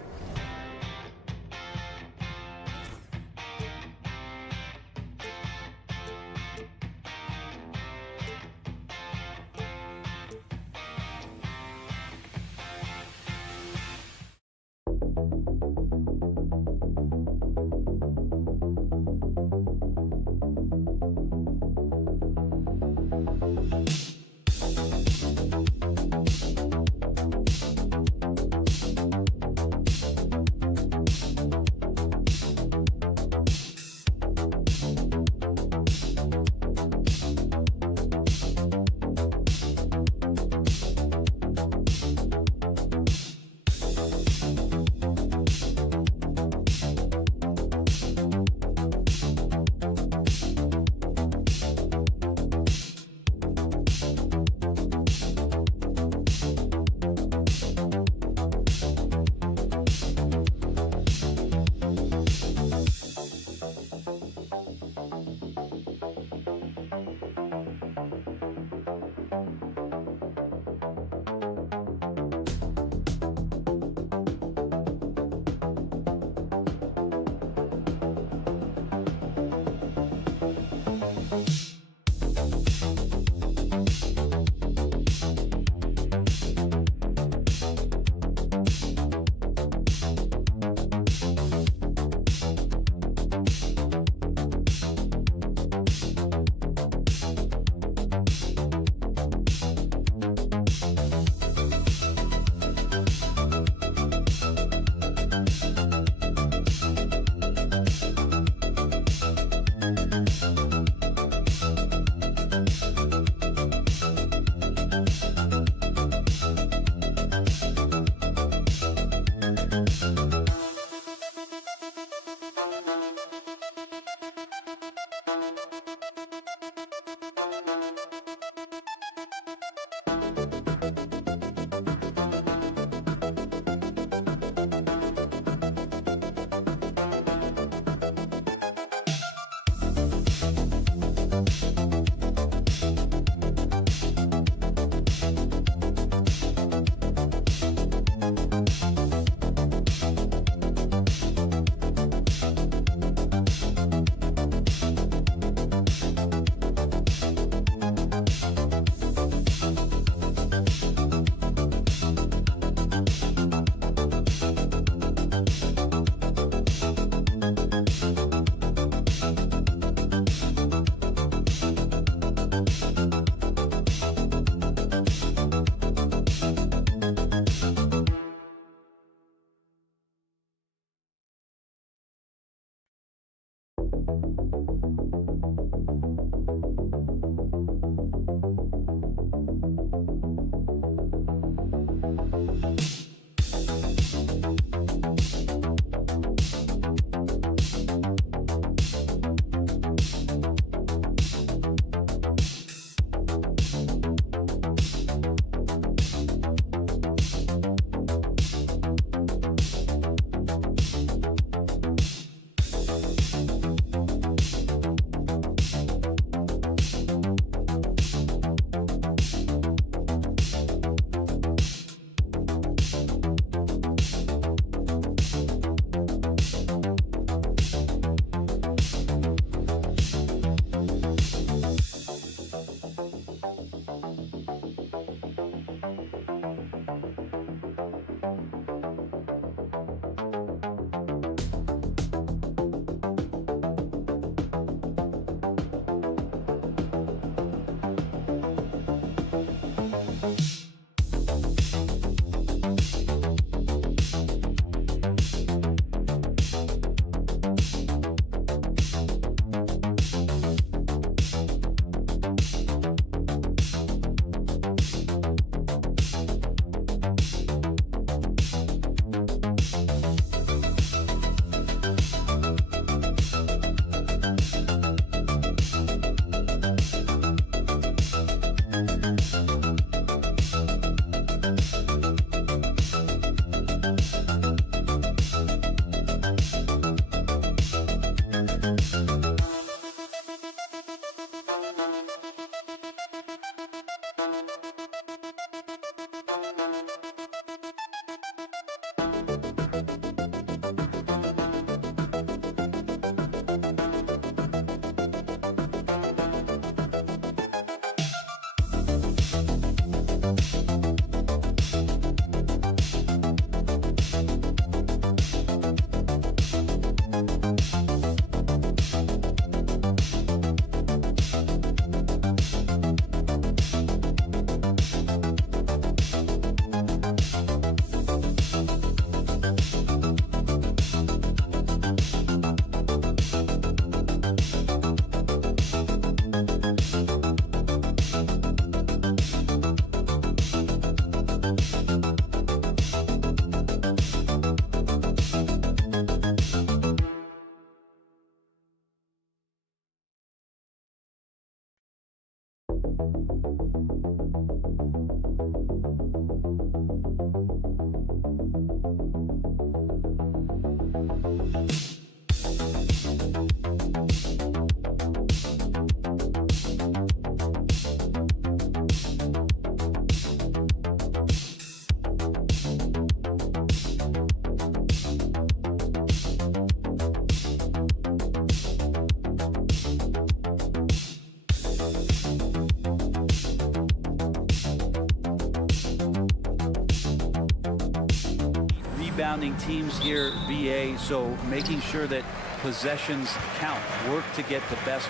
Rebounding teams here, VA, so making sure that possessions count. Work to get the best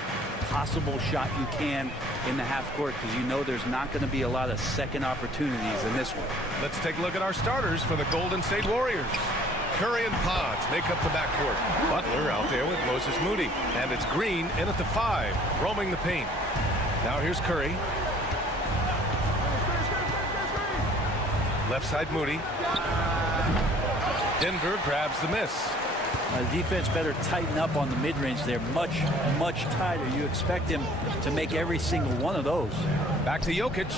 possible shot you can in the half court, because you know there's not going to be a lot of second opportunities in this one. Let's take a look at our starters for the Golden State Warriors. Curry and Potts make up the backcourt. Butler out there with Moses Moody. And it's Green in at the 5, roaming the paint. Now here's Curry. Left side Moody. Denver grabs the miss. The defense better tighten up on the mid-range there. Much tighter. You expect him to make every single one of those. Back to Jokic.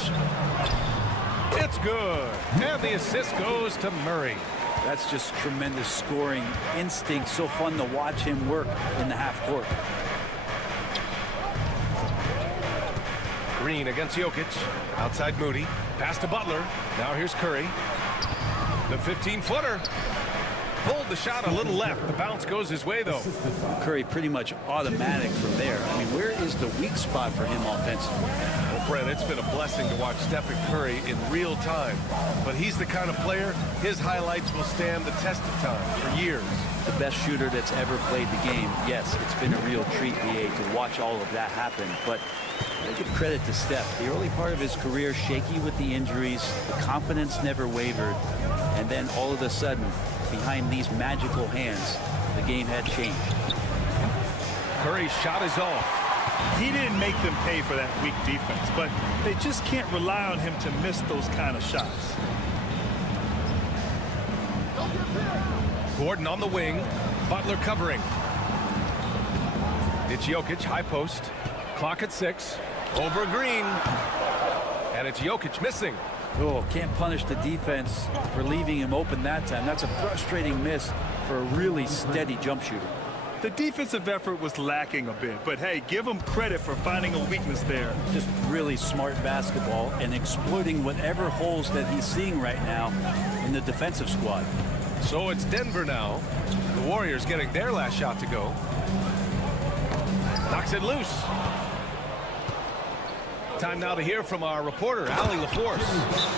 It's good. And the assist goes to Murray. That's just tremendous scoring instinct. So fun to watch him work in the half court. Green against Jokic. Outside Moody. Pass to Butler. Now here's Curry. The 15-footer. Pulled the shot a little left. The bounce goes his way, though. Curry pretty much automatic from there. I mean, where is the weak spot for him offensively? Well, Brent, it's been a blessing to watch Stephen Curry in real time. But he's the kind of player, his highlights will stand the test of time for years. The best shooter that's ever played the game. Yes, it's been a real treat, VA, to watch all of that happen. But I give credit to Steph. The early part of his career, shaky with the injuries. The confidence never wavered. And then all of a sudden, behind these magical hands, the game had changed. Curry's shot is off. He didn't make them pay for that weak defense, but they just can't rely on him to miss those kind of shots. Gordon on the wing. Butler covering. It's Jokic, high post. Clock at 6. Over Green. And it's Jokic missing. Oh, can't punish the defense for leaving him open that time. That's a frustrating miss for a really steady jump shooter. The defensive effort was lacking a bit, but hey, give him credit for finding a weakness there. Just really smart basketball and exploiting whatever holes that he's seeing right now in the defensive squad. So it's Denver now. The Warriors getting their last shot to go. Knocks it loose. Time now to hear from our reporter, Allie LaForce.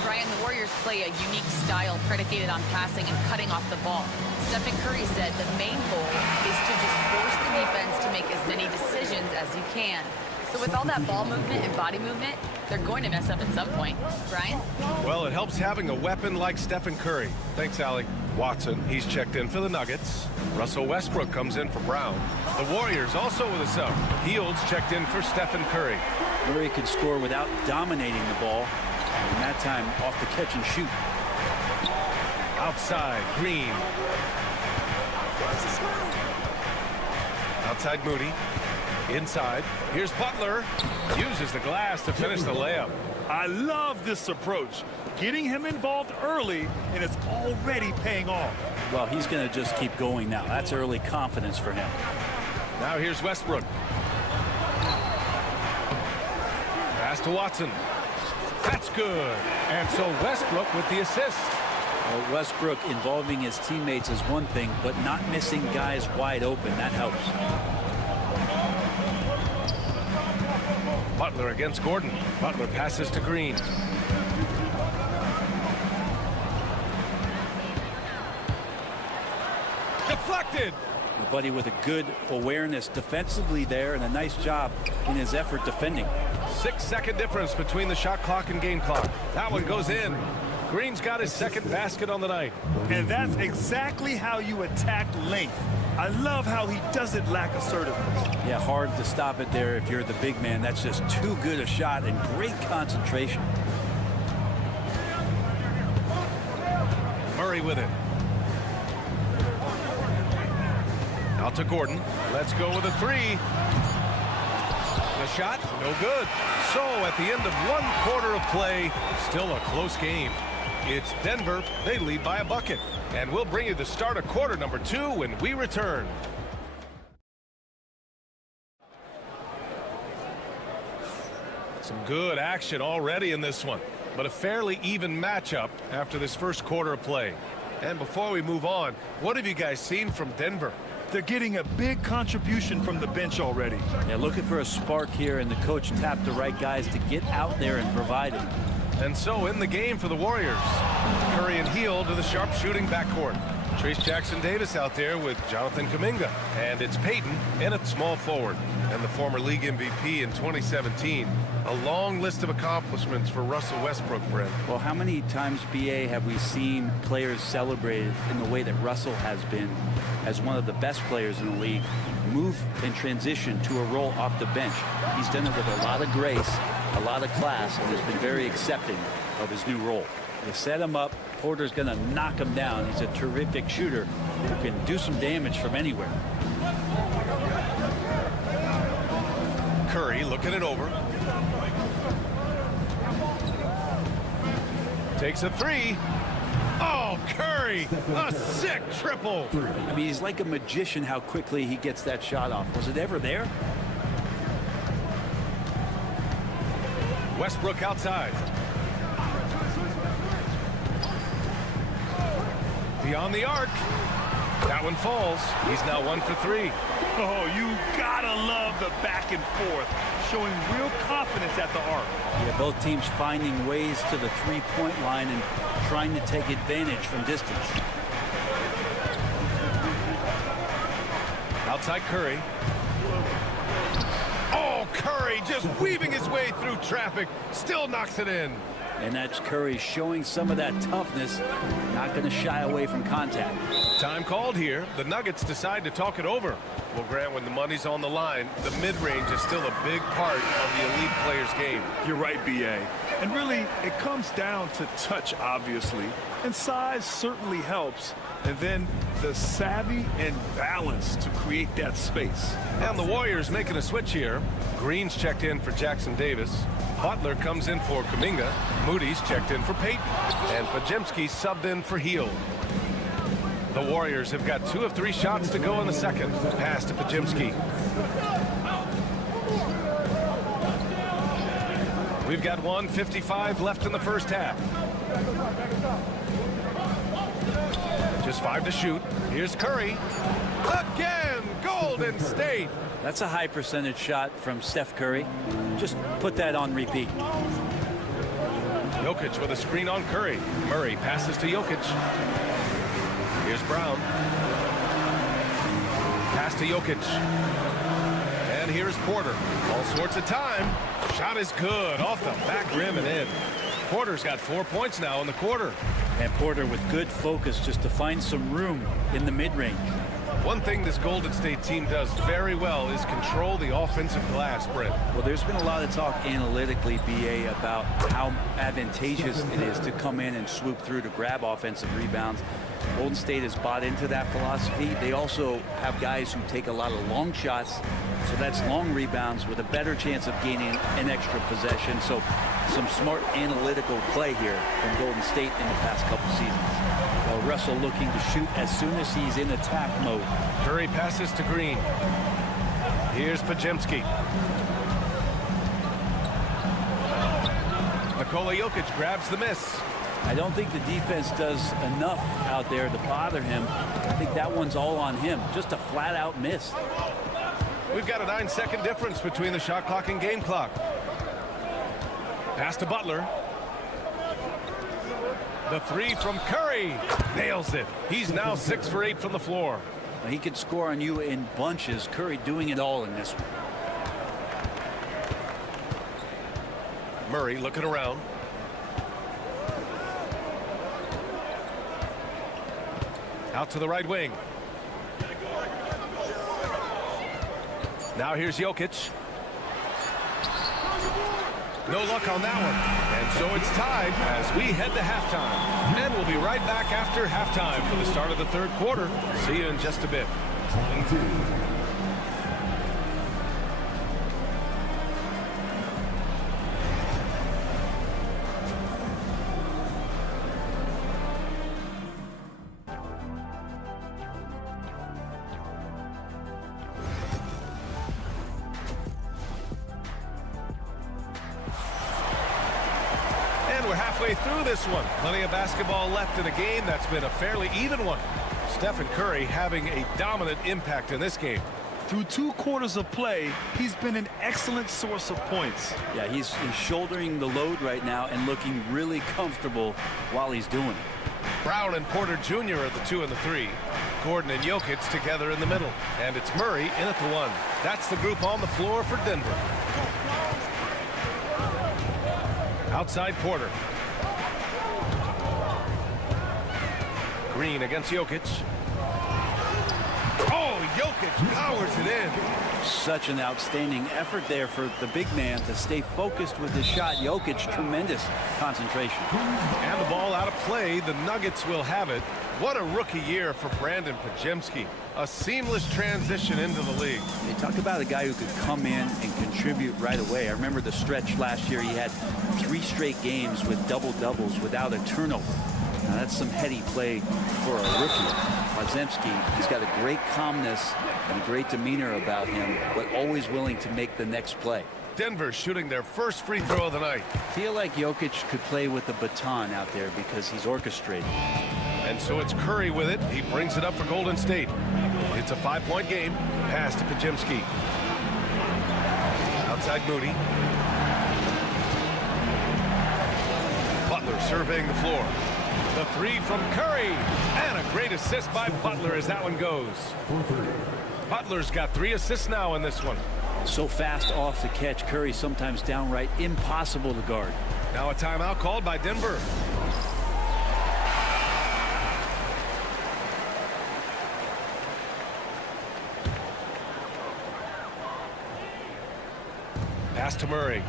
Brian, the Warriors play a unique style predicated on passing and cutting off the ball. Stephen Curry said the main goal is to just force the defense to make as many decisions as you can. So with all that ball movement and body movement, they're going to mess up at some point. Brian? Well, it helps having a weapon like Stephen Curry. Thanks, Allie. Watson, he's checked in for the Nuggets. Russell Westbrook comes in for Brown. The Warriors also with a sub. Fields checked in for Stephen Curry. Curry could score without dominating the ball, and that time off the catch and shoot. Outside, Green. Outside, Moody. Inside, here's Butler. Uses the glass to finish the layup. I love this approach. Getting him involved early, and it's already paying off. Well, he's going to just keep going now. That's early confidence for him. Now here's Westbrook. Pass to Watson. That's good. And so Westbrook with the assist. Well, Westbrook involving his teammates is one thing, but not missing guys wide open, that helps. Butler against Gordon. Butler passes to Green. Deflected. The buddy with a good awareness defensively there and a nice job in his effort defending. 6-second difference between the shot clock and game clock. That one goes in. Green's got his second basket on the night. And that's exactly how you attack length. I love how he doesn't lack assertiveness. Yeah, hard to stop it there if you're the big man. That's just too good a shot and great concentration. Murray with it. Out to Gordon. Let's go with a 3. The shot, no good. So at the end of one quarter of play, still a close game. It's Denver. They lead by a bucket. And we'll bring you the start of quarter number 2 when we return. Some good action already in this one, but a fairly even matchup after this first quarter of play. And before we move on, what have you guys seen from Denver? They're getting a big contribution from the bench already. Yeah, looking for a spark here, and the coach tapped the right guys to get out there and provide it. And so in the game for the Warriors, Curry and Hield to the sharpshooting backcourt. Trace Jackson-Davis out there with Jonathan Kuminga. And it's Payton in at small forward. And the former league MVP in 2017. A long list of accomplishments for Russell Westbrook, Brent. Well, how many times, BA, have we seen players celebrated in the way that Russell has been as one of the best players in the league, move and transition to a role off the bench? He's done it with a lot of grace, a lot of class, and has been very accepting of his new role. You set him up, Porter's going to knock him down. He's a terrific shooter who can do some damage from anywhere. Curry looking it over. Takes a three. Oh, Curry, a sick triple. I mean, he's like a magician how quickly he gets that shot off. Was it ever there? Westbrook outside. Beyond the arc. That one falls. He's now 1 for 3. Oh, you gotta love the back and forth, showing real confidence at the arc. Yeah, both teams finding ways to the three-point line and trying to take advantage from distance. Outside Curry. Oh, Curry just weaving his way through traffic. Still knocks it in. And that's Curry showing some of that toughness, not going to shy away from contact. Time called here. The Nuggets decide to talk it over. Well, Grant, when the money's on the line, the mid-range is still a big part of the elite player's game. You're right, B.A. And really, it comes down to touch, obviously. And size certainly helps. And then the savvy and balance to create that space. And the Warriors making a switch here. Green's checked in for Jackson-Davis. Butler comes in for Kuminga. Moody's checked in for Payton. And Podziemski subbed in for Hield. The Warriors have got 2 of 3 shots to go in the second. Pass to Podziemski. We've got 1:55 left in the first half. Just 5 to shoot. Here's Curry. Again, Golden State. That's a high percentage shot from Steph Curry. Just put that on repeat. Jokic with a screen on Curry. Murray passes to Jokic. Here's Brown. Pass to Jokic. And here's Porter. All sorts of time. Shot is good. Off the back rim and in. Porter's got 4 points now in the quarter. And Porter with good focus just to find some room in the mid-range. One thing this Golden State team does very well is control the offensive glass, Brent. Well, there's been a lot of talk analytically, BA, about how advantageous it is to come in and swoop through to grab offensive rebounds. Golden State has bought into that philosophy. They also have guys who take a lot of long shots, so that's long rebounds with a better chance of gaining an extra possession. So some smart analytical play here from Golden State in the past couple seasons. Well, Russell looking to shoot as soon as he's in attack mode. Curry passes to Green. Here's Podziemski. Nikola Jokic grabs the miss. I don't think the defense does enough out there to bother him. I think that one's all on him. Just a flat-out miss. We've got a 9-second difference between the shot clock and game clock. Pass to Butler. The three from Curry. Nails it. He's now 6 for 8 from the floor. He can score on you in bunches. Curry doing it all in this one. Murray looking around. Out to the right wing. Now here's Jokic. No luck on that one. And so it's tied as we head to halftime. And we'll be right back after halftime for the start of the third quarter. See you in just a bit. we're halfway through this one. Plenty of basketball left in a game that's been a fairly even one. Stephen Curry having a dominant impact in this game. Through 2 quarters of play, he's been an excellent source of points. Yeah, he's shouldering the load right now and looking really comfortable while he's doing it. Brown and Porter Jr. are the 2 and the 3. Gordon and Jokic together in the middle. And it's Murray in at the 1. That's the group on the floor for Denver. Outside Porter. Green against Jokic. Oh, Jokic powers it in. Such an outstanding effort there for the big man to stay focused with his shot. Jokic, tremendous concentration. And the ball out of play. The Nuggets will have it. What a rookie year for Brandon Podziemski. A seamless transition into the league. They talk about a guy who could come in and contribute right away. I remember the stretch last year. He had 3 straight games with double-doubles without a turnover. Now, that's some heady play for a rookie. Podziemski, he's got a great calmness and a great demeanor about him, but always willing to make the next play. Denver shooting their first free throw of the night. Feel like Jokic could play with the baton out there because he's orchestrating. And so it's Curry with it. He brings it up for Golden State. It's a 5-point game. Pass to Podziemski. Outside Moody. Butler surveying the floor. The 3 from Curry. And a great assist by Butler as that one goes. Butler's got 3 assists now in this one. So fast off the catch. Curry sometimes downright impossible to guard. Now a timeout called by Denver. Pass to Murray.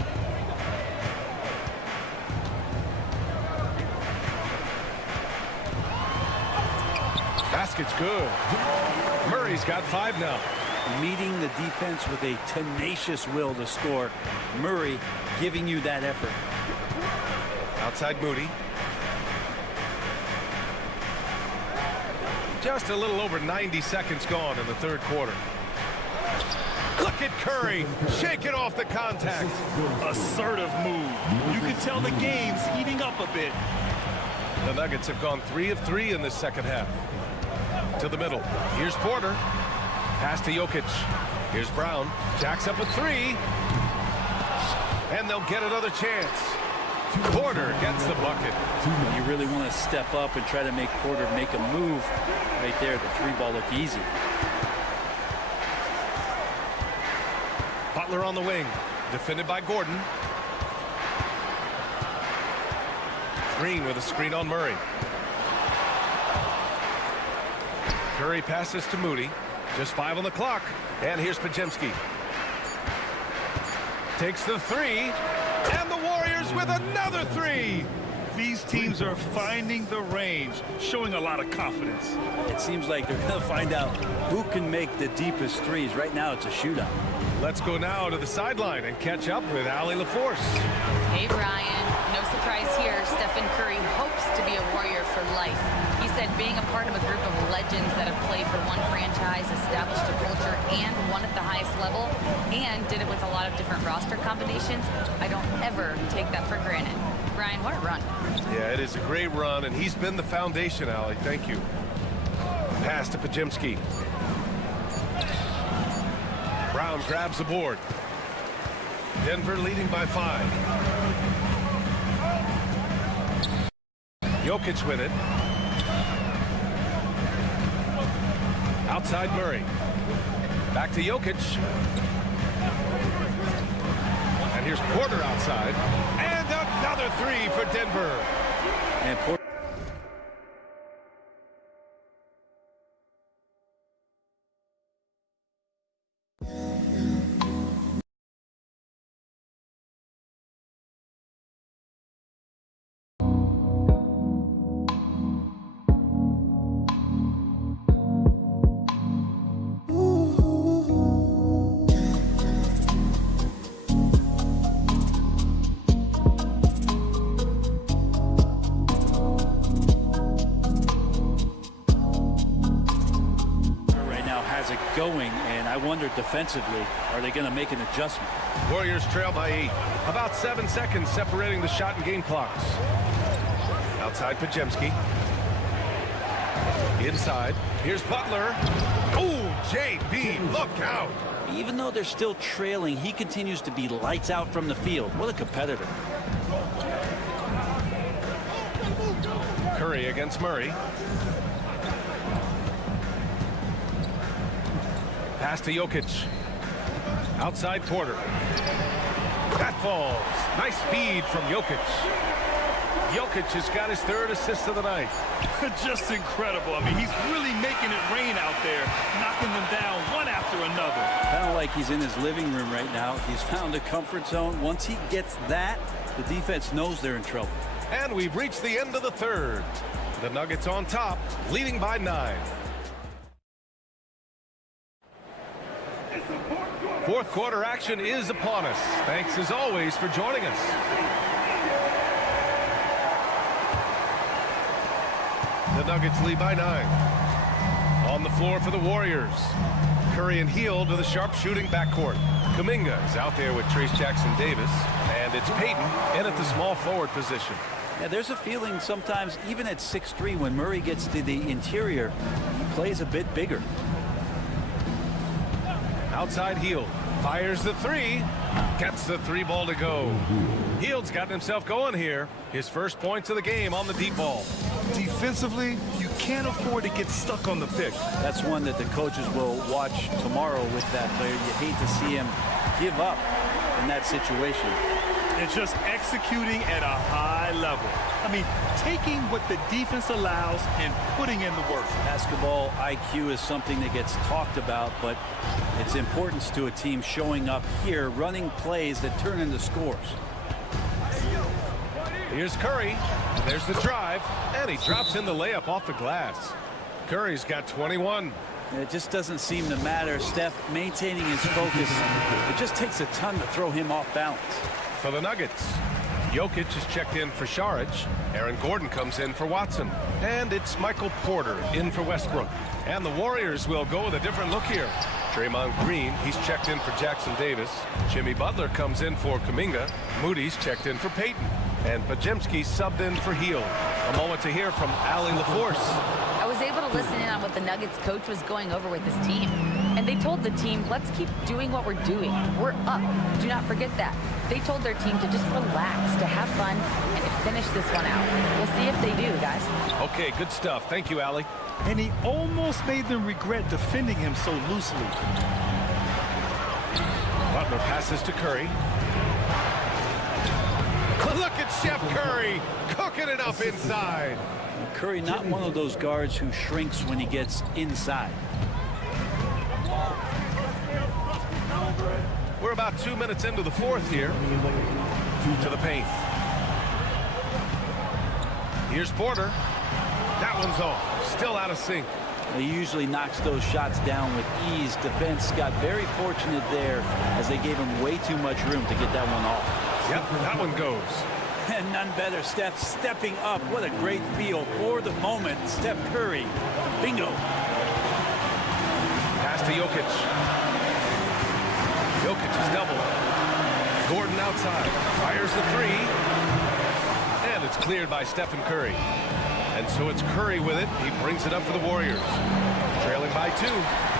Basket's good. Murray's got 5 now. Meeting the defense with a tenacious will to score. Murray giving you that effort. Outside Moody. Just a little over 90 seconds gone in the 3rd quarter. Look at Curry. Shake it off the contact. Assertive move. You can tell the game's heating up a bit. The Nuggets have gone 3 of 3 in this second half. To the middle. Here's Porter. Pass to Jokic. Here's Brown. Jacks up a 3. And they'll get another chance. Porter gets the bucket. You really want to step up and try to make Porter make a move. Right there, the 3-ball looked easy. Butler on the wing. Defended by Gordon. Green with a screen on Murray. Curry passes to Moody. Just 5 on the clock. And here's Podziemski. Takes the 3. And the Warriors with another 3. These teams are finding the range, showing a lot of confidence. It seems like they're going to find out who can make the deepest threes. Right now, it's a shootout. Let's go now to the sideline and catch up with Allie LaForce. Hey, Brian. No surprise here. Stephen Curry hopes to be a Warrior for life. He said being a part of a group of legends that have played for one franchise, established a culture, and won at the highest level, and did it with a lot of different roster combinations, I don't ever take that for granted. Brian, what a run. Yeah, it is a great run, and he's been the foundation, Allie. Thank you. Pass to Podziemski. Brown grabs the board. Denver leading by 5. Jokic with it. Outside Murray. Back to Jokic. And here's Porter outside. And another 3 for Denver. And Porter. I wonder defensively, are they going to make an adjustment? Warriors trail by 8. About 7 seconds separating the shot and game clocks. Outside Pajemski. Inside. Here's Butler. Oh, JB, look out. Even though they're still trailing, he continues to be lights out from the field. What a competitor. Curry against Murray. Pass to Jokic. Outside Porter. That falls. Nice feed from Jokic. Jokic has got his 3rd assist of the night. Just incredible. I mean, he's really making it rain out there, knocking them down one after another. Kind of like he's in his living room right now. He's found a comfort zone. Once he gets that, the defense knows they're in trouble. And we've reached the end of the 3rd. The Nuggets on top, leading by 9. 4th quarter action is upon us. Thanks as always for joining us. The Nuggets lead by 9. On the floor for the Warriors. Curry and Hield to the sharpshooting backcourt. Kuminga is out there with Trace Jackson-Davis. And it's Payton in at the small forward position. Yeah, there's a feeling sometimes, even at 6'3", when Murray gets to the interior, he plays a bit bigger. Outside Hield. Fires the 3. Gets the 3 ball to go. Hield's gotten himself going here. His first points of the game on the deep ball. Defensively, you can't afford to get stuck on the pick. That's one that the coaches will watch tomorrow with that player. You hate to see him give up in that situation. It's just executing at a high level. I mean, taking what the defense allows and putting in the work. Basketball IQ is something that gets talked about, but its importance to a team showing up here, running plays that turn into scores. Here's Curry. There's the drive, and he drops in the layup off the glass. Curry's got 21. It just doesn't seem to matter. Steph maintaining his focus. It just takes a ton to throw him off balance. For the Nuggets, Jokic is checked in for Šarić. Aaron Gordon comes in for Watson. And it's Michael Porter in for Westbrook. And the Warriors will go with a different look here. Draymond Green, he's checked in for Jackson Davis. Jimmy Butler comes in for Kuminga. Moody's checked in for Payton. And Pajemski subbed in for Hield. A moment to hear from Allie LaForce. I was able to listen in on what the Nuggets coach was going over with his team. And they told the team, let's keep doing what we're doing. We're up. Do not forget that. They told their team to just relax, to have fun, and to finish this one out. We'll see if they do, guys. Okay, good stuff. Thank you, Allie. And he almost made them regret defending him so loosely. Butler passes to Curry. Look at Chef Curry cooking it up inside. Curry, not one of those guards who shrinks when he gets inside. We're about 2 minutes into the 4th here. To the paint. Here's Porter. That one's off. Still out of sync. He usually knocks those shots down with ease. Defense got very fortunate there as they gave him way too much room to get that one off. Yep, that one goes. And none better. Steph stepping up. What a great feel for the moment. Steph Curry. Bingo. Pass to Jokic. Jokic is double. Gordon outside. Fires the 3. And it's cleared by Stephen Curry. And so it's Curry with it. He brings it up for the Warriors. Trailing by 2.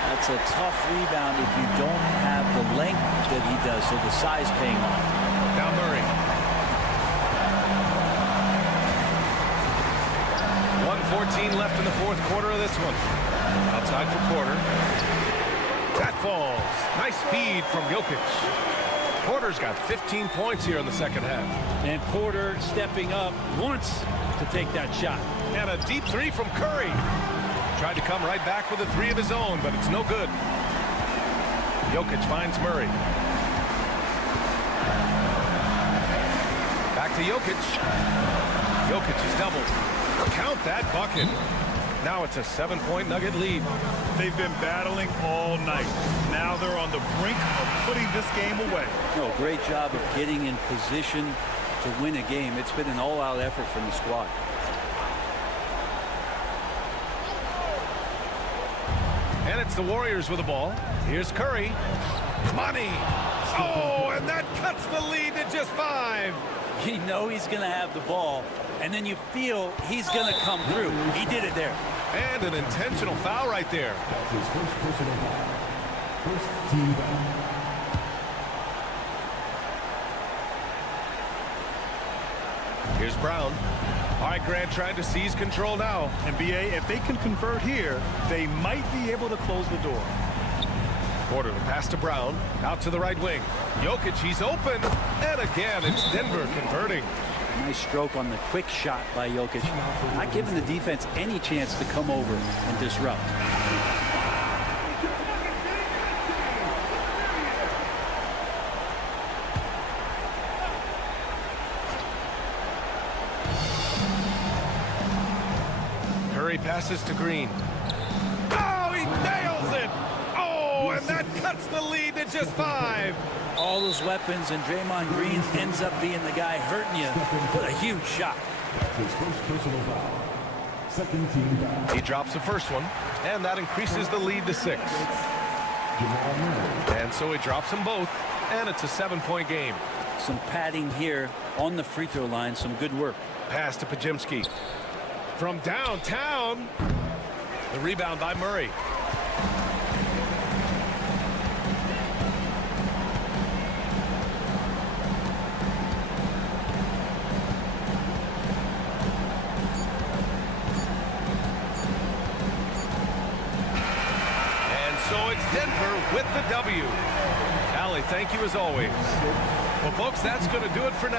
That's a tough rebound if you don't have the length that he does, so the size paying off. Now Murray. 1:14 left in the 4th quarter of this one. Outside for Porter. That falls. Nice feed from Jokic. Porter's got 15 points here in the 2nd half. And Porter stepping up wants to take that shot. And a deep 3 from Curry. Tried to come right back with a 3 of his own, but it's no good. Jokic finds Murray. Back to Jokic. Jokic is doubled. Count that bucket. Now it's a 7-point Nugget lead. They've been battling all night. Now they're on the brink of putting this game away. No, great job of getting in position to win a game. It's been an all-out effort from the squad. And it's the Warriors with the ball. Here's Curry. Money. Oh, and that cuts the lead to just 5. You know he's going to have the ball, and then you feel he's going to come through. He did it there. And an intentional foul right there. That's his first personal foul. First team foul. Here's Brown. All right, Grant trying to seize control now. And BA, if they can convert here, they might be able to close the door. Porter, the pass to Brown, out to the right wing. Jokic, he's open. And again, it's Denver converting. Nice stroke on the quick shot by Jokic. Not giving the defense any chance to come over and disrupt. Curry passes to Green. Oh, he nails it! Oh, and that cuts the lead to just 5. All those weapons, and Draymond Green ends up being the guy hurting you. What a huge shot. That's his first personal foul. Second team foul. He drops the first one, and that increases the lead to 6. And so he drops them both, and it's a 7-point game. Some padding here on the free throw line. Some good work. Pass to Pajimski. From downtown. The rebound by Murray. And so it's Denver with the W. Allie, thank you as always. Well, folks, that's going to do it for now.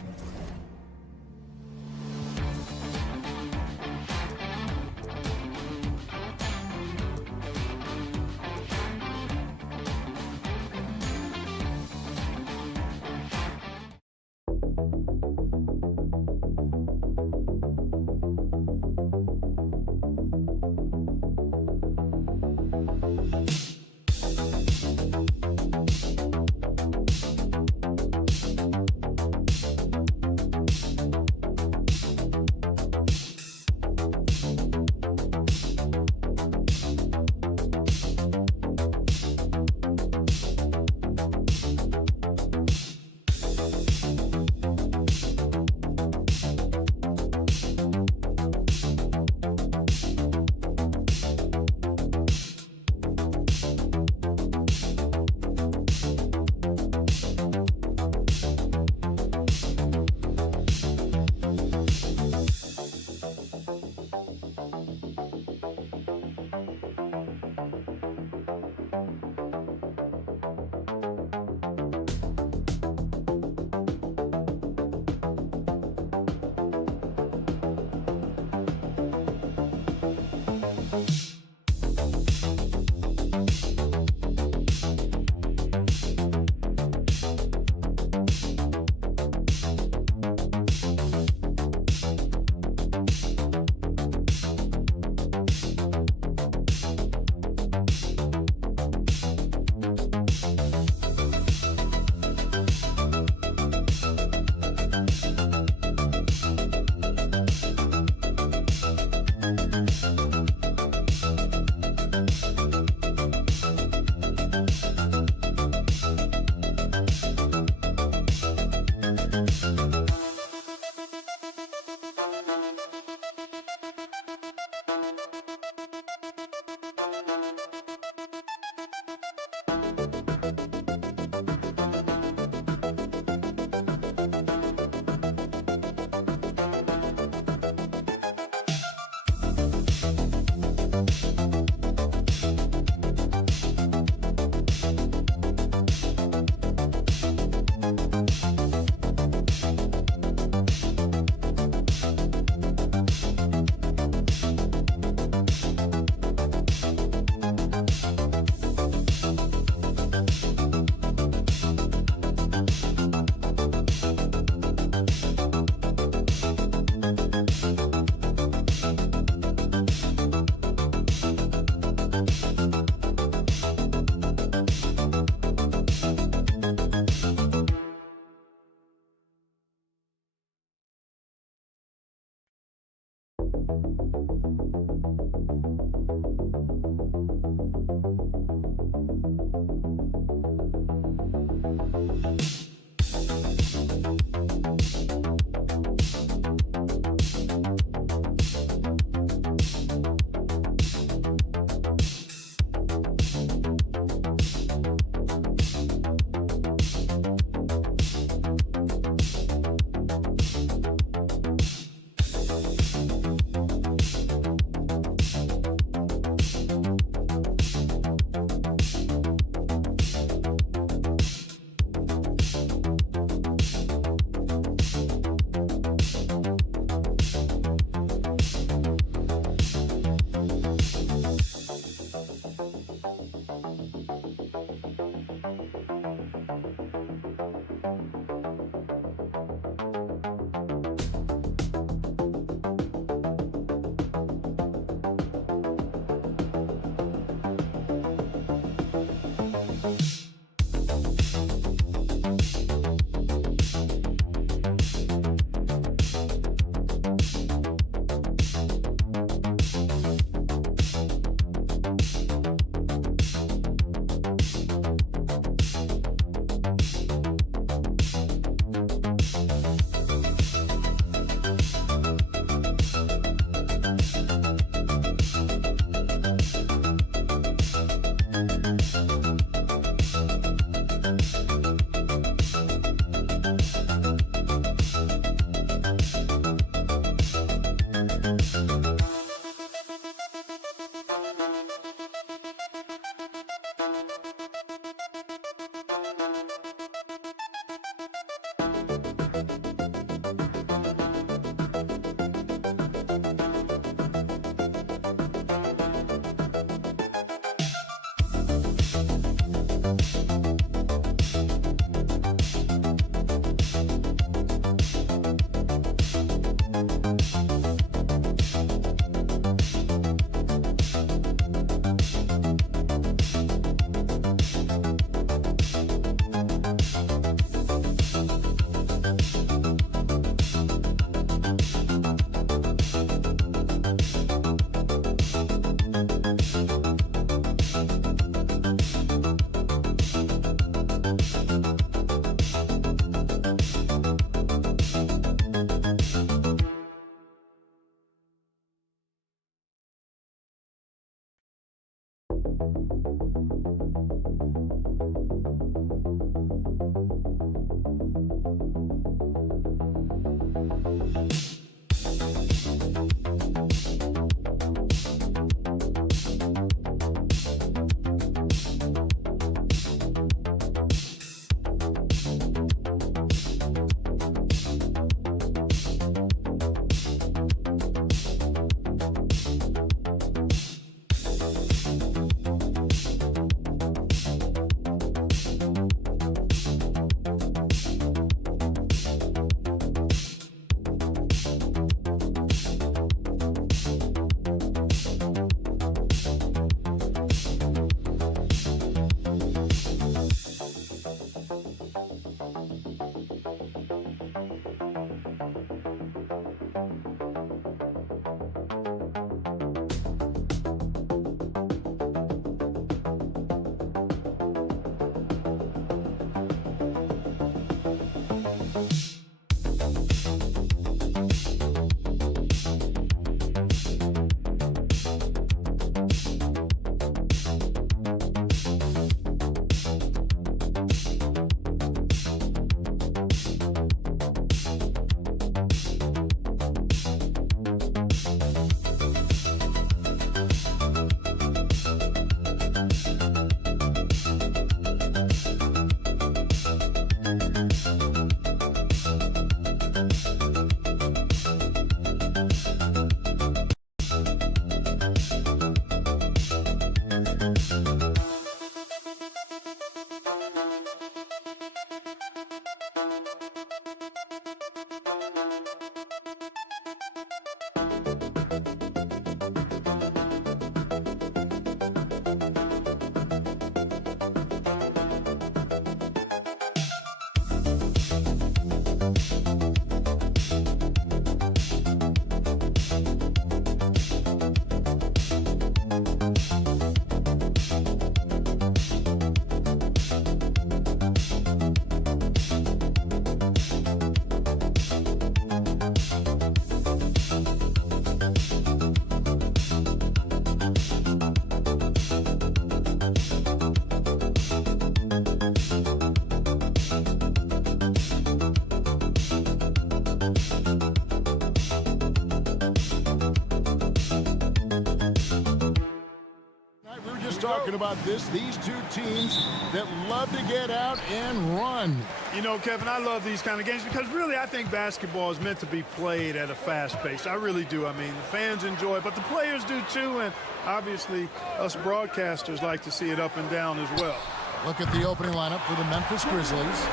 Talking about these two teams that love to get out and run. You know, Kevin, I love these kind of games because really I think basketball is meant to be played at a fast pace. I really do. I mean, the fans enjoy it, but the players do too, and obviously us broadcasters like to see it up and down as well. Look at the opening lineup for the Memphis Grizzlies.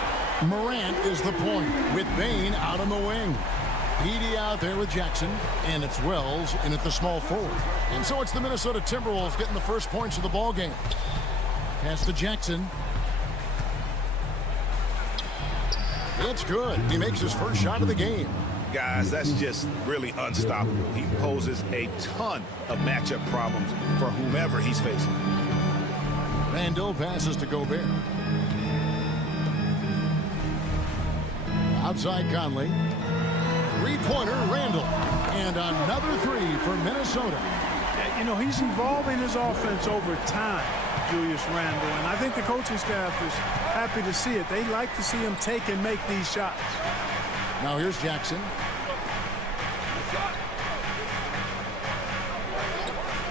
Morant is the point with Bane out on the wing. Edey out there with Jackson, and it's Wells in at the small forward. And so it's the Minnesota Timberwolves getting the first points of the ball game. Pass to Jackson. It's good. He makes his first shot of the game. Guys, that's just really unstoppable. He poses a ton of matchup problems for whomever he's facing. Randall passes to Gobert. Outside Conley. Three-pointer, Randall. And another three for Minnesota. You know, he's evolving his offense over time, Julius Randle. And I think the coaching staff is happy to see it. They like to see him take and make these shots. Now here's Jackson.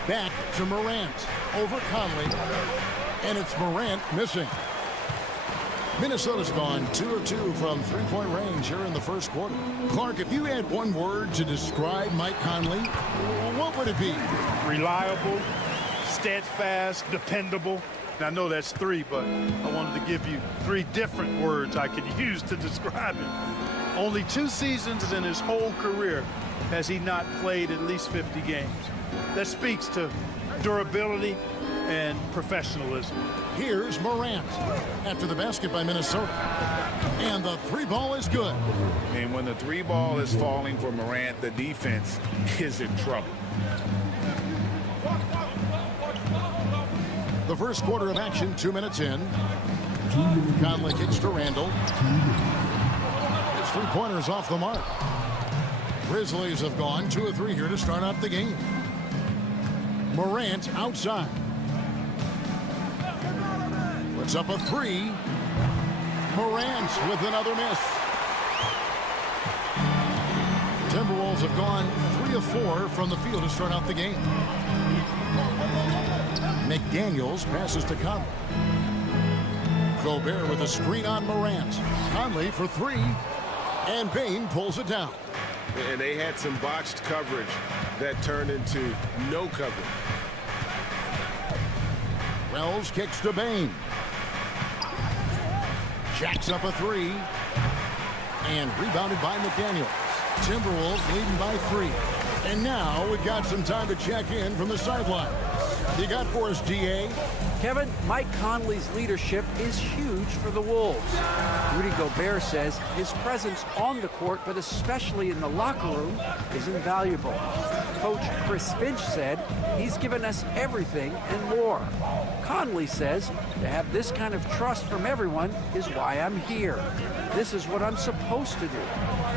Back to Morant. Over Conley. And it's Morant missing. Minnesota's gone 2 of 2 from three-point range here in the first quarter. Clark, if you had one word to describe Mike Conley, what would it be? Reliable, steadfast, dependable. And I know that's three, but I wanted to give you three different words I could use to describe him. Only 2 seasons in his whole career has he not played at least 50 games. That speaks to durability and professionalism. Here's Morant after the basket by Minnesota. And the three ball is good. And when the three ball is falling for Morant, the defense is in trouble. The first quarter of action, 2 minutes in. Conley kicks to Randall. His three-pointer's off the mark. Grizzlies have gone 2 of 3 here to start out the game. Morant outside. Puts up a three. Morant with another miss. Timberwolves have gone 3 of 4 from the field to start out the game. McDaniels passes to Conley. Gobert with a screen on Morant. Conley for three. And Bain pulls it down. And they had some botched coverage that turned into no coverage. Wells kicks to Bain. Jacks up a three. And rebounded by McDaniels. Timberwolves leading by 3. And now we've got some time to check in from the sideline. You got for us, DA? Kevin, Mike Conley's leadership is huge for the Wolves. Rudy Gobert says his presence on the court, but especially in the locker room, is invaluable. Coach Chris Finch said he's given us everything and more. Conley says to have this kind of trust from everyone is why I'm here. This is what I'm supposed to do.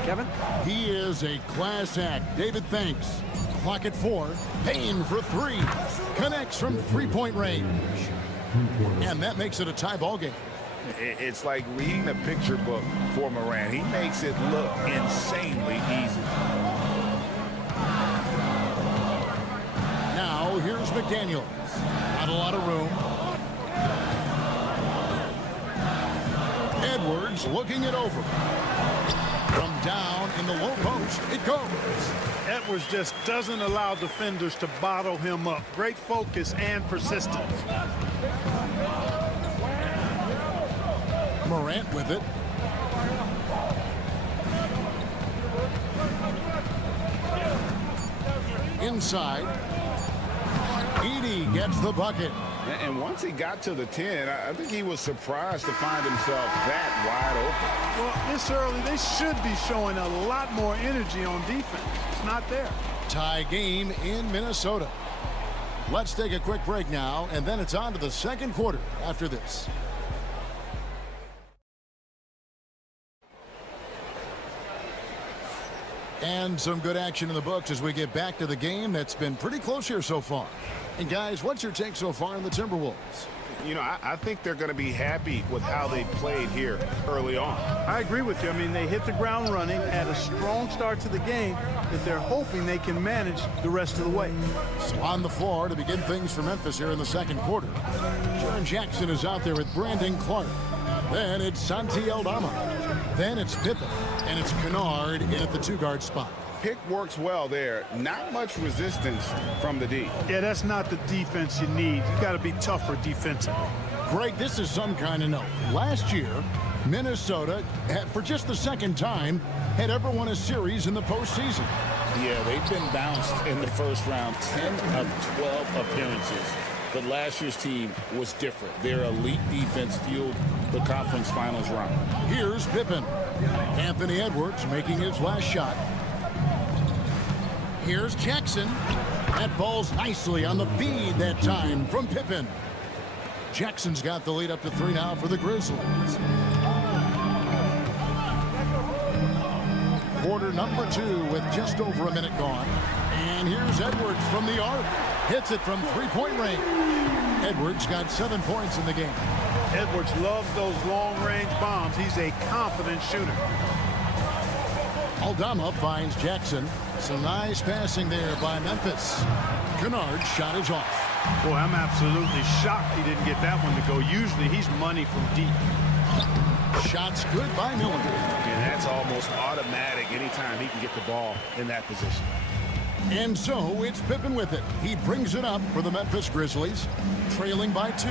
Kevin? He is a class act. David, thanks. Clock at 4. Payne for 3. Connects from three-point range. And that makes it a tie ball game. It's like reading a picture book for Morant. He makes it look insanely easy. Now here's McDaniels. Not a lot of room. Edwards looking it over. From down in the low post, it goes. Edwards just doesn't allow defenders to bottle him up. Great focus and persistence. Morant with it. Inside. Edey gets the bucket. And once he got to the 10, I think he was surprised to find himself that wide open. Well, this early, they should be showing a lot more energy on defense. It's not there. Tie game in Minnesota. Let's take a quick break now, and then it's on to the second quarter after this. And some good action in the books as we get back to the game that's been pretty close here so far. And guys, what's your take so far on the Timberwolves? You know, I think they're going to be happy with how they played here early on. I agree with you. I mean, they hit the ground running, had a strong start to the game that they're hoping they can manage the rest of the way. So on the floor to begin things for Memphis here in the second quarter. Jaren Jackson is out there with Brandon Clark. Then it's Santi Aldama. Then it's Pippen. And it's Kennard in at the two-guard spot. Pick works well there. Not much resistance from the D. Yeah, that's not the defense you need. You got to be tougher defensively. Greg, this is some kind of note. Last year, Minnesota, for just the second time, had ever won a series in the postseason. Yeah, they've been bounced in the first round 10 of 12 appearances. But last year's team was different. Their elite defense fueled the conference finals run. Here's Pippen. Anthony Edwards making his last shot. Here's Jackson. That falls nicely on the feed that time from Pippen. Jackson's got the lead up to 3 now for the Grizzlies. Quarter number 2 with just over a minute gone. And here's Edwards from the arc. Hits it from three-point range. Edwards got 7 points in the game. Edwards loves those long-range bombs. He's a confident shooter. Aldama finds Jackson. Some nice passing there by Memphis. Kennard's shot is off. Boy, I'm absolutely shocked he didn't get that one to go. Usually he's money from deep. Shots good by Miller. And that's almost automatic anytime he can get the ball in that position. And so it's Pippen with it. He brings it up for the Memphis Grizzlies, trailing by 2.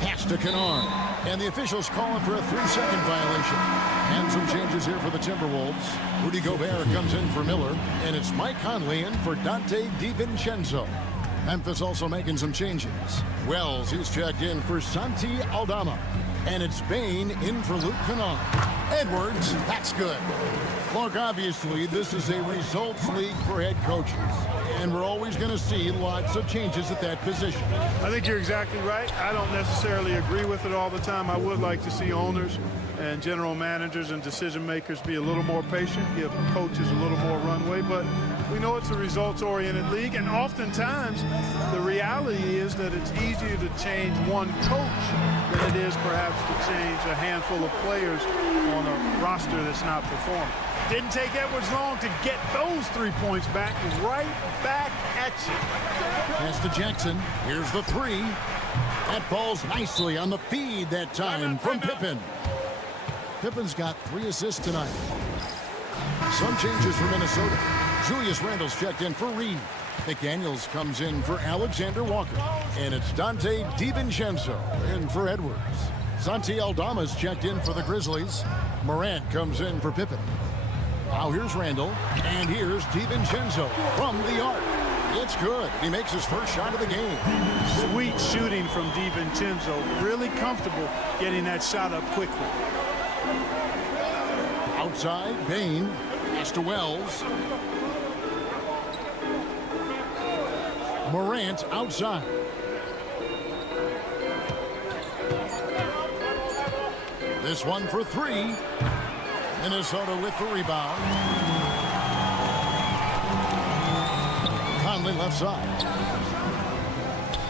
Pass to Kennard. And the officials calling for a 3-second violation. And some changes here for the Timberwolves. Rudy Gobert comes in for Miller. And it's Mike Conley in for Dante DiVincenzo. Memphis also making some changes. Wells, he's checked in for Santi Aldama. And it's Bain in for Luke Kennard. Edwards, that's good. Look, obviously, this is a results league for head coaches, and we're always going to see lots of changes at that position. I think you're exactly right. I don't necessarily agree with it all the time. I would like to see owners and general managers and decision makers be a little more patient, give coaches a little more runway, but we know it's a results-oriented league, and oftentimes the reality is that it's easier to change one coach than it is perhaps to change a handful of players on a roster that's not performing. Didn't take Edwards long to get those 3 points back, right back at you. Pass to Jackson. Here's the three. That falls nicely on the feed that time from Pippen. Pippen's got 3 assists tonight. Some changes for Minnesota. Julius Randle's checked in for Reed. McDaniels comes in for Alexander Walker. And it's Dante DiVincenzo in for Edwards. Santi Aldama's checked in for the Grizzlies. Morant comes in for Pippen. Now here's Randle, and here's DiVincenzo from the arc. It's good. He makes his first shot of the game. Sweet shooting from DiVincenzo. Really comfortable getting that shot up quickly. Outside, Bain. Pass to Wells. Morant outside. This one for 3. Minnesota with the rebound. Conley left side.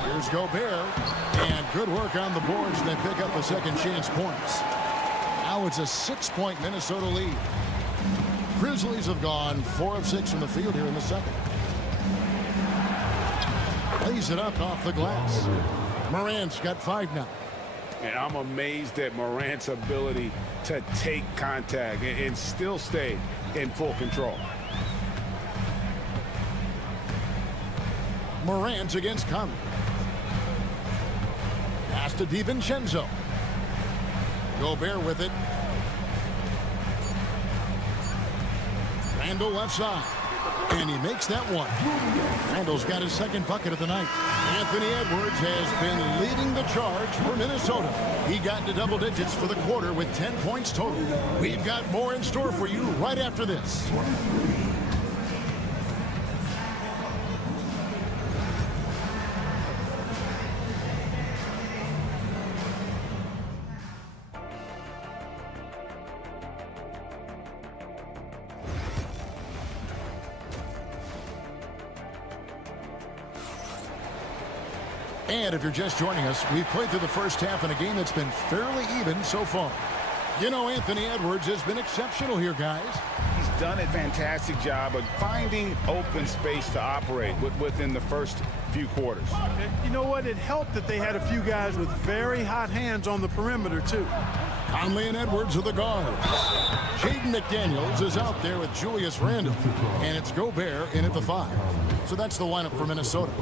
Here's Gobert. And good work on the boards, and they pick up the second chance points. Now it's a 6-point Minnesota lead. Grizzlies have gone 4 of 6 from the field here in the second. Lays it up off the glass. Morant's got 5 now. And I'm amazed at Morant's ability to take contact and still stay in full control. Morant against Conley. Pass to DiVincenzo. Gobert with it. Randle left side. And he makes that one. Randle's got his second bucket of the night. Anthony Edwards has been leading the charge for Minnesota. He got into double digits for the quarter with 10 points total. We've got more in store for you right after this. And if you're just joining us, we've played through the first half in a game that's been fairly even so far. You know, Anthony Edwards has been exceptional here, guys. He's done a fantastic job of finding open space to operate within the first few quarters. You know what? It helped that they had a few guys with very hot hands on the perimeter, too. Conley and Edwards are the guards. Jaden McDaniels is out there with Julius Randle. And it's Gobert in at the 5. So that's the lineup for Minnesota.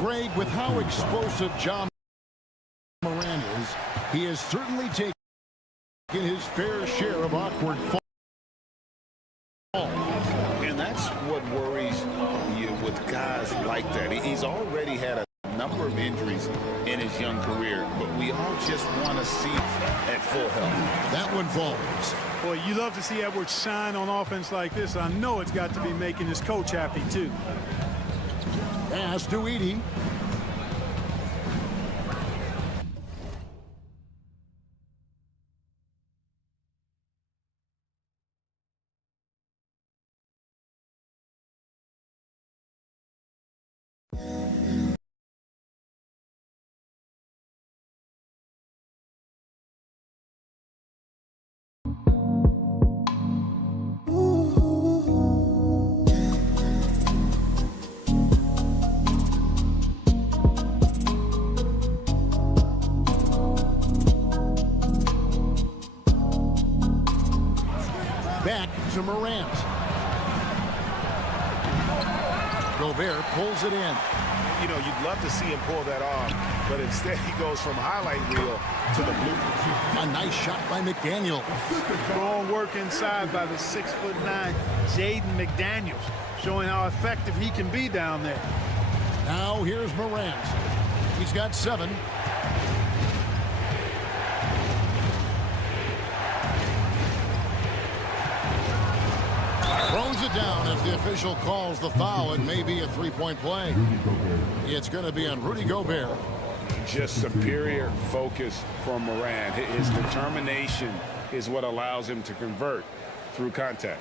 Greg, with how explosive Ja Morant is, he has certainly taken his fair share of awkward falls. And that's what worries you with guys like that. He's already had a number of injuries in his young career, but we all just want to see at full health. That one falls. Boy, you love to see Edwards shine on offense like this. I know it's got to be making his coach happy, too. Pass to Edey. Back to Morant. Gobert pulls it in. You know, you'd love to see him pull that off, but instead he goes from highlight reel to the bloopers. A nice shot by McDaniel. Strong work inside by the 6'9" Jaden McDaniels, showing how effective he can be down there. Now here's Morant. He's got 7. down as the official calls the foul. It may be a three-point play. It's going to be on Rudy Gobert. Just superior focus from Morant. His determination is what allows him to convert through contact.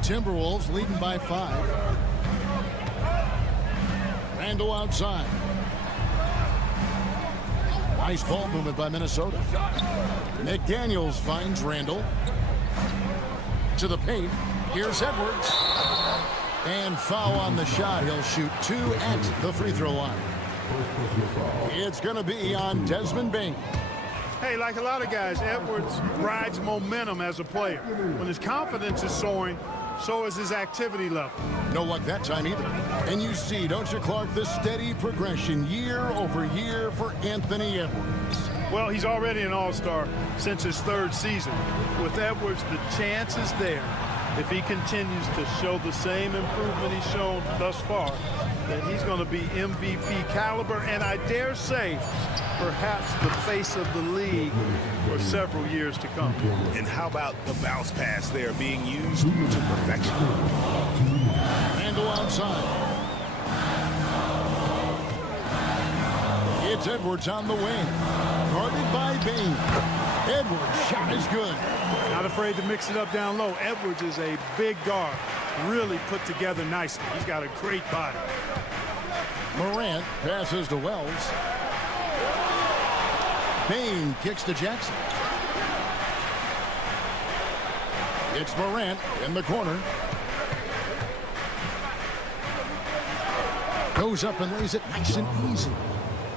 Timberwolves leading by 5. Randle outside. Nice ball movement by Minnesota. McDaniels finds Randle. To the paint. Here's Edwards. And foul on the shot. He'll shoot 2 at the free throw line. It's going to be on Desmond Bane. Hey, like a lot of guys, Edwards rides momentum as a player. When his confidence is soaring, so is his activity level. No luck that time either. And you see, don't you, Clark, the steady progression year over year for Anthony Edwards. Well, he's already an all-star since his 3rd season. With Edwards, the chance is there, if he continues to show the same improvement he's shown thus far, that he's going to be MVP caliber, and I dare say, perhaps the face of the league for several years to come. And how about the bounce pass there being used to perfection? Randle outside. It's Edwards on the wing. Guarded by Bane. Edwards' shot is good. Not afraid to mix it up down low. Edwards is a big guard. Really put together nicely. He's got a great body. Morant passes to Wells. Bane kicks to Jackson. It's Morant in the corner. Goes up and lays it nice and easy.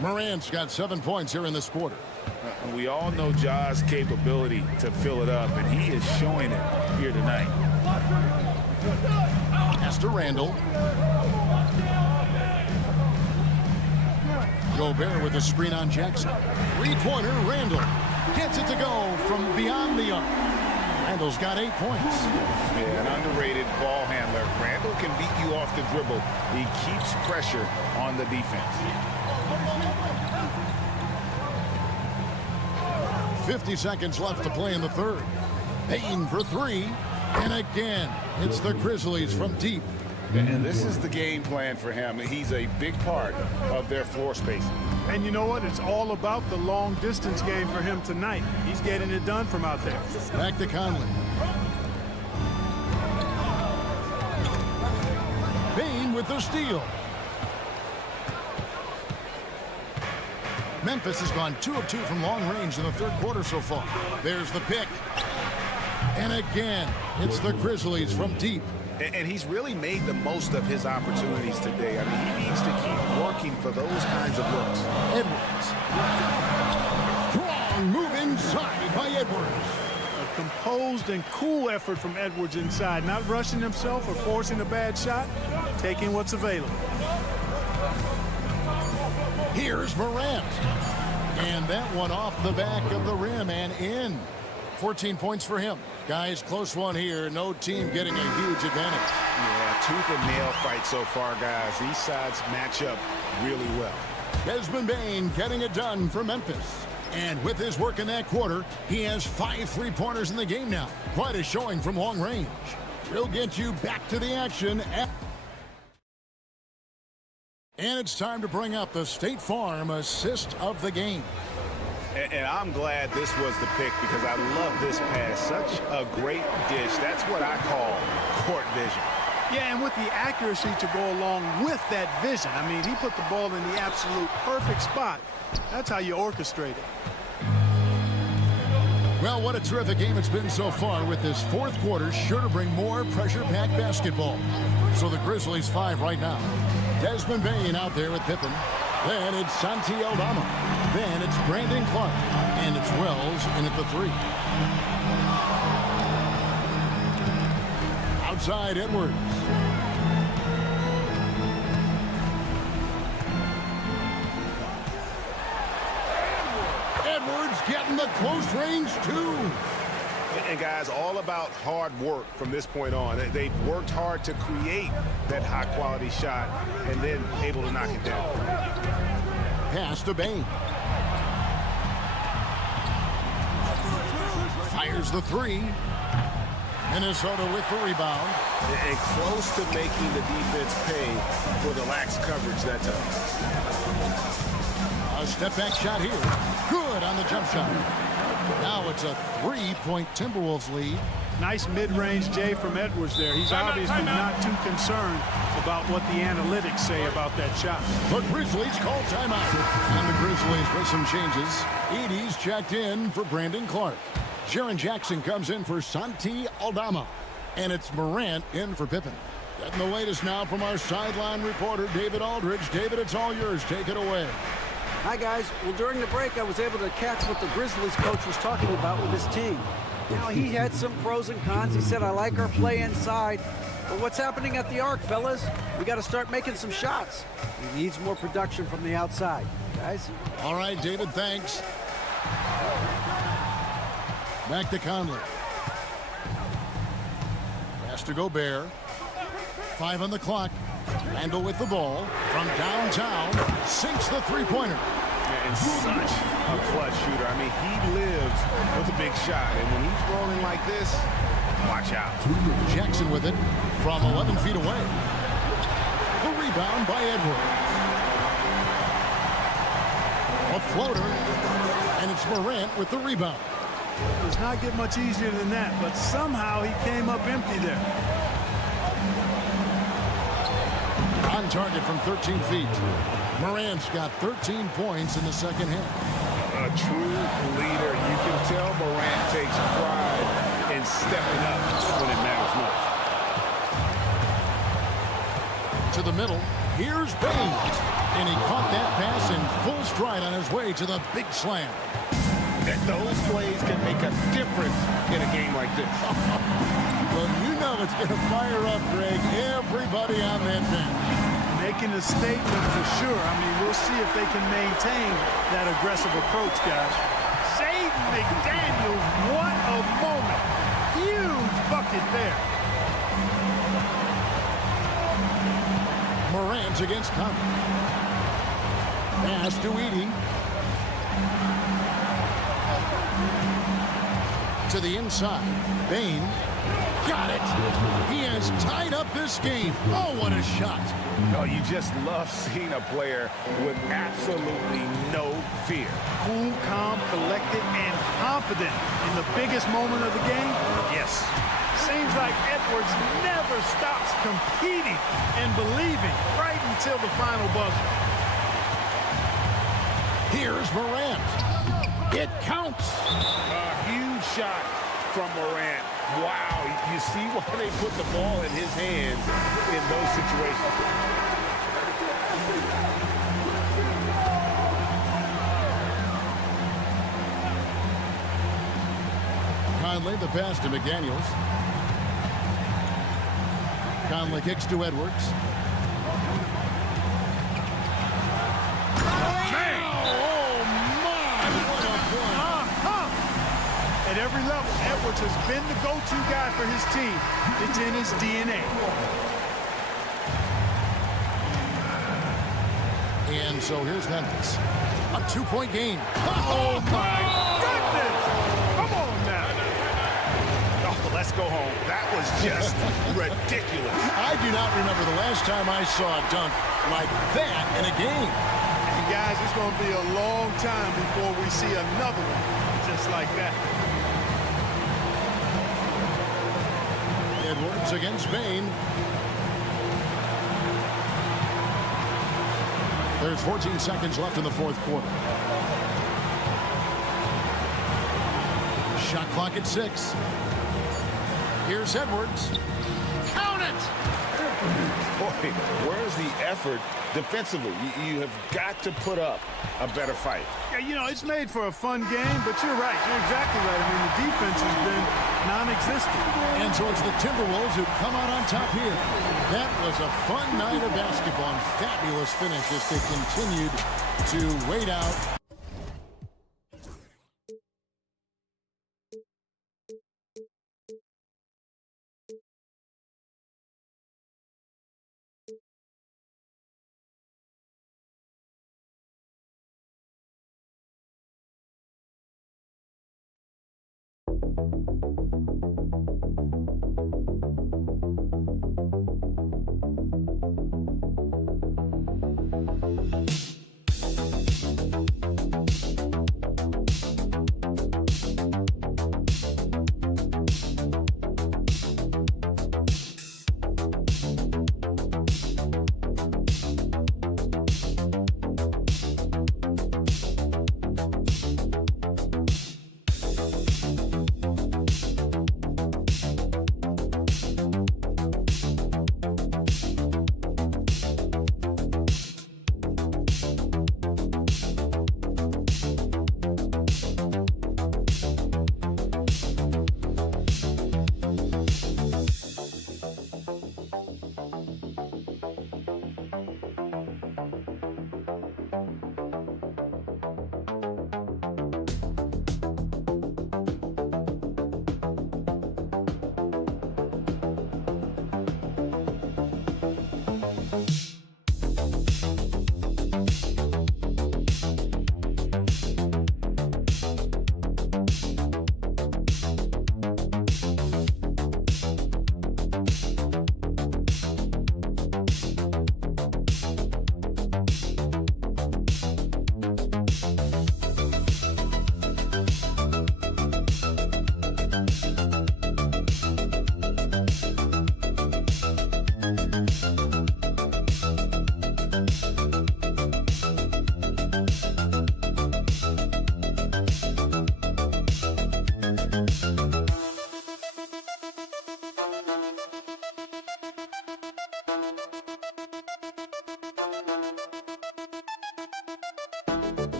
Morant's got 7 points here in this quarter. We all know Ja's capability to fill it up, and he is showing it here tonight. Pass to Randle. Gobert with a screen on Jackson. Three-pointer, Randle gets it to go from beyond the arc. Randle's got 8 points. Yeah, an underrated ball handler. Randle can beat you off the dribble. He keeps pressure on the defense. 50 seconds left to play in the 3rd. Bane for 3. And again, it's the Grizzlies from deep. And this is the game plan for him. He's a big part of their floor spacing. And you know what? It's all about the long distance game for him tonight. He's getting it done from out there. Back to Conley. Bane with the steal. Memphis has gone 2 of 2 from long range in the 3rd quarter so far. There's the pick. And again, it's the Grizzlies from deep. And he's really made the most of his opportunities today. I mean, he needs to keep working for those kinds of looks. Edwards. Strong move inside by Edwards. A composed and cool effort from Edwards inside. Not rushing himself or forcing a bad shot. Taking what's available. Here's Morant. And that one off the back of the rim and in. 14 points for him. Guys, close one here. No team getting a huge advantage. Yeah, tooth and nail fight so far, guys. These sides match up really well. Desmond Bane getting it done for Memphis. And with his work in that quarter, he has 5 3-pointers in the game now. Quite a showing from long range. We'll get you back to the action. And it's time to bring up the State Farm assist of the game. And I'm glad this was the pick because I love this pass. Such a great dish. That's what I call court vision. Yeah, and with the accuracy to go along with that vision. I mean, he put the ball in the absolute perfect spot. That's how you orchestrate it. Well, what a terrific game it's been so far, with this 4th quarter sure to bring more pressure-packed basketball. So the Grizzlies 5 right now. Desmond Bane out there with Pippen. Then it's Santi Aldama. Then it's Brandon Clark. And it's Wells in at the 3. Outside Edwards. Edwards getting the close range too. And guys, all about hard work from this point on. They've worked hard to create that high-quality shot and then able to knock it down. Pass to Bane. Fires the 3. Minnesota with the rebound. And close to making the defense pay for the lax coverage that time. A step-back shot here. Good on the jump shot. Now it's a 3-point Timberwolves lead. Nice mid-range Jay from Edwards there. He's obviously not too concerned about what the analytics say about that shot. The Grizzlies call timeout. And the Grizzlies with some changes. Edie's checked in for Brandon Clark. Jaren Jackson comes in for Santi Aldama. And it's Morant in for Pippen. Getting the latest now from our sideline reporter, David Aldridge. David, it's all yours. Take it away. Hi, guys. Well, during the break, I was able to catch what the Grizzlies coach was talking about with his team. Now, he had some pros and cons. He said, I like our play inside. But what's happening at the arc, fellas? We got to start making some shots. He needs more production from the outside. Guys? All right, David, thanks. Back to Conley. Pass to Gobert. 5 on the clock. Randall with the ball from downtown. Sinks the three-pointer. And such a clutch shooter. I mean, he lives with a big shot. And when he's rolling like this, watch out. Jackson with it from 11 feet away. The rebound by Edwards. A floater. And it's Morant with the rebound. It does not get much easier than that, but somehow he came up empty there. On target from 13 feet. Morant's got 13 points in the second half. A true leader. You can tell Morant takes pride in stepping up when it matters most. To the middle. Here's Bane. And he caught that pass in full stride on his way to the big slam. That those plays can make a difference in a game like this. Well, you know it's going to fire up, Greg, everybody on that bench. Making a statement for sure. I mean, we'll see if they can maintain that aggressive approach, guys. Shaden McDaniels, what a moment. Huge bucket there. Morant against Conley. Pass to Edie. To the inside. Bane. Got it. He has tied up this game. Oh, what a shot. Oh, you just love seeing a player with absolutely no fear. Cool, calm, collected, and confident in the biggest moment of the game. Yes. Seems like Edwards never stops competing and believing right until the final buzzer. Here's Morant. It counts. A huge shot from Morant. Wow, you see why they put the ball in his hands in those situations. Conley, the pass to McDaniels. Conley kicks to Edwards. At every level, Edwards has been the go-to guy for his team. It's in his DNA. And so here's Memphis. A 2-point game. Oh, my goodness! Come on now. Oh, let's go home. That was just ridiculous. I do not remember the last time I saw a dunk like that in a game. And guys, it's going to be a long time before we see another one just like that. Edwards against Bane. There's 14 seconds left in the fourth quarter. Shot clock at 6. Here's Edwards. Count it! Boy, where's the effort defensively? You have got to put up a better fight. Yeah, you know, it's made for a fun game, but you're right. You're exactly right. I mean, the defense has been non-existent. And so it's the Timberwolves who come out on top here. That was a fun night of basketball and fabulous finish as they continued to wait out.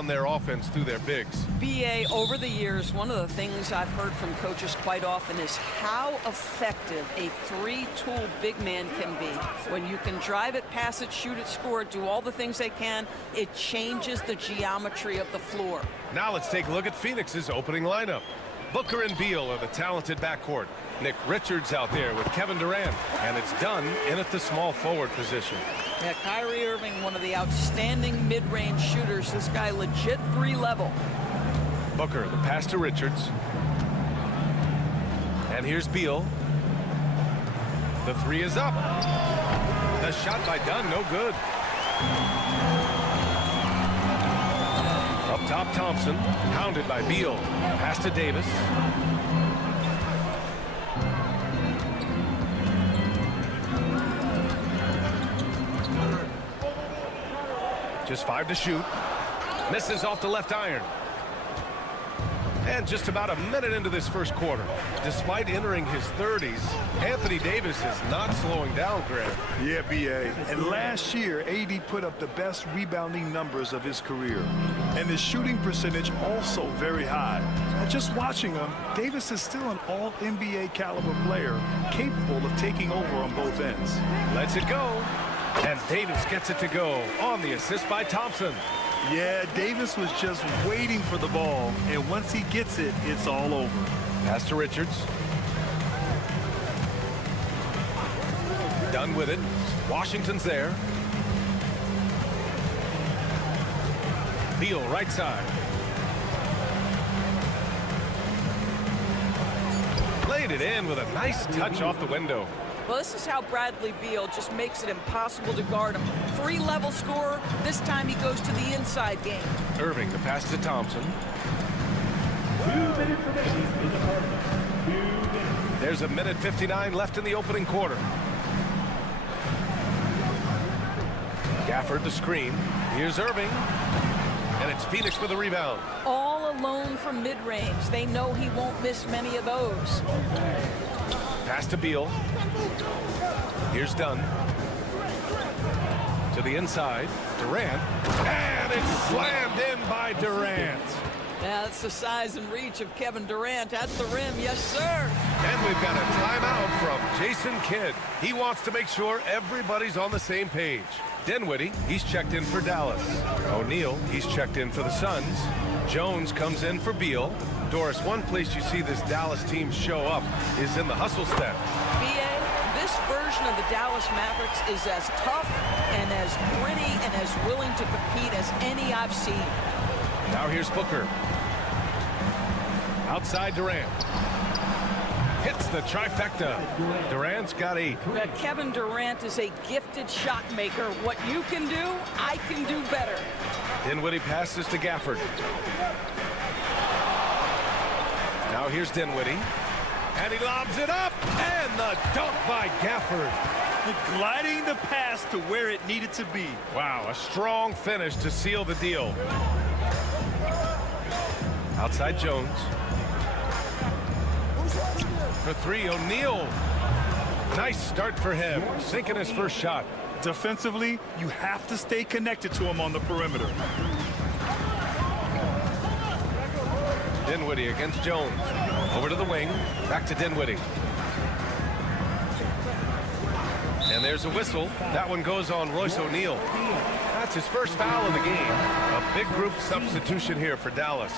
run their offense through their bigs. BA, over the years, one of the things I've heard from coaches quite often is how effective a three-tool big man can be. When you can drive it, pass it, shoot it, score it, do all the things they can, it changes the geometry of the floor. Now let's take a look at Phoenix's opening lineup. Booker and Beal are the talented backcourt. Nick Richards out there with Kevin Durant, and it's done in at the small forward position. Yeah, Kyrie Irving, one of the outstanding mid-range shooters. This guy legit 3-level. Booker, the pass to Richards. And here's Beal. The three is up. The shot by Dunn, no good. Up top, Thompson, pounded by Beal. Pass to Davis. Just 5 to shoot. Misses off the left iron. And just about a minute into this first quarter, despite entering his 30s, Anthony Davis is not slowing down, Greg. Yeah, B.A. And last year, AD put up the best rebounding numbers of his career. And his shooting percentage also very high. And just watching him, Davis is still an all-NBA caliber player, capable of taking over on both ends. Lets it go. And Davis gets it to go on the assist by Thompson. Yeah, Davis was just waiting for the ball, and once he gets it, it's all over. Pass to Richards. Done with it. Washington's there. Beal right side. Laid it in with a nice touch off the window. Well, this is how Bradley Beal just makes it impossible to guard him. 3-level scorer. This time he goes to the inside game. Irving, the pass to Thompson. 2 minutes remaining in the quarter. 2 minutes. There's a minute 59 left in the opening quarter. Gafford the screen. Here's Irving. And it's Phoenix for the rebound. All alone from mid-range. They know he won't miss many of those. Pass to Beal. Here's Dunn. To the inside. Durant. And it's slammed in by Durant. Yeah, that's the size and reach of Kevin Durant at the rim. Yes, sir. And we've got a timeout from Jason Kidd. He wants to make sure everybody's on the same page. Dinwiddie, he's checked in for Dallas. O'Neal, he's checked in for the Suns. Jones comes in for Beal. Doris, one place you see this Dallas team show up is in the hustle step. B.A., this version of the Dallas Mavericks is as tough and as gritty and as willing to compete as any I've seen. Now here's Booker. Outside Durant. Hits the trifecta. Durant's got 8. Kevin Durant is a gifted shot maker. What you can do, I can do better. Dinwiddie passes to Gafford. Now here's Dinwiddie. And he lobs it up. And the dunk by Gafford. Gliding the pass to where it needed to be. Wow, a strong finish to seal the deal. Outside Jones. For 3, O'Neal. Nice start for him, sinking his first shot. Defensively, you have to stay connected to him on the perimeter. Dinwiddie against Jones. Over to the wing. Back to Dinwiddie. And there's a whistle. That one goes on Royce O'Neal. That's his first foul of the game. A big group substitution here for Dallas.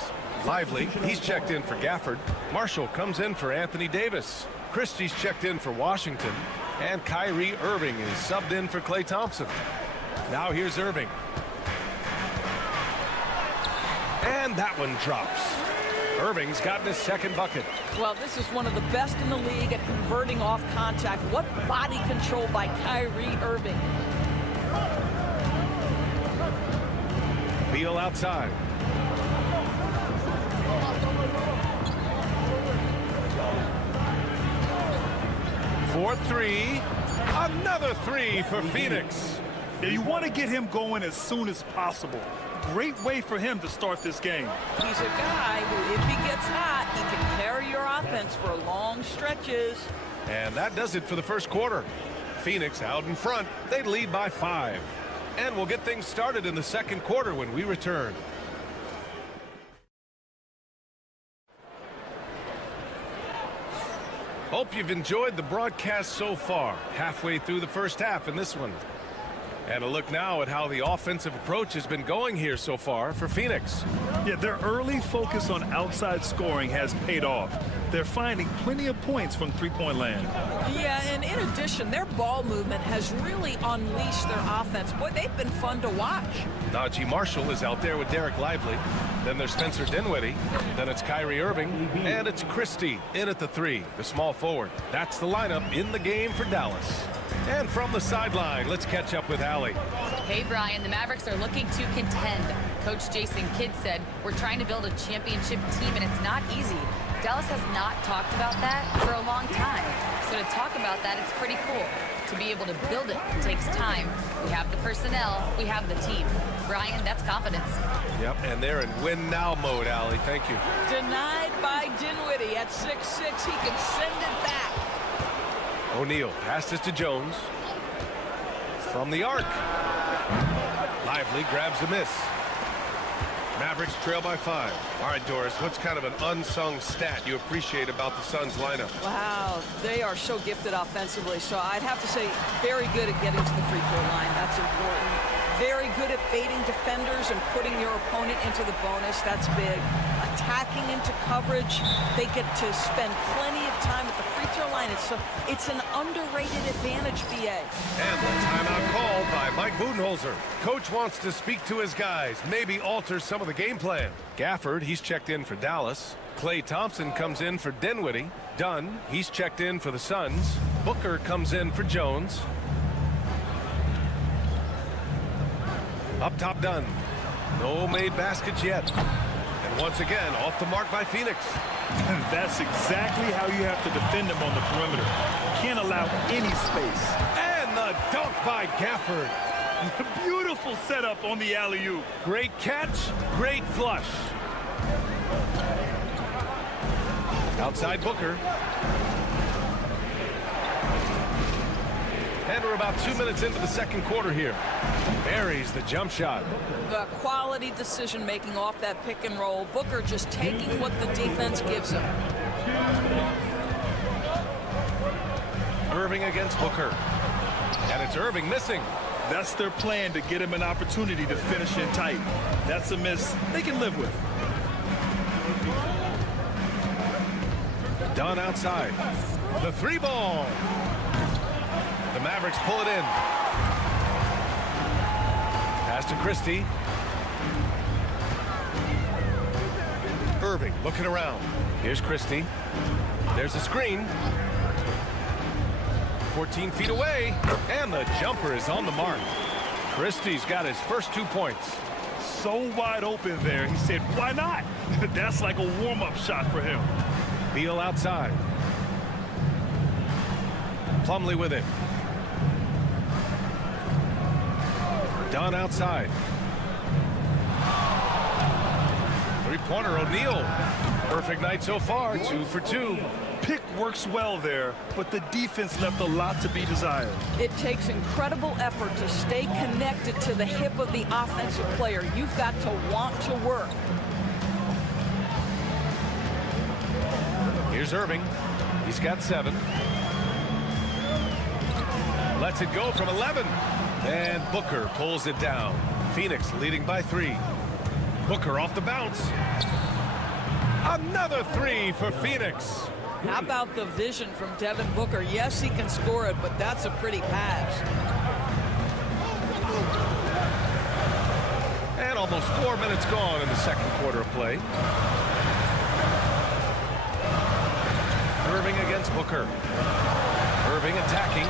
Lively, he's checked in for Gafford. Marshall comes in for Anthony Davis. Christie's checked in for Washington. And Kyrie Irving is subbed in for Klay Thompson. Now here's Irving. And that one drops. Irving's gotten his second bucket. Well, this is one of the best in the league at converting off contact. What body control by Kyrie Irving. Beal outside. For 3. Another 3 for Phoenix. Now you want to get him going as soon as possible. Great way for him to start this game. He's a guy who, if he gets hot, he can carry your offense for long stretches. And that does it for the first quarter. Phoenix out in front. They lead by 5. And we'll get things started in the second quarter when we return. Hope you've enjoyed the broadcast so far. Halfway through the first half in this one. And a look now at how the offensive approach has been going here so far for Phoenix. Yeah, their early focus on outside scoring has paid off. They're finding plenty of points from three-point land. Yeah, and in addition, their ball movement has really unleashed their offense. Boy, they've been fun to watch. Najee Marshall is out there with Derek Lively. Then there's Spencer Dinwiddie. Then it's Kyrie Irving. And it's Christie in at the 3, the small forward. That's the lineup in the game for Dallas. And from the sideline, let's catch up with Allie. Hey, Brian, the Mavericks are looking to contend. Coach Jason Kidd said, we're trying to build a championship team, and it's not easy. Dallas has not talked about that for a long time. So to talk about that, it's pretty cool. To be able to build it takes time. We have the personnel, we have the team. Brian, that's confidence. Yep, and they're in win-now mode, Allie. Thank you. Denied by Dinwiddie at 6'6". He can send it back. O'Neal passes to Jones. From the arc. Lively grabs a miss. Mavericks trail by 5. All right, Doris, what's kind of an unsung stat you appreciate about the Suns lineup? Wow, they are so gifted offensively. So I'd have to say very good at getting to the free throw line. That's important. Very good at baiting defenders and putting your opponent into the bonus. That's big. Attacking into coverage. They get to spend plenty of time at the free throw line. It's an underrated advantage, BA. And the timeout called by Mike Budenholzer. Coach wants to speak to his guys, maybe alter some of the game plan. Gafford, he's checked in for Dallas. Klay Thompson comes in for Dinwiddie. Dunn, he's checked in for the Suns. Booker comes in for Jones. Up top, Dunn. No made baskets yet. And once again, off the mark by Phoenix. And that's exactly how you have to defend them on the perimeter. Can't allow any space. And the dunk by Gafford. Beautiful setup on the alley-oop. Great catch, great flush. Outside Booker. And we're about 2 minutes into the second quarter here. Buries the jump shot. The quality decision-making off that pick and roll. Booker just taking what the defense gives him. Irving against Booker. And it's Irving missing. That's their plan, to get him an opportunity to finish in tight. That's a miss they can live with. Dunn outside. The 3 ball. The Mavericks pull it in. Pass to Christie. Irving looking around. Here's Christie. There's a screen. 14 feet away. And the jumper is on the mark. Christie's got his first 2 points. So wide open there. He said, why not? That's like a warm-up shot for him. Beal outside. Plumlee with it. Dunn outside. Three-pointer, O'Neal. Perfect night so far, 2 for 2. Pick works well there, but the defense left a lot to be desired. It takes incredible effort to stay connected to the hip of the offensive player. You've got to want to work. Here's Irving. He's got 7. Lets it go from 11. And Booker pulls it down. Phoenix leading by 3. Booker off the bounce. Another 3 for Phoenix. How about the vision from Devin Booker? Yes, he can score it, but that's a pretty pass. And almost 4 minutes gone in the second quarter of play. Irving against Booker. Irving attacking.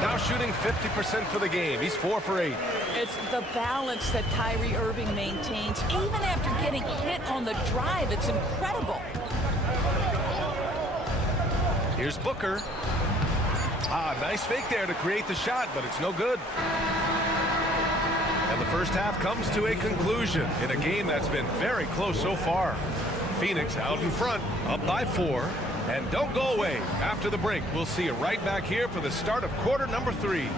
Now shooting 50% for the game. He's 4 for 8. It's the balance that Kyrie Irving maintains. Even after getting hit on the drive, it's incredible. Here's Booker. Nice fake there to create the shot, but it's no good. And the first half comes to a conclusion in a game that's been very close so far. Phoenix out in front, up by 4. And don't go away. After the break, we'll see you right back here for the start of quarter number 3.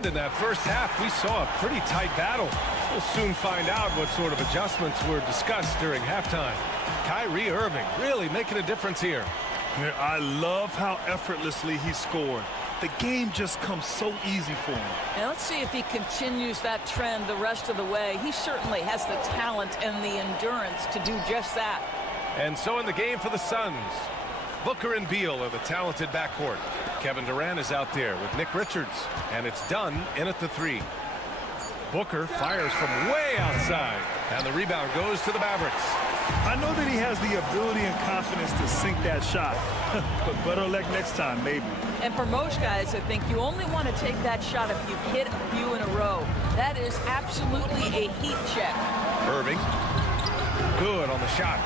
And in that first half, we saw a pretty tight battle. We'll soon find out what sort of adjustments were discussed during halftime. Kyrie Irving really making a difference here. I love how effortlessly he scored. The game just comes so easy for him. And let's see if he continues that trend the rest of the way. He certainly has the talent and the endurance to do just that. And so in the game for the Suns, Booker and Beal are the talented backcourt. Kevin Durant is out there with Nick Richards, and it's done in at the three. Booker fires from way outside, and the rebound goes to the Mavericks. I know that he has the ability and confidence to sink that shot, but better luck next time, maybe. And for most guys, I think you only want to take that shot if you've hit a few in a row. That is absolutely a heat check. Irving, good on the shot.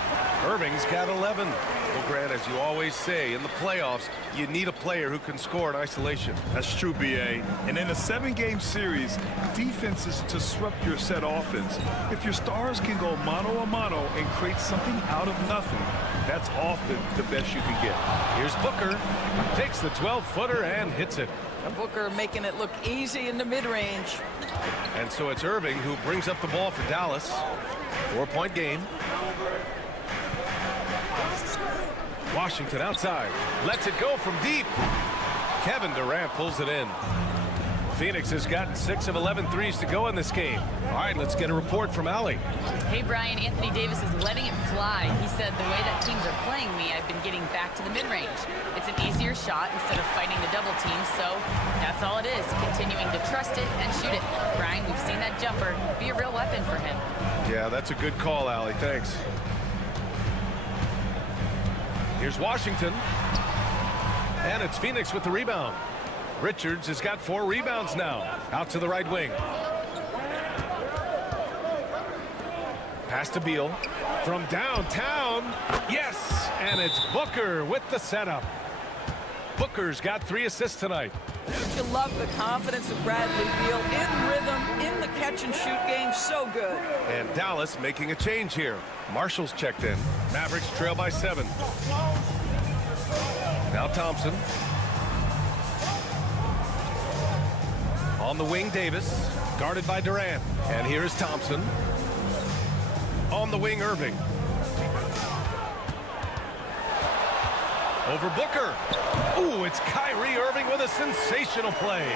Irving's got 11. Well, Grant, as you always say, in the playoffs, you need a player who can score in isolation. That's true, B.A. And in a 7-game series, defense is to disrupt your set offense. If your stars can go mano-a-mano and create something out of nothing, that's often the best you can get. Here's Booker, takes the 12-footer and hits it. Booker making it look easy in the mid-range. And so it's Irving who brings up the ball for Dallas. 4-point game. Washington outside, lets it go from deep. Kevin Durant pulls it in. Phoenix has got 6 of 11 threes to go in this game. All right, let's get a report from Allie. Hey, Brian, Anthony Davis is letting it fly. He said, the way that teams are playing me, I've been getting back to the mid-range. It's an easier shot instead of fighting the double team, so that's all it is, continuing to trust it and shoot it. Brian, we've seen that jumper be a real weapon for him. Yeah, that's a good call, Allie. Thanks. Here's Washington. And it's Phoenix with the rebound. Richards has got 4 rebounds now. Out to the right wing. Pass to Beal. From downtown. Yes! And it's Booker with the setup. Booker's got 3 assists tonight. You love the confidence of Bradley Beal in rhythm, in the catch-and-shoot game. So good. And Dallas making a change here. Marshall's checked in. Mavericks trail by 7. Now Thompson. On the wing, Davis. Guarded by Durant. And here's Thompson. On the wing, Irving. Over Booker. Ooh, it's Kyrie Irving with a sensational play.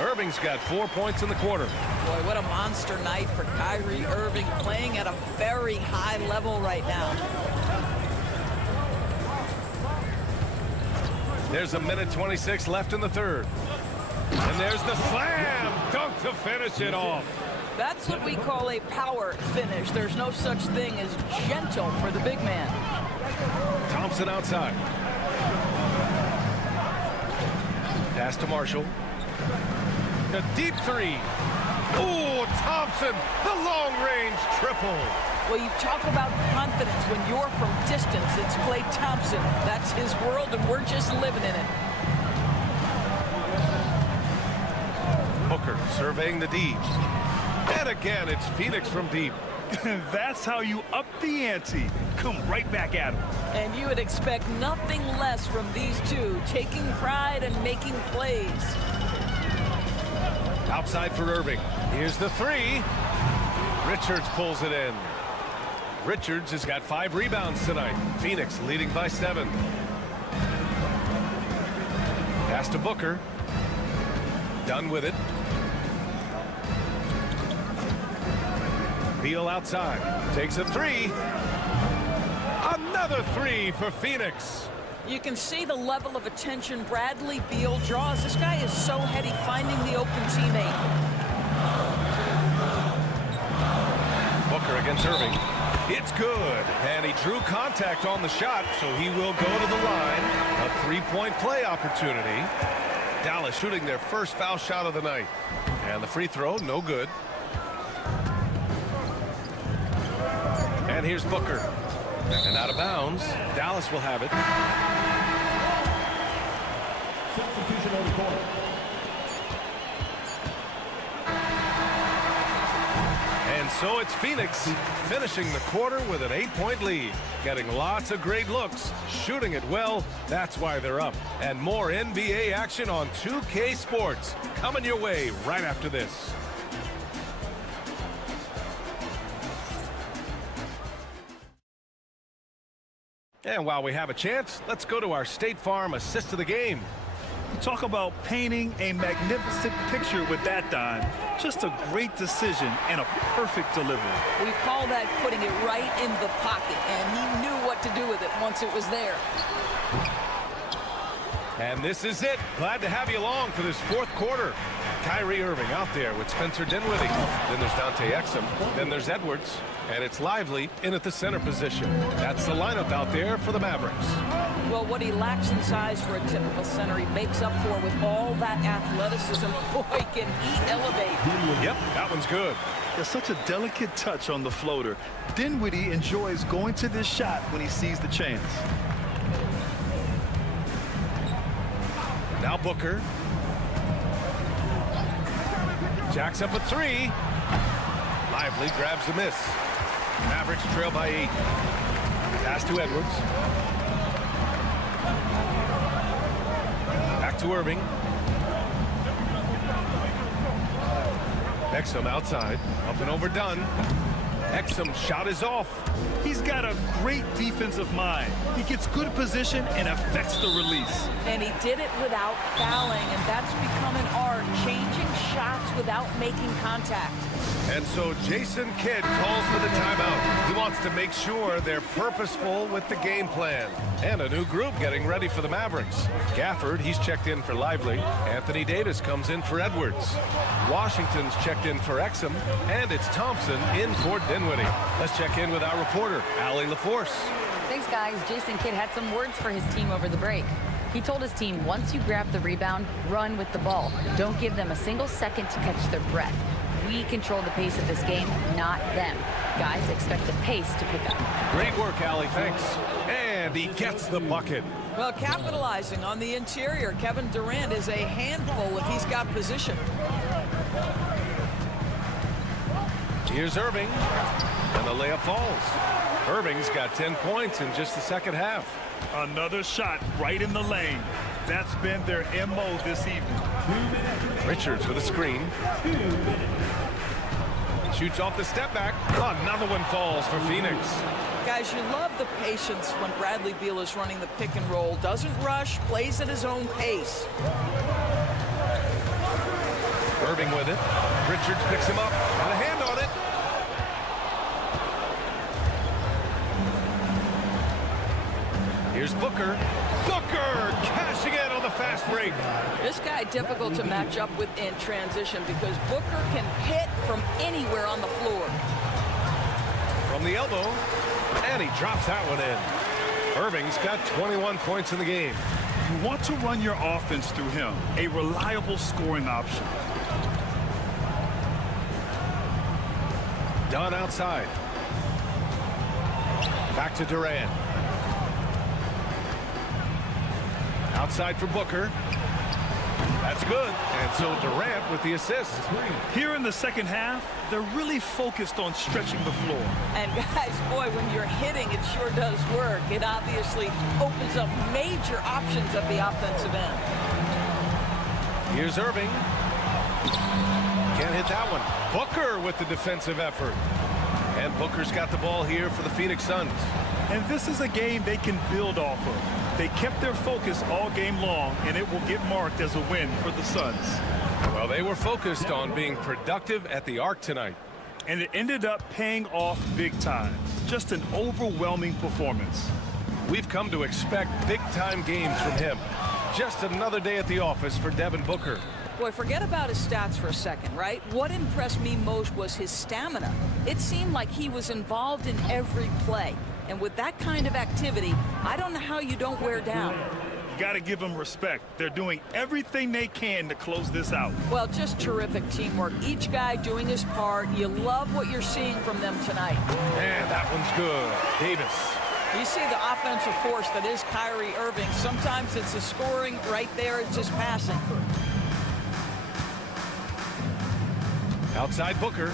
Irving's got 4 points in the quarter. Boy, what a monster night for Kyrie Irving, playing at a very high level right now. There's 1:26 left in the third. And there's the slam dunk to finish it off. That's what we call a power finish. There's no such thing as gentle for the big man. Thompson outside. Pass to Marshall. A deep 3. Ooh, Thompson, the long-range triple. Well, you talk about confidence when you're from distance. It's Klay Thompson. That's his world, and we're just living in it. Booker surveying the D. And again, it's Phoenix from deep. That's how you up the ante. Come right back at him. And you would expect nothing less from these two, taking pride and making plays. Outside for Irving. Here's the 3. Richards pulls it in. Richards has got 5 rebounds tonight. Phoenix leading by 7. Pass to Booker. Done with it. Beal outside. Takes a 3. Another 3 for Phoenix. You can see the level of attention Bradley Beal draws. This guy is so heady finding the open teammate. Booker against Irving. It's good. And he drew contact on the shot, so he will go to the line. A 3-point play opportunity. Dallas shooting their first foul shot of the night. And the free throw, no good. And here's Booker. And out of bounds. Dallas will have it. Substitution on the court. And And so it's Phoenix finishing the quarter with an 8-point lead. Getting lots of great looks, shooting it well. That's why they're up. And more NBA action on 2K Sports coming your way right after this. And while we have a chance, let's go to our State Farm assist of the game. Talk about painting a magnificent picture with that dime. Just a great decision and a perfect delivery. We call that putting it right in the pocket, and he knew what to do with it once it was there. And this is it. Glad to have you along for this fourth quarter. Kyrie Irving out there with Spencer Dinwiddie. Then there's Dante Exum. Then there's Edwards. And it's Lively in at the center position. That's the lineup out there for the Mavericks. Well, what he lacks in size for a typical center, he makes up for with all that athleticism. Boy, can he elevate. Yep, that one's good. There's such a delicate touch on the floater. Dinwiddie enjoys going to this shot when he sees the chance. Now Booker. Jacks up a three. Lively grabs the miss. Mavericks trail by 8. Pass to Edwards. Back to Irving. Exum outside. Up and overdone. Exum shot is off. He's got a great defensive mind. He gets good position and affects the release. And he did it without fouling, and that's become an art, changing shots without making contact. And so Jason Kidd calls for the timeout. He wants to make sure they're purposeful with the game plan. And a new group getting ready for the Mavericks. Gafford, he's checked in for Lively. Anthony Davis comes in for Edwards. Washington's checked in for Exum. And it's Thompson in for Dinwiddie. Let's check in with our reporter, Allie LaForce. Thanks, guys. Jason Kidd had some words for his team over the break. He told his team, once you grab the rebound, run with the ball. Don't give them a single second to catch their breath. We control the pace of this game, not them. Guys, expect the pace to pick up. Great work, Allie. Thanks. And he gets the bucket. Well, capitalizing on the interior, Kevin Durant is a handful if he's got position. Here's Irving, and the layup falls. Irving's got 10 points in just the second half. Another shot right in the lane. That's been their MO this evening. Richards with a screen. Shoots off the step back. Another one falls for Phoenix. Guys, you love the patience when Bradley Beal is running the pick and roll. Doesn't rush, plays at his own pace. Irving with it. Richards picks him up. Got a hand on it. Here's Booker. Booker cashing in on the fast break. This guy difficult to match up with in transition because Booker can hit from anywhere on the floor. From the elbow, and he drops that one in. Irving's got 21 points in the game. You want to run your offense through him, a reliable scoring option. Dunn outside. Back to Durant. Outside for Booker. That's good. And so Durant with the assist. Here in the second half, they're really focused on stretching the floor. And guys, boy, when you're hitting, it sure does work. It obviously opens up major options at the offensive end. Here's Irving. Can't hit that one. Booker with the defensive effort. And Booker's got the ball here for the Phoenix Suns. And this is a game they can build off of. They kept their focus all game long, and it will get marked as a win for the Suns. Well, they were focused on being productive at the arc tonight. And it ended up paying off big time. Just an overwhelming performance. We've come to expect big-time games from him. Just another day at the office for Devin Booker. Boy, forget about his stats for a second, right? What impressed me most was his stamina. It seemed like he was involved in every play. And with that kind of activity, I don't know how you don't wear down. You got to give them respect. They're doing everything they can to close this out. Well, just terrific teamwork. Each guy doing his part. You love what you're seeing from them tonight. And that one's good. Davis. You see the offensive force that is Kyrie Irving. Sometimes it's the scoring. Right there, it's just passing. Outside Booker.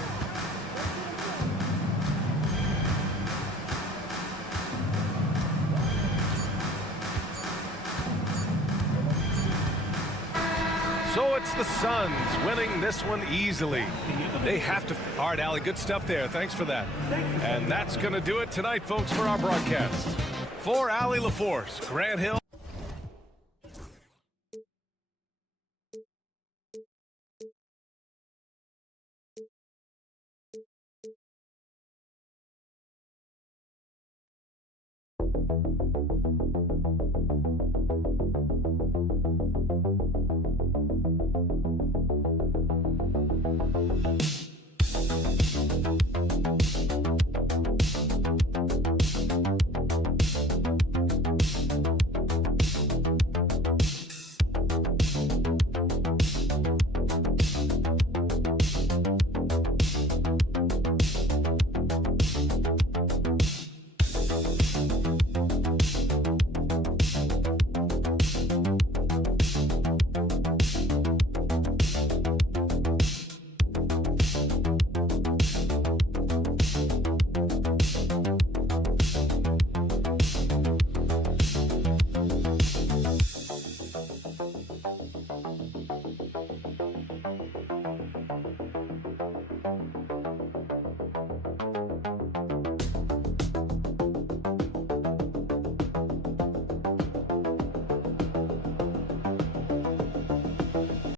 So it's the Suns winning this one easily. They have to. All right, Allie, good stuff there. Thanks for that. And that's going to do it tonight, folks, for our broadcast. For Allie LaForce, Grant Hill.